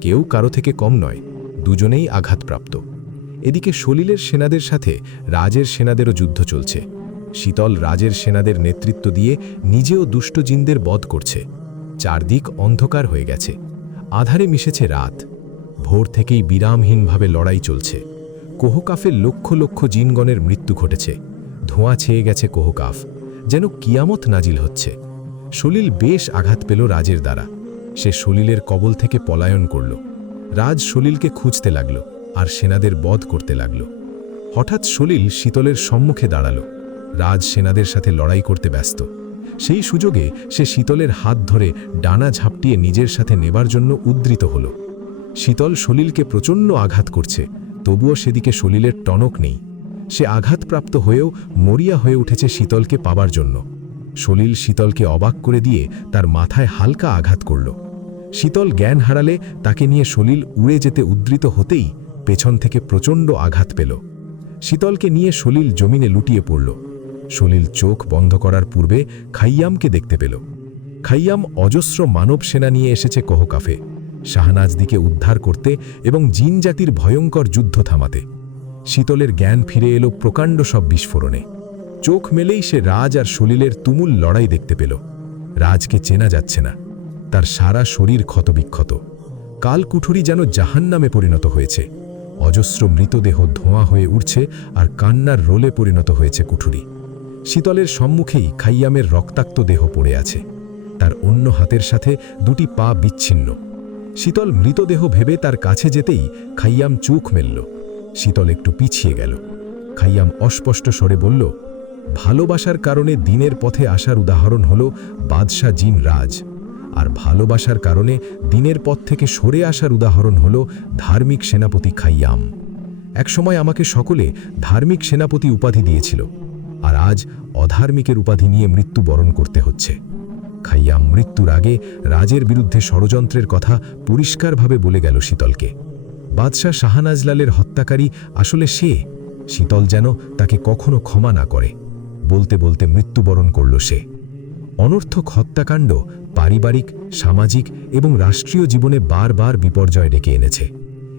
কেউ কারো থেকে কম নয়, দুজনেই আঘাতপ্রাপ্ত। এদিকে সলিলের সেনাদের সাথে রাজের সেনাদেরও যুদ্ধ চলছে। শীতল রাজের সেনাদের নেতৃত্ব দিয়ে নিজেও দুষ্ট জিনদের বধ করছে। চারদিক অন্ধকার হয়ে গেছে, আধারে মিশেছে রাত। ভোর থেকেই বিরামহীনভাবে লড়াই চলছে। কোহকাফের লক্ষ লক্ষ জিনগণের মৃত্যু ঘটেছে। ধোঁয়া ছেয়ে গেছে কোহকাফ, যেন কিয়ামত নাজিল হচ্ছে। সলিল বেশ আঘাত পেল রাজের দ্বারা। সে সলিলের কবল থেকে পলায়ন করল। রাজ সলিলকে খুঁজতে লাগল আর সেনাদের বধ করতে লাগল। হঠাৎ সলিল শীতলের সম্মুখে দাঁড়াল। রাজ সেনাদের সাথে লড়াই করতে ব্যস্ত। সেই সুযোগে সে শীতলের হাত ধরে ডানা ঝাপটিয়ে নিজের সাথে নেবার জন্য উদ্ধৃত হল। শীতল সলিলকে প্রচণ্ড আঘাত করছে, তবুও সেদিকে সলিলের টনক নেই। সে আঘাতপ্রাপ্ত হয়েও মরিয়া হয়ে উঠেছে শীতলকে পাবার জন্য। সলিল শীতলকে অবাক করে দিয়ে তার মাথায় হালকা আঘাত করল। শীতল জ্ঞান হারালে তাকে নিয়ে সলিল উড়ে যেতে উদ্ধৃত হতেই পেছন থেকে প্রচণ্ড আঘাত পেল। শীতলকে নিয়ে সলিল জমিনে লুটিয়ে পড়ল। সলিল চোখ বন্ধ করার পূর্বে খাইয়ামকে দেখতে পেল। খাইয়াম অজস্র মানব সেনা নিয়ে এসেছে কোহকাফে, শাহনাজদিকে উদ্ধার করতে এবং জিন জাতির ভয়ঙ্কর যুদ্ধ থামাতে। শীতলের জ্ঞান ফিরে এলো প্রকাণ্ড সব বিস্ফোরণে। চোখ মেলেই সে রাজ আর সলিলের তুমুল লড়াই দেখতে পেল। রাজকে চেনা যাচ্ছে না, তার সারা শরীর ক্ষতবিক্ষত। কালকুঠুরি যেন জাহান্নামে পরিণত হয়েছে। অজস্র মৃতদেহ ধোঁয়া হয়ে উঠছে আর কান্নার রোলে পরিণত হয়েছে কুঠুরি। শীতলের সম্মুখেই খাইয়ামের রক্তাক্ত দেহ পড়ে আছে। তার অন্য হাতের সাথে দুটি পা বিচ্ছিন্ন। শীতল মৃতদেহ ভেবে তার কাছে যেতেই খাইয়াম চোখ মেলল। শীতল একটু পিছিয়ে গেল। খাইয়াম অস্পষ্ট স্বরে বলল, ভালোবাসার কারণে দিনের পথে আসার উদাহরণ হল বাদশাহ জিন রাজ, আর ভালোবাসার কারণে দিনের পথ থেকে সরে আসার উদাহরণ হল ধার্মিক সেনাপতি খাইয়াম। একসময় আমাকে সকলে ধার্মিক সেনাপতি উপাধি দিয়েছিল, আর আজ অধার্মিকের উপাধি নিয়ে মৃত্যুবরণ করতে হচ্ছে। খাইয়াম মৃত্যুর আগে রাজের বিরুদ্ধে ষড়যন্ত্রের কথা পরিষ্কারভাবে বলে গেল শীতলকে। বাদশাহ শাহনাজলালের হত্যাকারী আসলে সে। শীতল যেন তাকে কখনো ক্ষমা না করে। বলতে বলতে মৃত্যুবরণ করল সে। অনর্থক হত্যাকাণ্ড পারিবারিক, সামাজিক এবং রাষ্ট্রীয় জীবনে বারবার বিপর্যয় ডেকে এনেছে।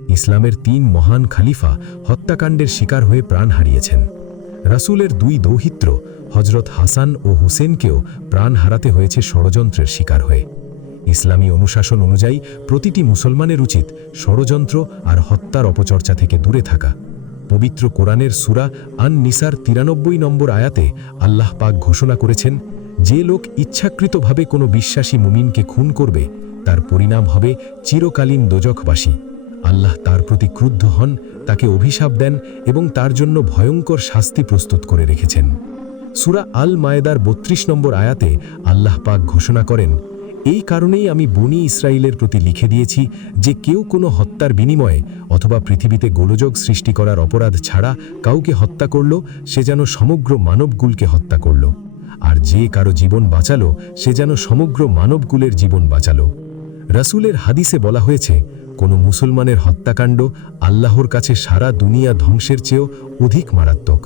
ইসলামের ৩ মহান খালিফা হত্যাকাণ্ডের শিকার হয়ে প্রাণ হারিয়েছেন। রাসূলের ২ দৌহিত্র হজরত হাসান ও হুসেনকেও প্রাণ হারাতে হয়েছে ষড়যন্ত্রের শিকার হয়ে। ইসলামী অনুশাসন অনুযায়ী প্রতিটি মুসলমানের উচিত ষড়যন্ত্র আর হত্যার অপচর্চা থেকে দূরে থাকা। পবিত্র কোরআনের সূরা আন-নিসার ৯৩ নম্বর আয়াতে আল্লাহ পাক ঘোষণা করেছেন, যে লোক ইচ্ছাকৃতভাবে কোনো বিশ্বাসী মুমিনকে খুন করবে তার পরিণাম হবে চিরকালীন দোজখবাসী। আল্লাহ তার প্রতি ক্রুদ্ধ হন, তাকে অভিশাপ দেন এবং তার জন্য ভয়ঙ্কর শাস্তি প্রস্তুত করে রেখেছেন। সূরা আল মায়েদার ৩২ নম্বর আয়াতে আল্লাহ পাক ঘোষণা করেন, এই কারণেই আমি বনী ইসরায়েলের প্রতি লিখে দিয়েছি যে কেউ কোনো হত্যার বিনিময়ে অথবা পৃথিবীতে গোলযোগ সৃষ্টি করার অপরাধ ছাড়া কাউকে হত্যা করল, সে যেন সমগ্র মানবকুলকে হত্যা করল, আর যে কারো জীবন বাঁচালো সে যেন সমগ্র মানবকুলের জীবন বাঁচালো। রাসূলের হাদিসে বলা হয়েছে কোনো মুসলমানের হত্যাকাণ্ড আল্লাহর কাছে সারা দুনিয়া ধ্বংসের চেয়েও অধিক মারাত্মক।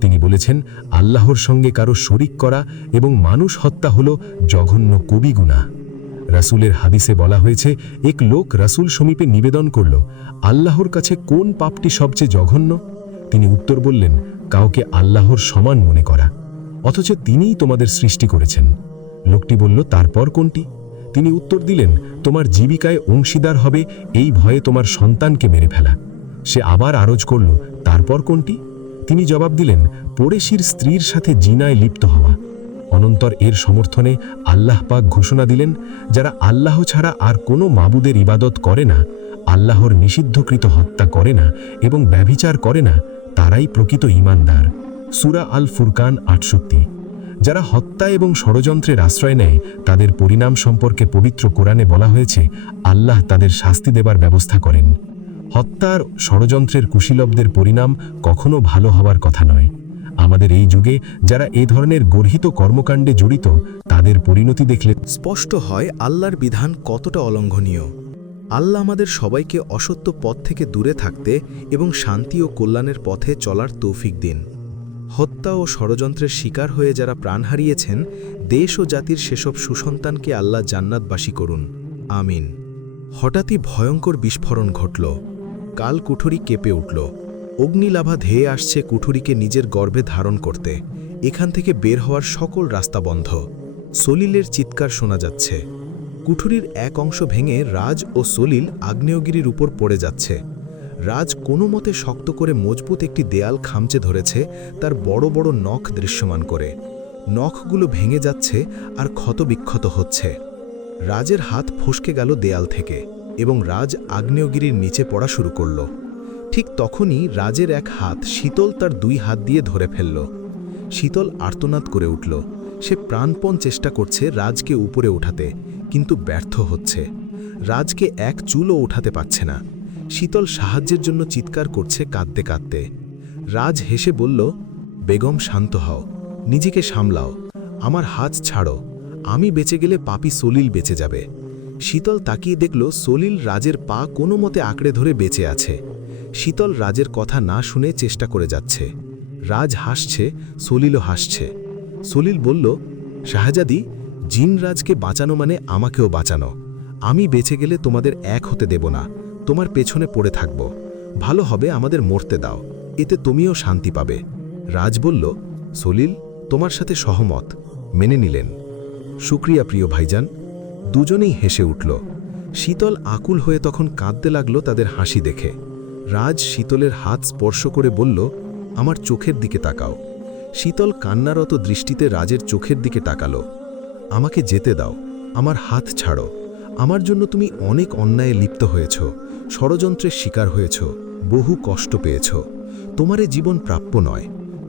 তিনি বলেছেন, আল্লাহর সঙ্গে কারো শরিক করা এবং মানুষ হত্যা হল জঘন্য কবিগুনাহ। রাসূলের হাদিসে বলা হয়েছে, এক লোক রাসূল সমীপে নিবেদন করল, আল্লাহর কাছে কোন পাপটি সবচেয়ে জঘন্য? তিনি উত্তর বললেন, কাউকে আল্লাহর সমান মনে করা, অথচ তিনিই তোমাদের সৃষ্টি করেছেন। লোকটি বলল, তারপর কোনটি? তিনি উত্তর দিলেন, তোমার জীবিকায় অংশীদার হবে এই ভয়ে তোমার সন্তানকে মেরে ফেলা। সে আবার আরজ করল, তারপর কোনটি? তিনি জবাব দিলেন, পড়েশির স্ত্রীর সাথে জিনায় লিপ্ত হওয়া। অনন্তর এর সমর্থনে আল্লাহ পাক ঘোষণা দিলেন, যারা আল্লাহ ছাড়া আর কোনো মাবুদের ইবাদত করে না, আল্লাহর নিষিদ্ধকৃত হত্যা করে না এবং ব্যভিচার করে না, তারাই প্রকৃত ঈমানদার। সূরা আল ফুরকান 68। যারা হত্যা এবং ষড়যন্ত্রের আশ্রয় নেয়, তাদের পরিণাম সম্পর্কে পবিত্র কোরআনে বলা হয়েছে, আল্লাহ তাদের শাস্তি দেবার ব্যবস্থা করেন। হত্যার ষড়যন্ত্রের কুশীলবদের পরিণাম কখনো ভালো হওয়ার কথা নয়। আমাদের এই যুগে যারা এ ধরনের গর্হিত কর্মকাণ্ডে জড়িত, তাদের পরিণতি দেখলে স্পষ্ট হয় আল্লাহর বিধান কতটা অলঙ্ঘনীয়। আল্লাহ আমাদের সবাইকে অসত্য পথ থেকে দূরে থাকতে এবং শান্তি ও কল্যাণের পথে চলার তৌফিক দিন। হত্যা ও ষড়যন্ত্রের শিকার হয়ে যারা প্রাণ হারিয়েছেন, দেশ ও জাতির সেসব সুসন্তানকে আল্লাহ জান্নাতবাসী করুন, আমিন। হঠাৎই ভয়ঙ্কর বিস্ফোরণ ঘটল। কাল কুঠুরি কেঁপে উঠল। অগ্নিলাভা ধেয়ে আসছে কুঠুরিকে নিজের গর্ভে ধারণ করতে। এখান থেকে বের হওয়ার সকল রাস্তা বন্ধ। সলিলের চিৎকার শোনা যাচ্ছে। কুঠুরির এক অংশ ভেঙে রাজ ও সলিল আগ্নেয়গিরির উপর পড়ে যাচ্ছে। রাজ কোনো মতে শক্ত করে মজবুত একটি দেয়াল খামচে ধরেছে, তার বড় বড় নখ দৃশ্যমান করে। নখগুলো ভেঙে যাচ্ছে আর ক্ষতবিক্ষত হচ্ছে। রাজের হাত ফসকে গেল দেয়াল থেকে এবং রাজ আগ্নেয়গিরির নিচে পড়া শুরু করল। ঠিক তখনই রাজের এক হাত শীতল তার দুই হাত দিয়ে ধরে ফেলল। শীতল আর্তনাদ করে উঠল। সে প্রাণপণ চেষ্টা করছে রাজকে উপরে ওঠাতে, কিন্তু ব্যর্থ হচ্ছে। রাজকে এক চুলও ওঠাতে পারছে না। শীতল সাহায্যের জন্য চিৎকার করছে কাঁদতে কাঁদতে। রাজ হেসে বলল, বেগম শান্ত হও, নিজেকে সামলাও, আমার হাত ছাড়ো। আমি বেঁচে গেলে পাপী সলিল বেঁচে যাবে। শীতল তাকিয়ে দেখল সলিল রাজের পা কোনো মতে আঁকড়ে ধরে বেঁচে আছে। শীতল রাজের কথা না শুনে চেষ্টা করে যাচ্ছে। রাজ হাসছে, সলিলও হাসছে। সলিল বলল, শাহজাদি, জিনরাজকে বাঁচানো মানে আমাকেও বাঁচানো। আমি বেঁচে গেলে তোমাদের এক হতে দেব না, তোমার পেছনে পড়ে থাকব। ভালো হবে আমাদের মরতে দাও, এতে তুমিও শান্তি পাবে। রাজ বলল, সলিল, তোমার সাথে সহমত। মেনে নিলেন। শুক্রিয়া প্রিয় ভাইজান। দুজনেই হেসে উঠল। শীতল আকুল হয়ে তখন কাঁদতে লাগল তাদের হাসি দেখে। রাজ শীতলের হাত স্পর্শ করে বলল, আমার চোখের দিকে তাকাও। শীতল কান্নারত দৃষ্টিতে রাজের চোখের দিকে তাকালো। আমাকে যেতে দাও, আমার হাত ছাড়ো। আমার জন্য তুমি অনেক অন্যায়ে লিপ্ত হয়েছ, ষড়যন্ত্রের শিকার হয়েছ, বহু কষ্ট পেয়েছ। তোমার এ জীবন প্রাপ্য নয়।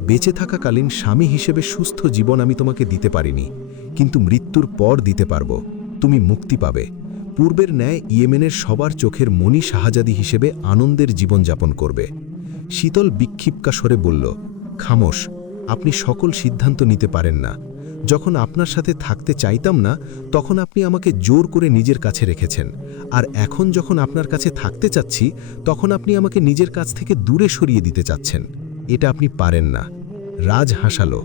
বেঁচে থাকাকালীন স্বামী হিসেবে সুস্থ জীবন আমি তোমাকে দিতে পারিনি, কিন্তু মৃত্যুর পর দিতে পারব। তুমি মুক্তি পাবে। পূর্বের ন্যায় ইয়েমেনের সবার চোখের মণি শাহজাদি হিসেবে আনন্দের জীবনযাপন করবে। শীতল বিক্ষিপ্কা স্বরে বলল, খামোশ, আপনি সকল সিদ্ধান্ত নিতে পারেন না। যখন আপনার সাথে থাকতে চাইতাম না, তখন আপনি আমাকে জোর করে নিজের কাছে রেখেছেন, আর এখন যখন আপনার কাছে থাকতে চাচ্ছি, তখন আপনি আমাকে নিজের কাছ থেকে দূরে সরিয়ে দিতে চাচ্ছেন। এটা আপনি পারেন না। রাজ হাসালো।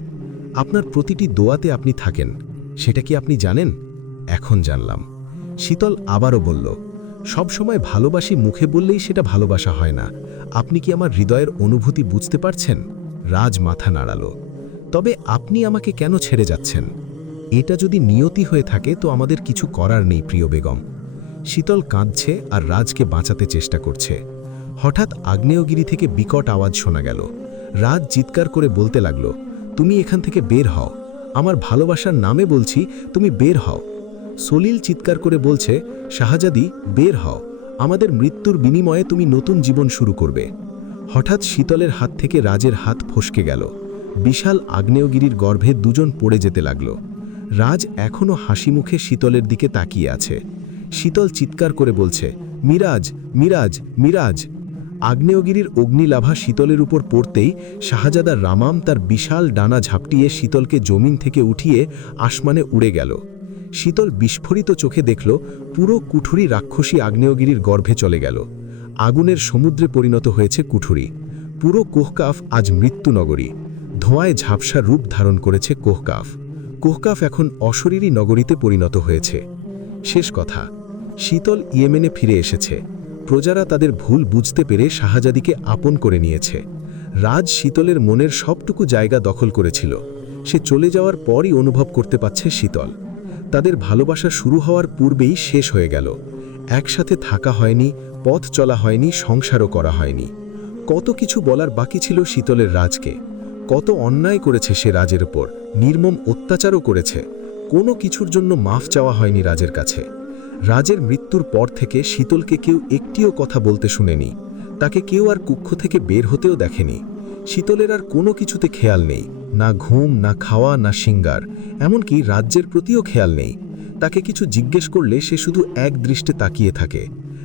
আপনার প্রতিটি দোয়াতে আপনি থাকেন, সেটা কি আপনি জানেন? এখন জানলাম। শীতল আবারও বলল, সবসময় ভালোবাসি মুখে বললেই সেটা ভালোবাসা হয় না। আপনি কি আমার হৃদয়ের অনুভূতি বুঝতে পারছেন? রাজ মাথা নাড়ালো। তবে আপনি আমাকে কেন ছেড়ে যাচ্ছেন? এটা যদি নিয়তি হয়ে থাকে তো আমাদের কিছু করার নেই প্রিয় বেগম। শীতল কাঁদছে আর রাজকে বাঁচাতে চেষ্টা করছে। হঠাৎ আগ্নেয়গিরি থেকে বিকট আওয়াজ শোনা গেল। রাজ চিৎকার করে বলতে লাগল, তুমি এখান থেকে বের হও, আমার ভালোবাসার নামে বলছি, তুমি বের হও। সলিল চিৎকার করে বলছে, শাহজাদি, বের হও, আমাদের মৃত্যুর বিনিময়ে তুমি নতুন জীবন শুরু করবে। হঠাৎ শীতলের হাত থেকে রাজের হাত ফসকে গেল। বিশাল আগ্নেয়গিরির গর্ভে দুজন পড়ে যেতে লাগল। রাজ এখনও হাসি মুখে শীতলের দিকে তাকিয়ে আছে। শীতল চিৎকার করে বলছে, মিরাজ, মিরাজ, মিরাজ। আগ্নেয়গিরির অগ্নিলাভা শীতলের উপর পড়তেই শাহজাদা রামাম তার বিশাল ডানা ঝাপটিয়ে শীতলকে জমিন থেকে উঠিয়ে আসমানে উড়ে গেল। শীতল বিস্ফোরিত চোখে দেখল পুরো কুঠুরি রাক্ষসী আগ্নেয়গিরির গর্ভে চলে গেল। আগুনের সমুদ্রে পরিণত হয়েছে কুঠুরি। পুরো কোহকাফ আজ মৃত্যুনগরী। ধোঁয়ায় ঝাপসা রূপ ধারণ করেছে কোহকাফ। কোহকাফ এখন অশরীরী নগরীতে পরিণত হয়েছে। শেষ কথা, শীতল ইয়েমেনে ফিরে এসেছে। প্রজারা তাদের ভুল বুঝতে পেরে শাহজাদিকে আপন করে নিয়েছে। রাজ শীতলের মনের সবটুকু জায়গা দখল করেছিল। সে চলে যাওয়ার পরই অনুভব করতে পারছে শীতল। তাদের ভালোবাসা শুরু হওয়ার পূর্বেই শেষ হয়ে গেল। একসাথে থাকা হয়নি, পথ চলা হয়নি, সংসারও করা হয়নি। কত কিছু বলার বাকি ছিল শীতলের রাজকে। কত অন্যায় করেছে সে রাজের ওপর, নির্মম অত্যাচারও করেছে। কোনো কিছুর জন্য মাফ চাওয়া হয়নি রাজের কাছে। রাজের মৃত্যুর পর থেকে শীতলকে কেউ একটিও কথা বলতে শুনেনি। তাকে কেউ আর কক্ষ থেকে বের হতেও দেখেনি। শীতলের আর কোনো কিছুতে খেয়াল নেই, না ঘুম, না খাওয়া, না সিঙ্গার, এমনকি রাজ্যের প্রতিও খেয়াল নেই। তাকে কিছু জিজ্ঞেস করলে সে শুধু এক দৃষ্টে তাকিয়ে থাকে।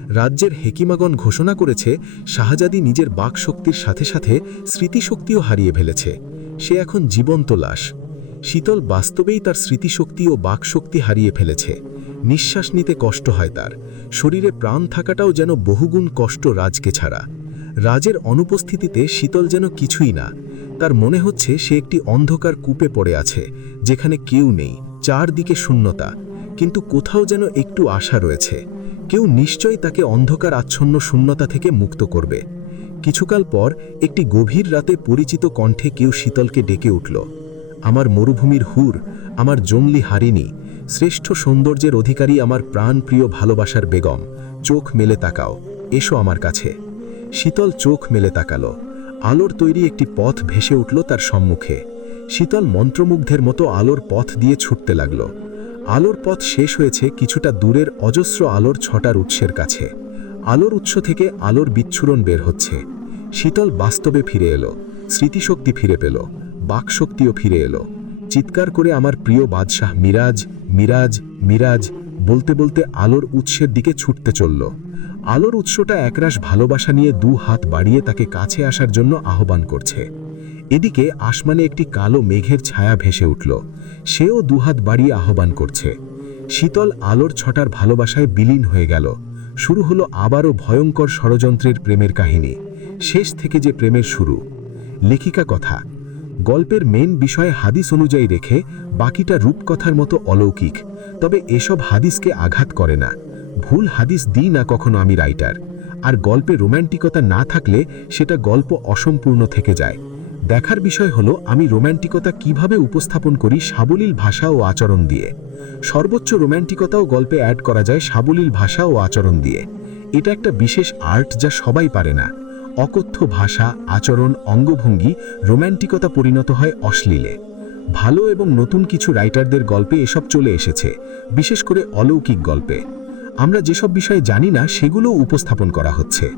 রাজ্যের হেকিমাগণ ঘোষণা করেছে শাহজাদি নিজের বাকশক্তির সাথে সাথে স্মৃতিশক্তিও হারিয়ে ফেলেছে। সে এখন জীবন্ত লাশ। শীতল বাস্তবেই তার স্মৃতিশক্তি ও বাকশক্তি হারিয়ে ফেলেছে। নিঃশ্বাস নিতে কষ্ট হয় তার। শরীরে প্রাণ থাকাটাও যেন বহুগুণ কষ্ট রাজকে ছাড়া। রাজের অনুপস্থিতিতে শীতল যেন কিছুই না। তার মনে হচ্ছে সে একটি অন্ধকার কূপে পড়ে আছে, যেখানে কেউ নেই, চারদিকে শূন্যতা। কিন্তু কোথাও যেন একটু আশা রয়েছে। কেউ নিশ্চয়ই তাকে অন্ধকার আচ্ছন্ন শূন্যতা থেকে মুক্ত করবে। কিছুকাল পর একটি গভীর রাতে পরিচিত কণ্ঠে কেউ শীতলকে ডেকে উঠল। আমার মরুভূমির হুর, আমার জঙ্গলি হারিনী, শ্রেষ্ঠ সৌন্দর্যের অধিকারী আমার প্রাণপ্রিয় ভালোবাসার বেগম, চোখ মেলে তাকাও, এসো আমার কাছে। শীতল চোখ মেলে তাকালো। আলোর তৈরি একটি পথ ভেসে উঠল তার সম্মুখে। শীতল মন্ত্রমুগ্ধের মতো আলোর পথ দিয়ে ছুটতে লাগল। আলোর পথ শেষ হয়েছে কিছুটা দূরের অজস্র আলোর ছটার উৎসের কাছে। আলোর উৎস থেকে আলোর বিচ্ছুরণ বের হচ্ছে। শীতল বাস্তবে ফিরে এলো, স্মৃতিশক্তি ফিরে পেল, বাকশক্তিও ফিরে এলো। চিৎকার করে আমার প্রিয় বাদশাহ মিরাজ, মিরাজ, মিরাজ বলতে বলতে আলোর উৎসের দিকে ছুটতে চলল। আলোর উৎসটা একরাশ ভালোবাসা নিয়ে দু হাত বাড়িয়ে তাকে কাছে আসার জন্য আহ্বান করছে। এদিকে আসমানে একটি কালো মেঘের ছায়া ভেসে উঠল। সেও দুহাত বাড়িয়ে আহ্বান করছে। শীতল আলোর ছটার ভালোবাসায় বিলীন হয়ে গেল। শুরু হলো আবারও ভয়ঙ্কর ষড়যন্ত্রের প্রেমের কাহিনী, শেষ থেকে যে প্রেমের শুরু। লেখিকা কথা, গল্পের মেন বিষয়ে হাদিস অনুযায়ী রেখে বাকিটা রূপকথার মতো অলৌকিক। তবে এসব হাদিসকে আঘাত করে না। ভুল হাদিস দিই না কখনো আমি রাইটার। আর গল্পে রোম্যান্টিকতা না থাকলে সেটা গল্প অসম্পূর্ণ থেকে যায়। দেখার বিষয় হলো আমি রোম্যান্টিকতা কিভাবে উপস্থাপন করি সাবলীল ভাষা ও আচরণ দিয়ে। সর্বোচ্চ রোম্যান্টিকতাও গল্পে অ্যাড করা যায় সাবলীল ভাষা ও আচরণ দিয়ে। এটা একটা বিশেষ আর্ট যা সবাই পারে না। অকথ্য ভাষা, আচরণ, অঙ্গভঙ্গি রোম্যান্টিকতা পরিণত হয় অশ্লীলে। ভালো এবং নতুন কিছু রাইটারদের গল্পে এসব চলে এসেছে, বিশেষ করে অলৌকিক গল্পে। আমরা যেসব বিষয়ে জানি না সেগুলোও উপস্থাপন করা হচ্ছে।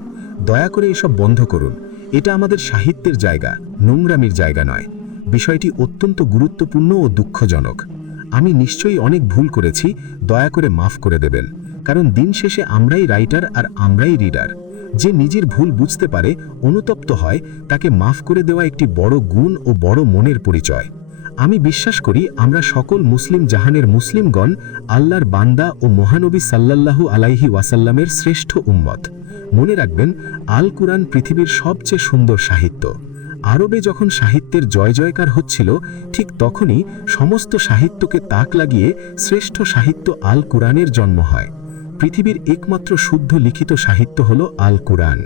দয়া করে এসব বন্ধ করুন। এটা আমাদের সাহিত্যের জায়গা, নোংরামির জায়গা নয়। বিষয়টি অত্যন্ত গুরুত্বপূর্ণ ও দুঃখজনক। আমি নিশ্চয়ই অনেক ভুল করেছি, দয়া করে মাফ করে দেবেন। কারণ দিন শেষে আমরাই রাইটার আর আমরাই রিডার। যে নিজের ভুল বুঝতে পারে, অনুতপ্ত হয়, তাকে মাফ করে দেওয়া একটি বড় গুণ ও বড় মনের পরিচয়। আমি বিশ্বাস করি আমরা সকল মুসলিম জাহানের মুসলিমগণ আল্লাহর বান্দা ও মহানবী সাল্লাল্লাহু আলাইহি ওয়াসাল্লামের শ্রেষ্ঠ উম্মত। মনে রাখবেন, আল কুরআন পৃথিবীর সবচেয়ে সুন্দর সাহিত্য। আরবে যখন সাহিত্যের জয় জয়কার হচ্ছিল, ঠিক তখনই সমস্ত সাহিত্যকে তাক লাগিয়ে শ্রেষ্ঠ সাহিত্য আল কুরআনের জন্ম হয়। পৃথিবীর একমাত্র শুদ্ধ লিখিত সাহিত্য হল আল কুরআন।